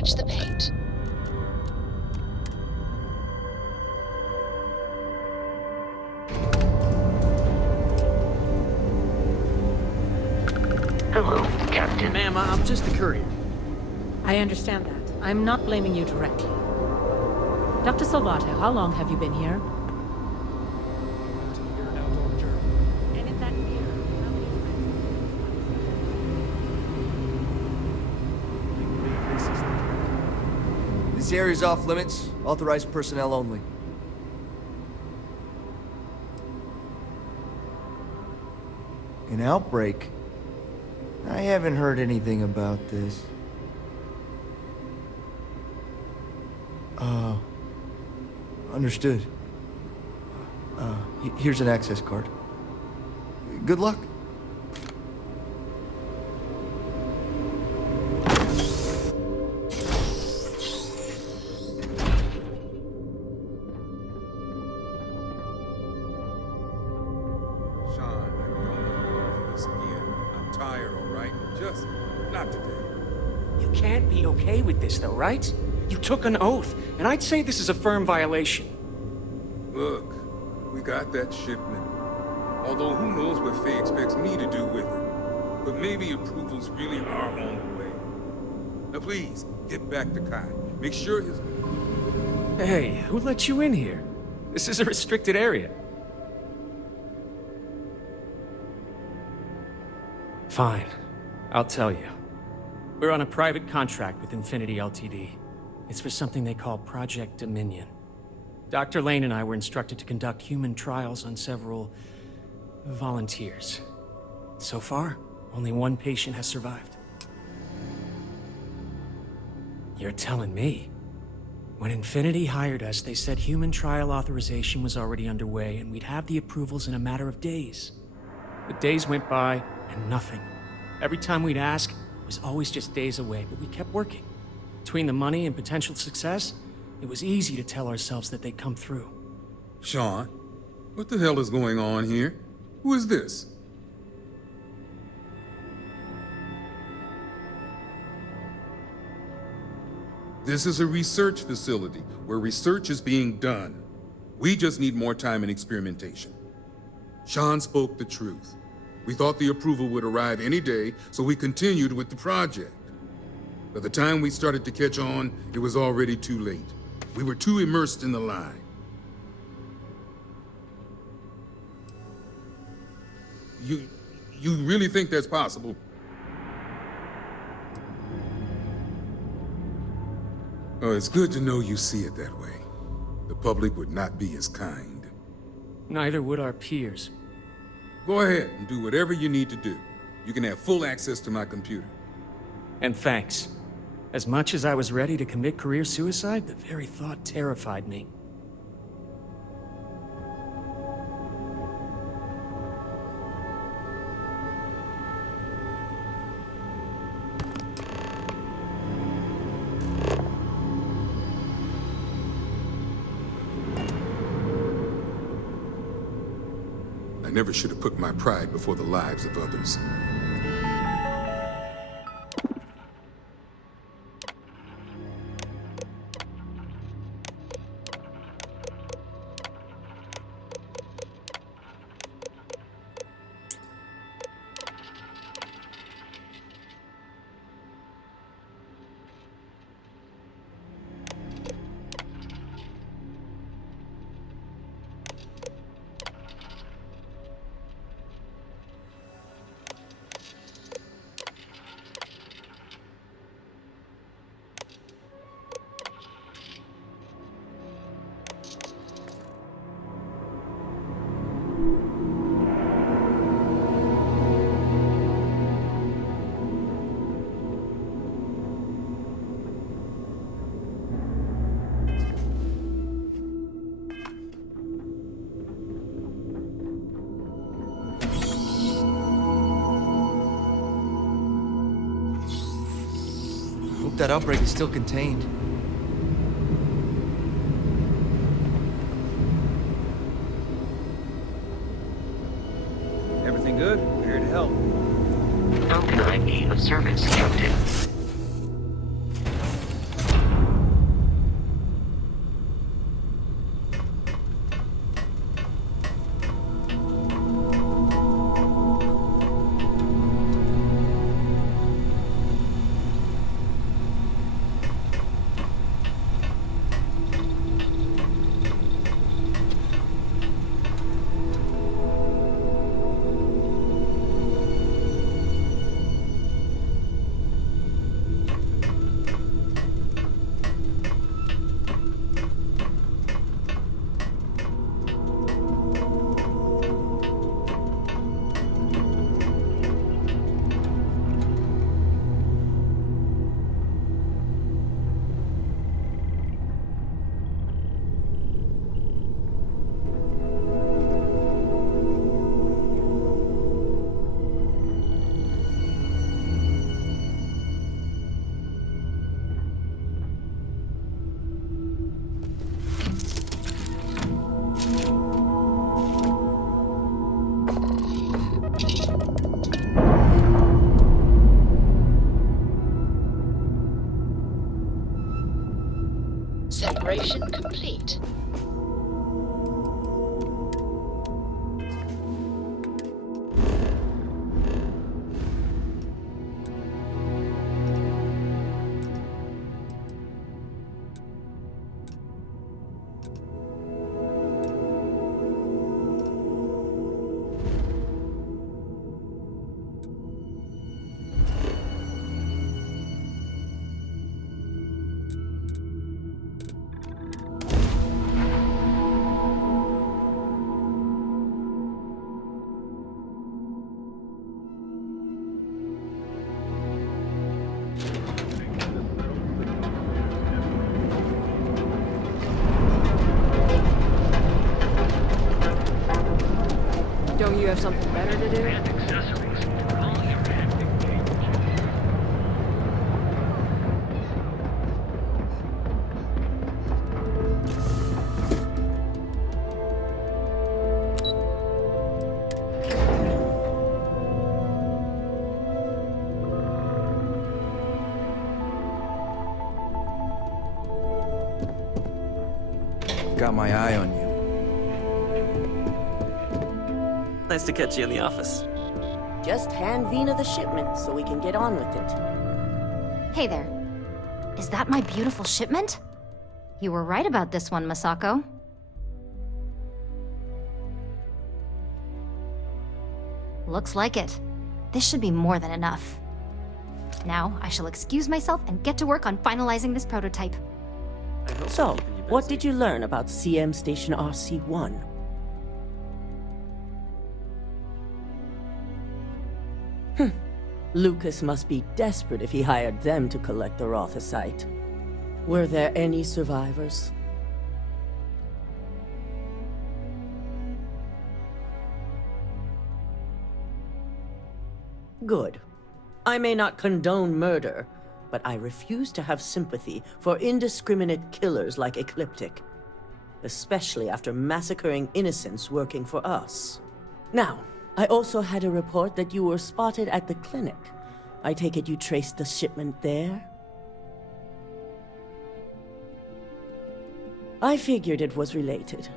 The paint. Hello, Captain. Ma'am, I'm just a courier. I understand that. I'm not blaming you directly. Dr. Salvato, how long have you been here? And in that year, how many This area's off limits. Authorized personnel only. An outbreak? I haven't heard anything about this. Understood. Here's an access card. Good luck. Okay with this, though, right? You took an oath, and I'd say this is a firm violation. Look, we got that shipment. Although who knows what Faye expects me to do with it. But maybe approvals really are on the way. Now please, get back to Kai. Make sure his... Hey, who let you in here? This is a restricted area. Fine. I'll tell you. We're on a private contract with Infinity Ltd. It's for something they call Project Dominion. Dr. Lane and I were instructed to conduct human trials on several volunteers. So far, only one patient has survived. You're telling me? When Infinity hired us, they said human trial authorization was already underway and we'd have the approvals in a matter of days. But days went by and nothing. Every time we'd ask, it was always just days away, but we kept working. Between the money and potential success, it was easy to tell ourselves that they'd come through. Sean, what the hell is going on here? Who is this? This is a research facility where research is being done. We just need more time and experimentation. Sean spoke the truth. We thought the approval would arrive any day, so we continued with the project. By the time we started to catch on, it was already too late. We were too immersed in the lie. You really think that's possible? Oh, it's good to know you see it that way. The public would not be as kind. Neither would our peers. Go ahead and do whatever you need to do. You can have full access to my computer. And thanks. As much as I was ready to commit career suicide, the very thought terrified me. I never should have put my pride before the lives of others. Hope that outbreak is still contained. Everything good? We're here to help. How can I be of service, Captain? Separation complete. Don't you have something better to do? Got my eye on you. Nice to catch you in the office. Just hand Vina the shipment so we can get on with it. Hey there. Is that my beautiful shipment? You were right about this one, Masako. Looks like it. This should be more than enough. Now, I shall excuse myself and get to work on finalizing this prototype. So, what did you learn about CM Station RC-1? Lucas must be desperate if he hired them to collect the Rothicite. Were there any survivors? Good. I may not condone murder, but I refuse to have sympathy for indiscriminate killers like Ecliptic, especially after massacring innocents working for us. Now, I also had a report that you were spotted at the clinic. I take it you traced the shipment there? I figured it was related.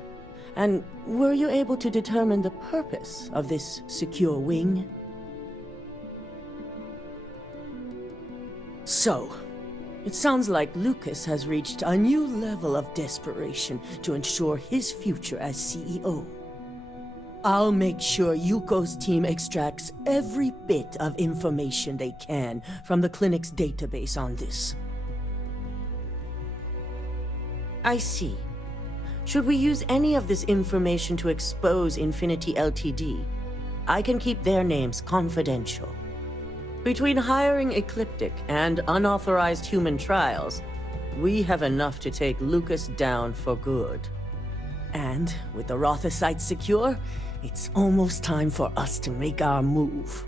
And were you able to determine the purpose of this secure wing? So, it sounds like Lucas has reached a new level of desperation to ensure his future as CEO. I'll make sure Yuko's team extracts every bit of information they can from the clinic's database on this. I see. Should we use any of this information to expose Infinity Ltd, I can keep their names confidential. Between hiring Ecliptic and unauthorized human trials, we have enough to take Lucas down for good. And with the Rothicite secure, it's almost time for us to make our move.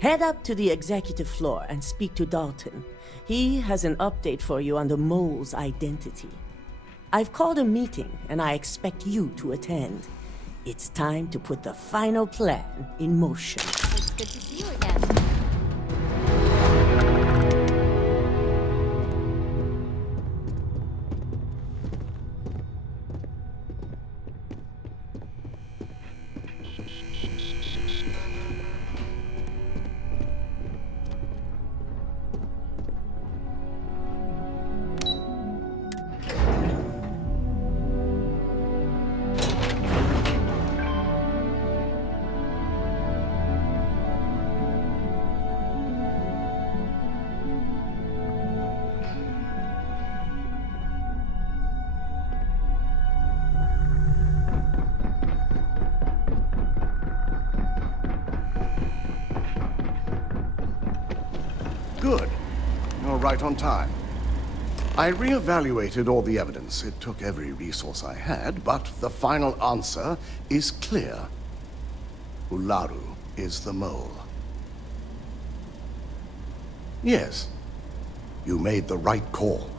Head up to the executive floor and speak to Dalton. He has an update for you on the mole's identity. I've called a meeting, and I expect you to attend. It's time to put the final plan in motion. It's good to see you again. Good. You're right on time. I reevaluated all the evidence. It took every resource I had, but the final answer is clear. Ularu is the mole. Yes, you made the right call.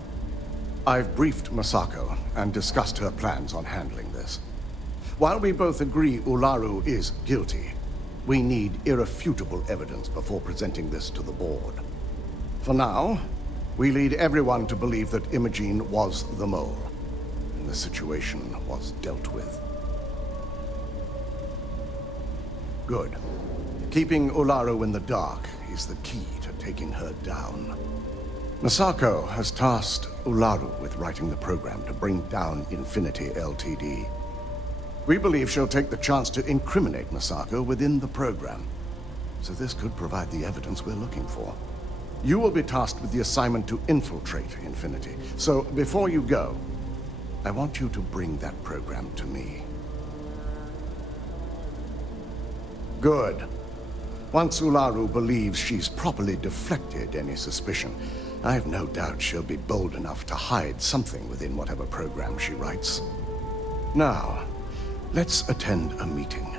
I've briefed Masako and discussed her plans on handling this. While we both agree Ularu is guilty, we need irrefutable evidence before presenting this to the board. For now, we lead everyone to believe that Imogene was the mole, and the situation was dealt with. Good. Keeping Ularu in the dark is the key to taking her down. Masako has tasked Ularu with writing the program to bring down Infinity Ltd. We believe she'll take the chance to incriminate Masako within the program, so this could provide the evidence we're looking for. You will be tasked with the assignment to infiltrate Infinity. So, before you go, I want you to bring that program to me. Good. Once Ularu believes she's properly deflected any suspicion, I have no doubt she'll be bold enough to hide something within whatever program she writes. Now, let's attend a meeting.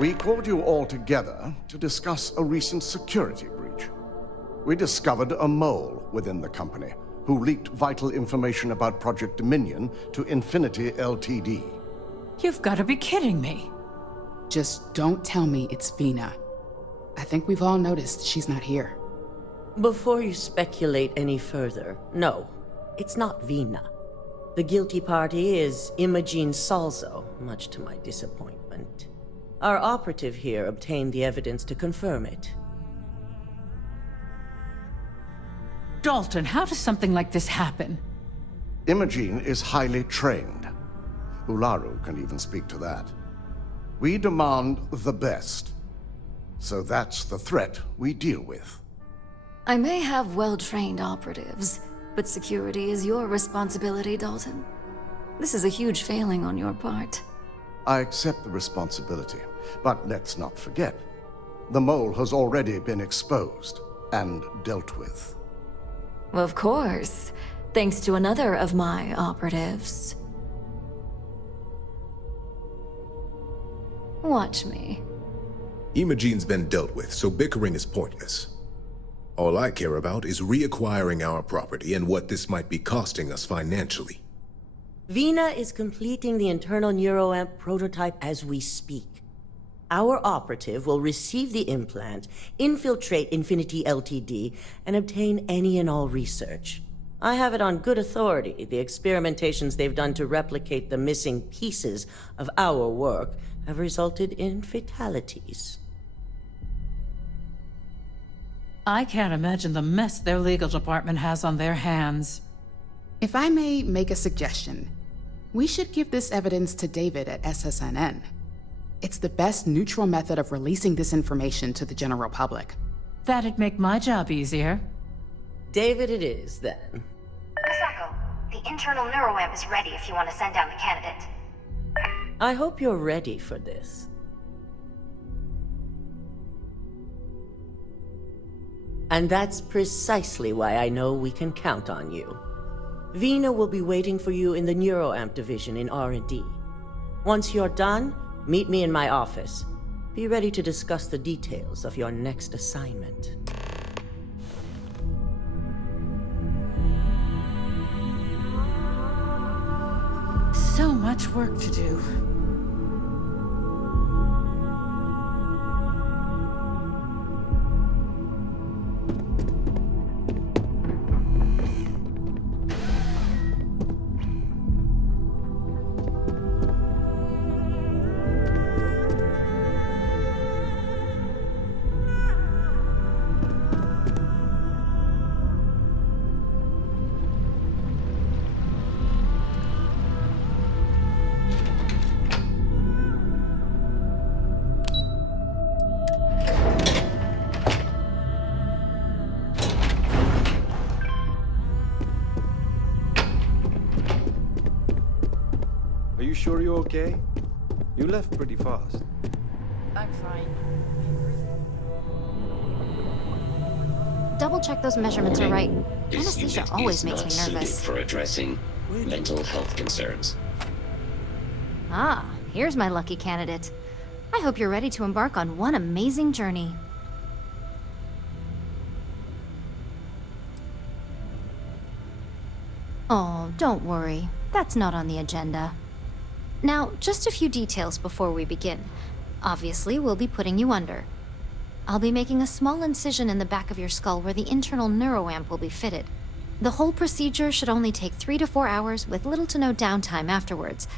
We called you all together to discuss a recent security breach. We discovered a mole within the company who leaked vital information about Project Dominion to Infinity Ltd. You've got to be kidding me. Just don't tell me it's Vina. I think we've all noticed she's not here. Before you speculate any further, no, it's not Vina. The guilty party is Imogene Salzo, much to my disappointment. Our operative here obtained the evidence to confirm it. Dalton, how does something like this happen? Imogene is highly trained. Ularu can even speak to that. We demand the best. So that's the threat we deal with. I may have well-trained operatives, but security is your responsibility, Dalton. This is a huge failing on your part. I accept the responsibility, but let's not forget, the mole has already been exposed and dealt with. Of course, thanks to another of my operatives. Watch me. Imogene's been dealt with, so bickering is pointless. All I care about is reacquiring our property and what this might be costing us financially. Vina is completing the internal neuroamp prototype as we speak. Our operative will receive the implant, infiltrate Infinity Ltd, and obtain any and all research. I have it on good authority. The experimentations they've done to replicate the missing pieces of our work have resulted in fatalities. I can't imagine the mess their legal department has on their hands. If I may make a suggestion, we should give this evidence to David at SSNN. It's the best neutral method of releasing this information to the general public. That'd make my job easier. David it is, then. Misako, the internal neuroamp is ready if you want to send down the candidate. I hope you're ready for this. And that's precisely why I know we can count on you. Vina will be waiting for you in the neuroamp division in R&D. Once you're done, meet me in my office. Be ready to discuss the details of your next assignment. So much work to do. Are you sure you're okay? You left pretty fast. I'm fine. Double check those measurements are right. This Anesthesia unit always is makes not me suited nervous. for addressing mental health concerns. Ah, here's my lucky candidate. I hope you're ready to embark on one amazing journey. Oh, don't worry. That's not on the agenda. Now, just a few details before we begin. Obviously, we'll be putting you under. I'll be making a small incision in the back of your skull where the internal neuroamp will be fitted. The whole procedure should only take 3 to 4 hours with little to no downtime afterwards,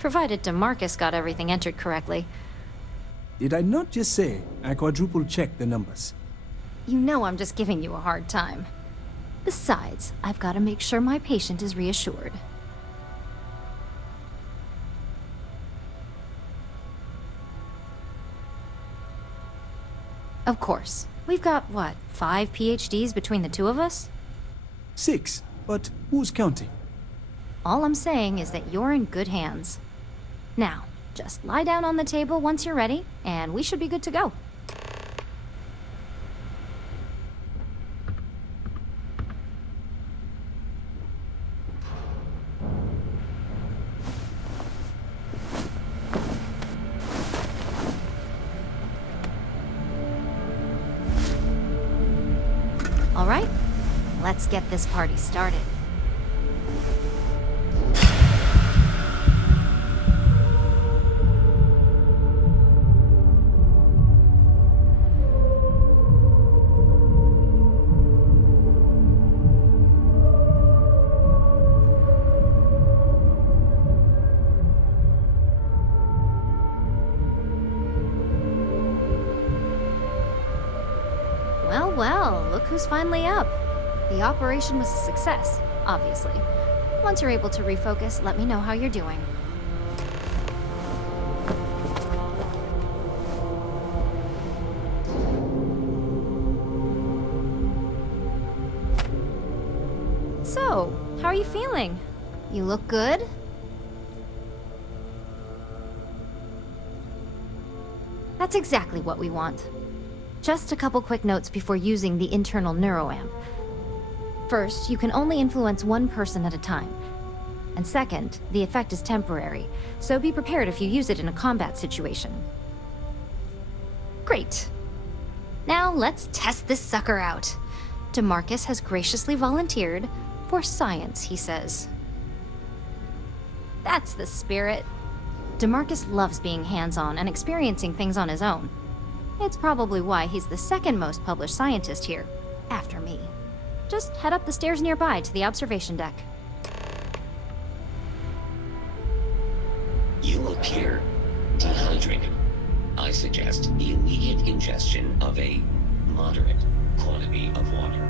provided DeMarcus got everything entered correctly. Did I not just say I quadruple-checked the numbers? You know I'm just giving you a hard time. Besides, I've got to make sure my patient is reassured. Of course. We've got, what, 5 PhDs between the two of us? 6, but who's counting? All I'm saying is that you're in good hands. Now, just lie down on the table once you're ready, and we should be good to go. All right, let's get this party started. Well, well, look who's finally up. The operation was a success, obviously. Once you're able to refocus, let me know how you're doing. So, how are you feeling? You look good? That's exactly what we want. Just a couple quick notes before using the internal neuroamp. First, you can only influence one person at a time. And second, the effect is temporary, so be prepared if you use it in a combat situation. Great. Now let's test this sucker out. DeMarcus has graciously volunteered for science, he says. That's the spirit. DeMarcus loves being hands-on and experiencing things on his own. It's probably why he's the second most published scientist here, after me. Just head up the stairs nearby to the observation deck. You appear dehydrated. I suggest the immediate ingestion of a moderate quantity of water.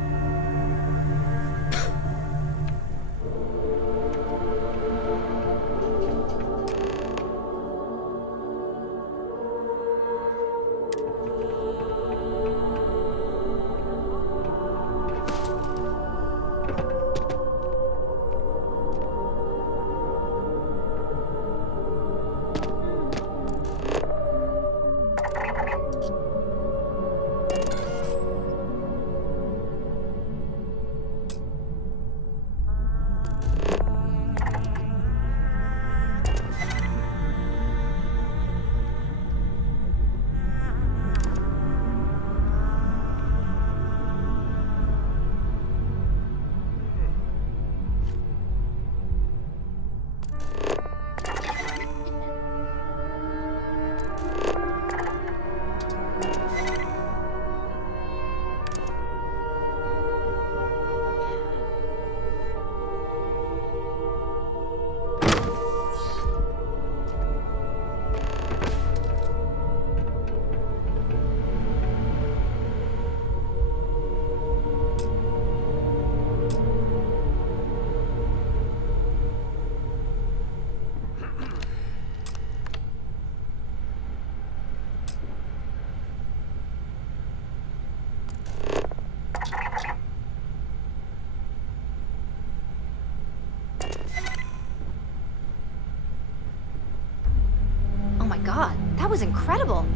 God, that was incredible.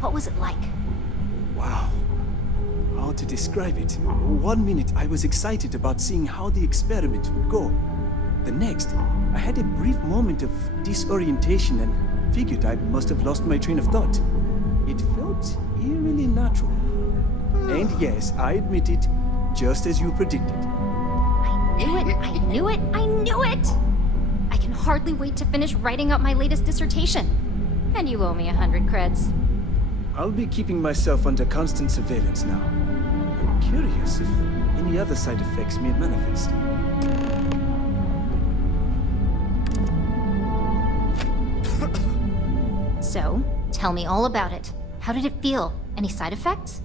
What was it like? Wow. How to describe it? 1 minute I was excited about seeing how the experiment would go. The next, I had a brief moment of disorientation and figured I must have lost my train of thought. It felt eerily natural. And yes, I admit it, just as you predicted. I knew it, I knew it, I knew it! I can hardly wait to finish writing up my latest dissertation. And you owe me 100 creds. I'll be keeping myself under constant surveillance now. I'm curious if any other side effects may manifest. So, tell me all about it. How did it feel? Any side effects?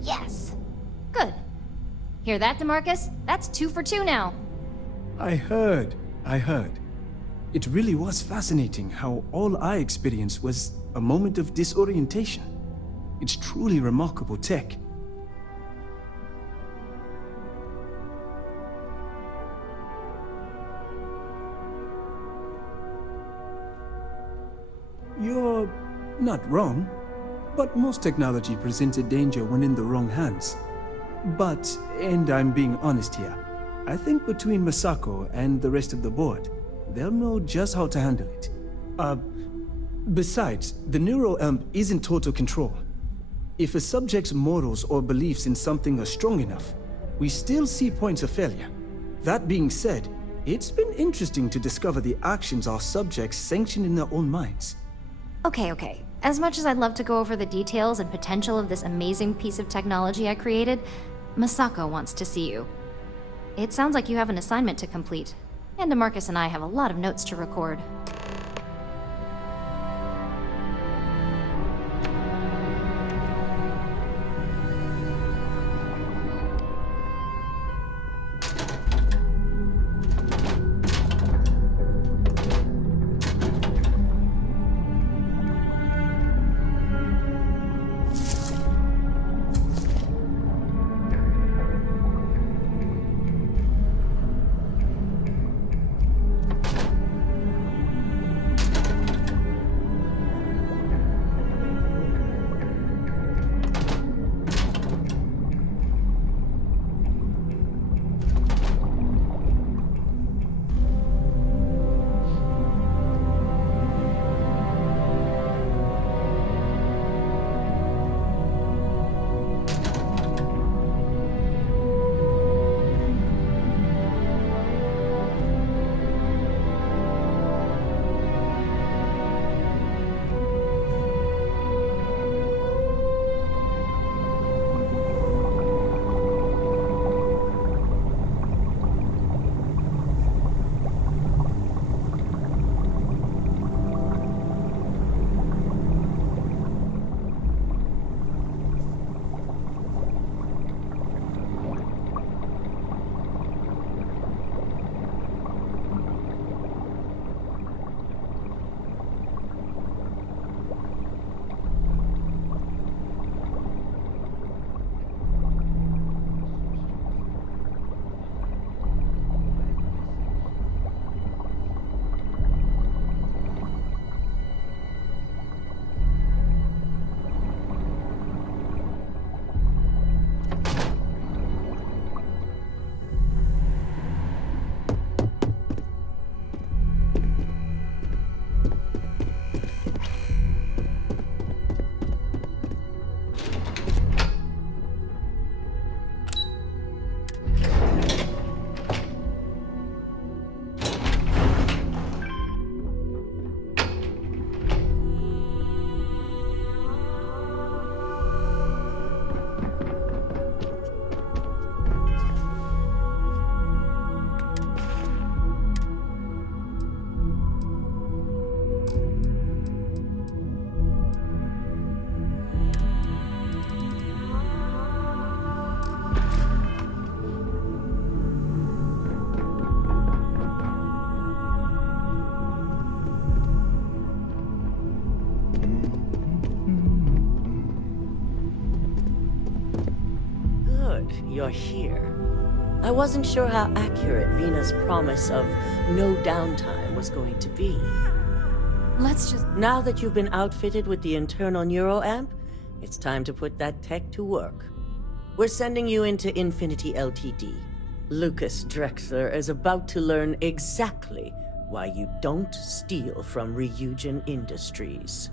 Yes. Good. Hear that, DeMarcus? That's 2 for 2 now. I heard. It really was fascinating how all I experienced was a moment of disorientation. It's truly remarkable tech. You're not wrong, but most technology presents a danger when in the wrong hands. But, and I'm being honest here, I think between Masako and the rest of the board, they'll know just how to handle it. Besides, the neuroamp isn't total control. If a subject's morals or beliefs in something are strong enough, we still see points of failure. That being said, it's been interesting to discover the actions our subjects sanction in their own minds. Okay. As much as I'd love to go over the details and potential of this amazing piece of technology I created, Masako wants to see you. It sounds like you have an assignment to complete. And DeMarcus and I have a lot of notes to record. You're here. I wasn't sure how accurate Vina's promise of no downtime was going to be. Let's just... Now that you've been outfitted with the internal neuroamp, it's time to put that tech to work. We're sending you into Infinity Ltd. Lucas Drexler is about to learn exactly why you don't steal from Ryujin Industries.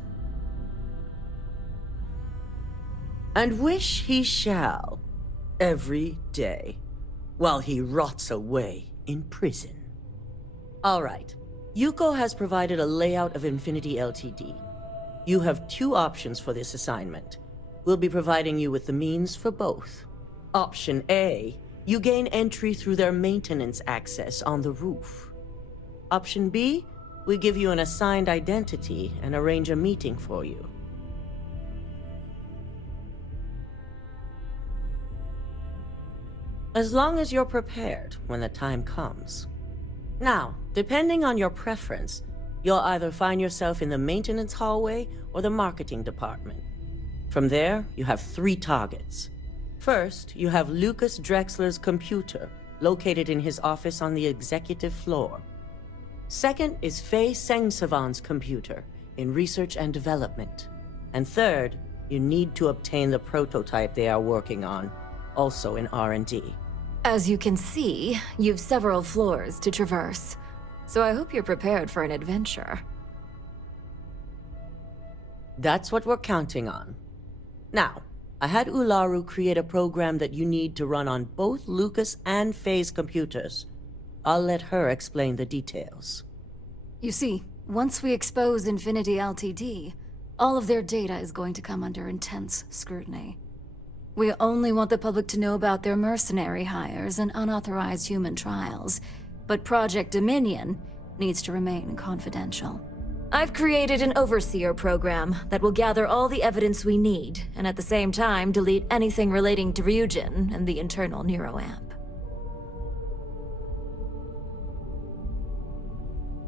And wish he shall. Every day, while he rots away in prison. All right, Yuko has provided a layout of Infinity Ltd. You have two options for this assignment. We'll be providing you with the means for both. Option A, you gain entry through their maintenance access on the roof. Option B, we give you an assigned identity and arrange a meeting for you. As long as you're prepared when the time comes. Now, depending on your preference, you'll either find yourself in the maintenance hallway or the marketing department. From there, you have 3 targets. First, you have Lucas Drexler's computer, located in his office on the executive floor. Second is Faye Sengsavan's computer, in research and development. And third, you need to obtain the prototype they are working on, also in R&D. As you can see, you've several floors to traverse. So I hope you're prepared for an adventure. That's what we're counting on. Now, I had Ularu create a program that you need to run on both Lucas and Faye's computers. I'll let her explain the details. You see, once we expose Infinity Ltd, all of their data is going to come under intense scrutiny. We only want the public to know about their mercenary hires and unauthorized human trials, but Project Dominion needs to remain confidential. I've created an overseer program that will gather all the evidence we need, and at the same time delete anything relating to Ryujin and the internal neuroamp.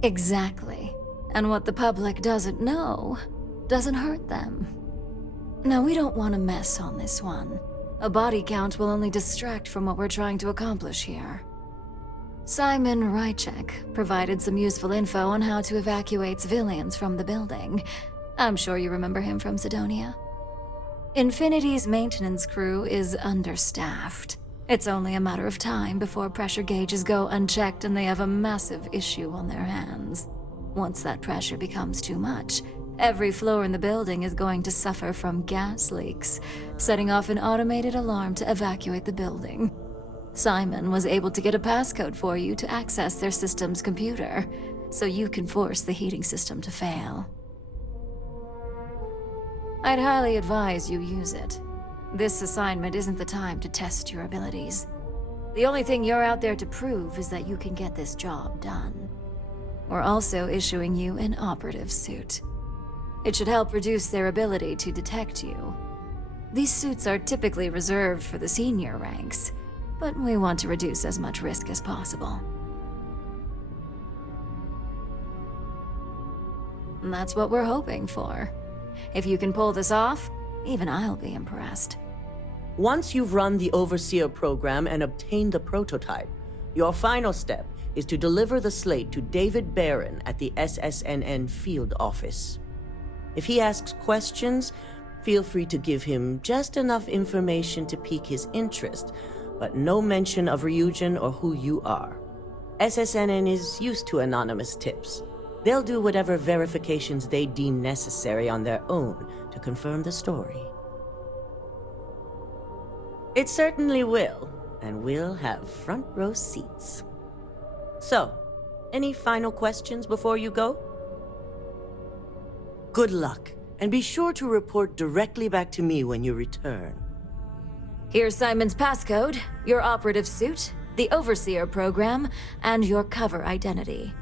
Exactly. And what the public doesn't know doesn't hurt them. No, we don't want to mess on this one. A body count will only distract from what we're trying to accomplish here. Simon Ryujin provided some useful info on how to evacuate civilians from the building. I'm sure you remember him from Sidonia. Infinity's maintenance crew is understaffed. It's only a matter of time before pressure gauges go unchecked and they have a massive issue on their hands. Once that pressure becomes too much, every floor in the building is going to suffer from gas leaks, setting off an automated alarm to evacuate the building. Simon was able to get a passcode for you to access their system's computer, so you can force the heating system to fail. I'd highly advise you use it. This assignment isn't the time to test your abilities. The only thing you're out there to prove is that you can get this job done. We're also issuing you an operative suit. It should help reduce their ability to detect you. These suits are typically reserved for the senior ranks, but we want to reduce as much risk as possible. And that's what we're hoping for. If you can pull this off, even I'll be impressed. Once you've run the Overseer program and obtained the prototype, your final step is to deliver the slate to David Barron at the SSNN field office. If he asks questions, feel free to give him just enough information to pique his interest, but no mention of Ryujin or who you are. SSNN is used to anonymous tips. They'll do whatever verifications they deem necessary on their own to confirm the story. It certainly will, and we'll have front row seats. So, any final questions before you go? Good luck, and be sure to report directly back to me when you return. Here's Simon's passcode, your operative suit, the Overseer program, and your cover identity.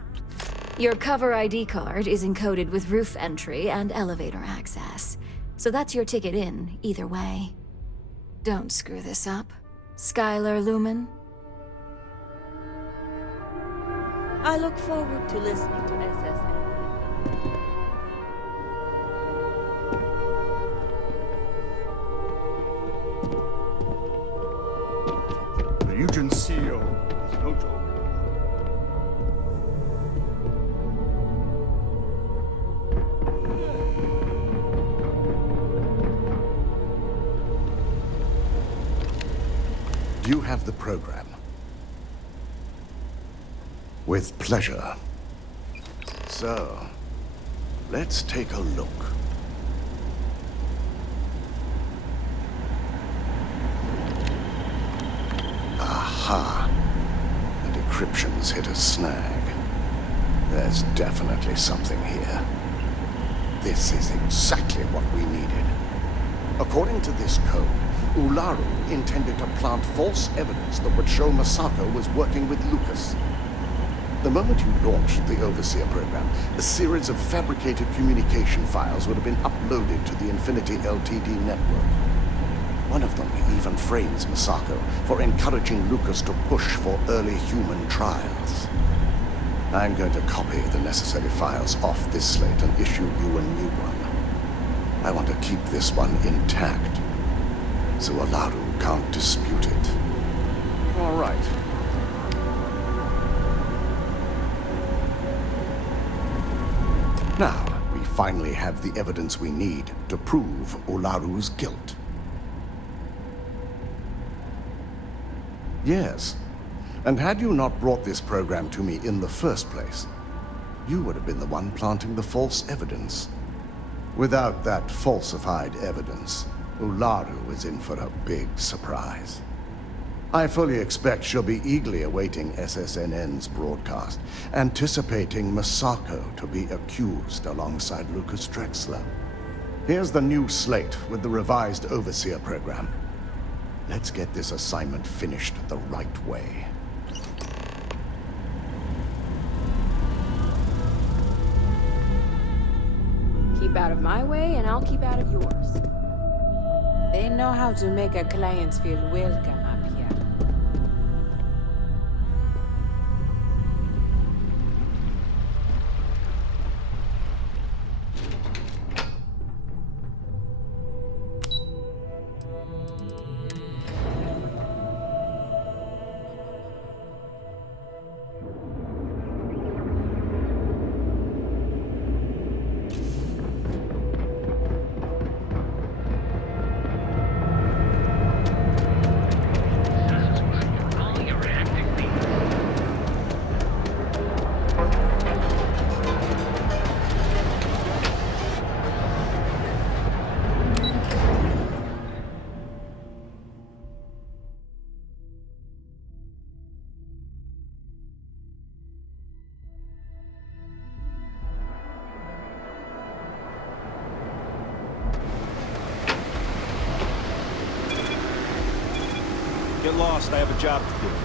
Your cover ID card is encoded with roof entry and elevator access, so that's your ticket in, either way. Don't screw this up, Skylar Lumen. I look forward to listening to SSN. The Ryujin CEO is no joke. Do you have the program? With pleasure. So, let's take a look. Aha! The decryption's hit a snag. There's definitely something here. This is exactly what we needed. According to this code, Ularu intended to plant false evidence that would show Masako was working with Lucas. The moment you launched the Overseer program, a series of fabricated communication files would have been uploaded to the Infinity LTD network. One of them even frames Masako for encouraging Lucas to push for early human trials. I'm going to copy the necessary files off this slate and issue you a new one. I want to keep this one intact, so Ularu can't dispute it. All right. Now, we finally have the evidence we need to prove Ularu's guilt. Yes, and had you not brought this program to me in the first place, you would have been the one planting the false evidence. Without that falsified evidence, Ularu is in for a big surprise. I fully expect she'll be eagerly awaiting SSNN's broadcast, anticipating Masako to be accused alongside Lucas Drexler. Here's the new slate with the revised Overseer program. Let's get this assignment finished the right way. keep out of my way, and I'll keep out of yours. They know how to make our clients feel welcome up here. Get lost, I have a job to do.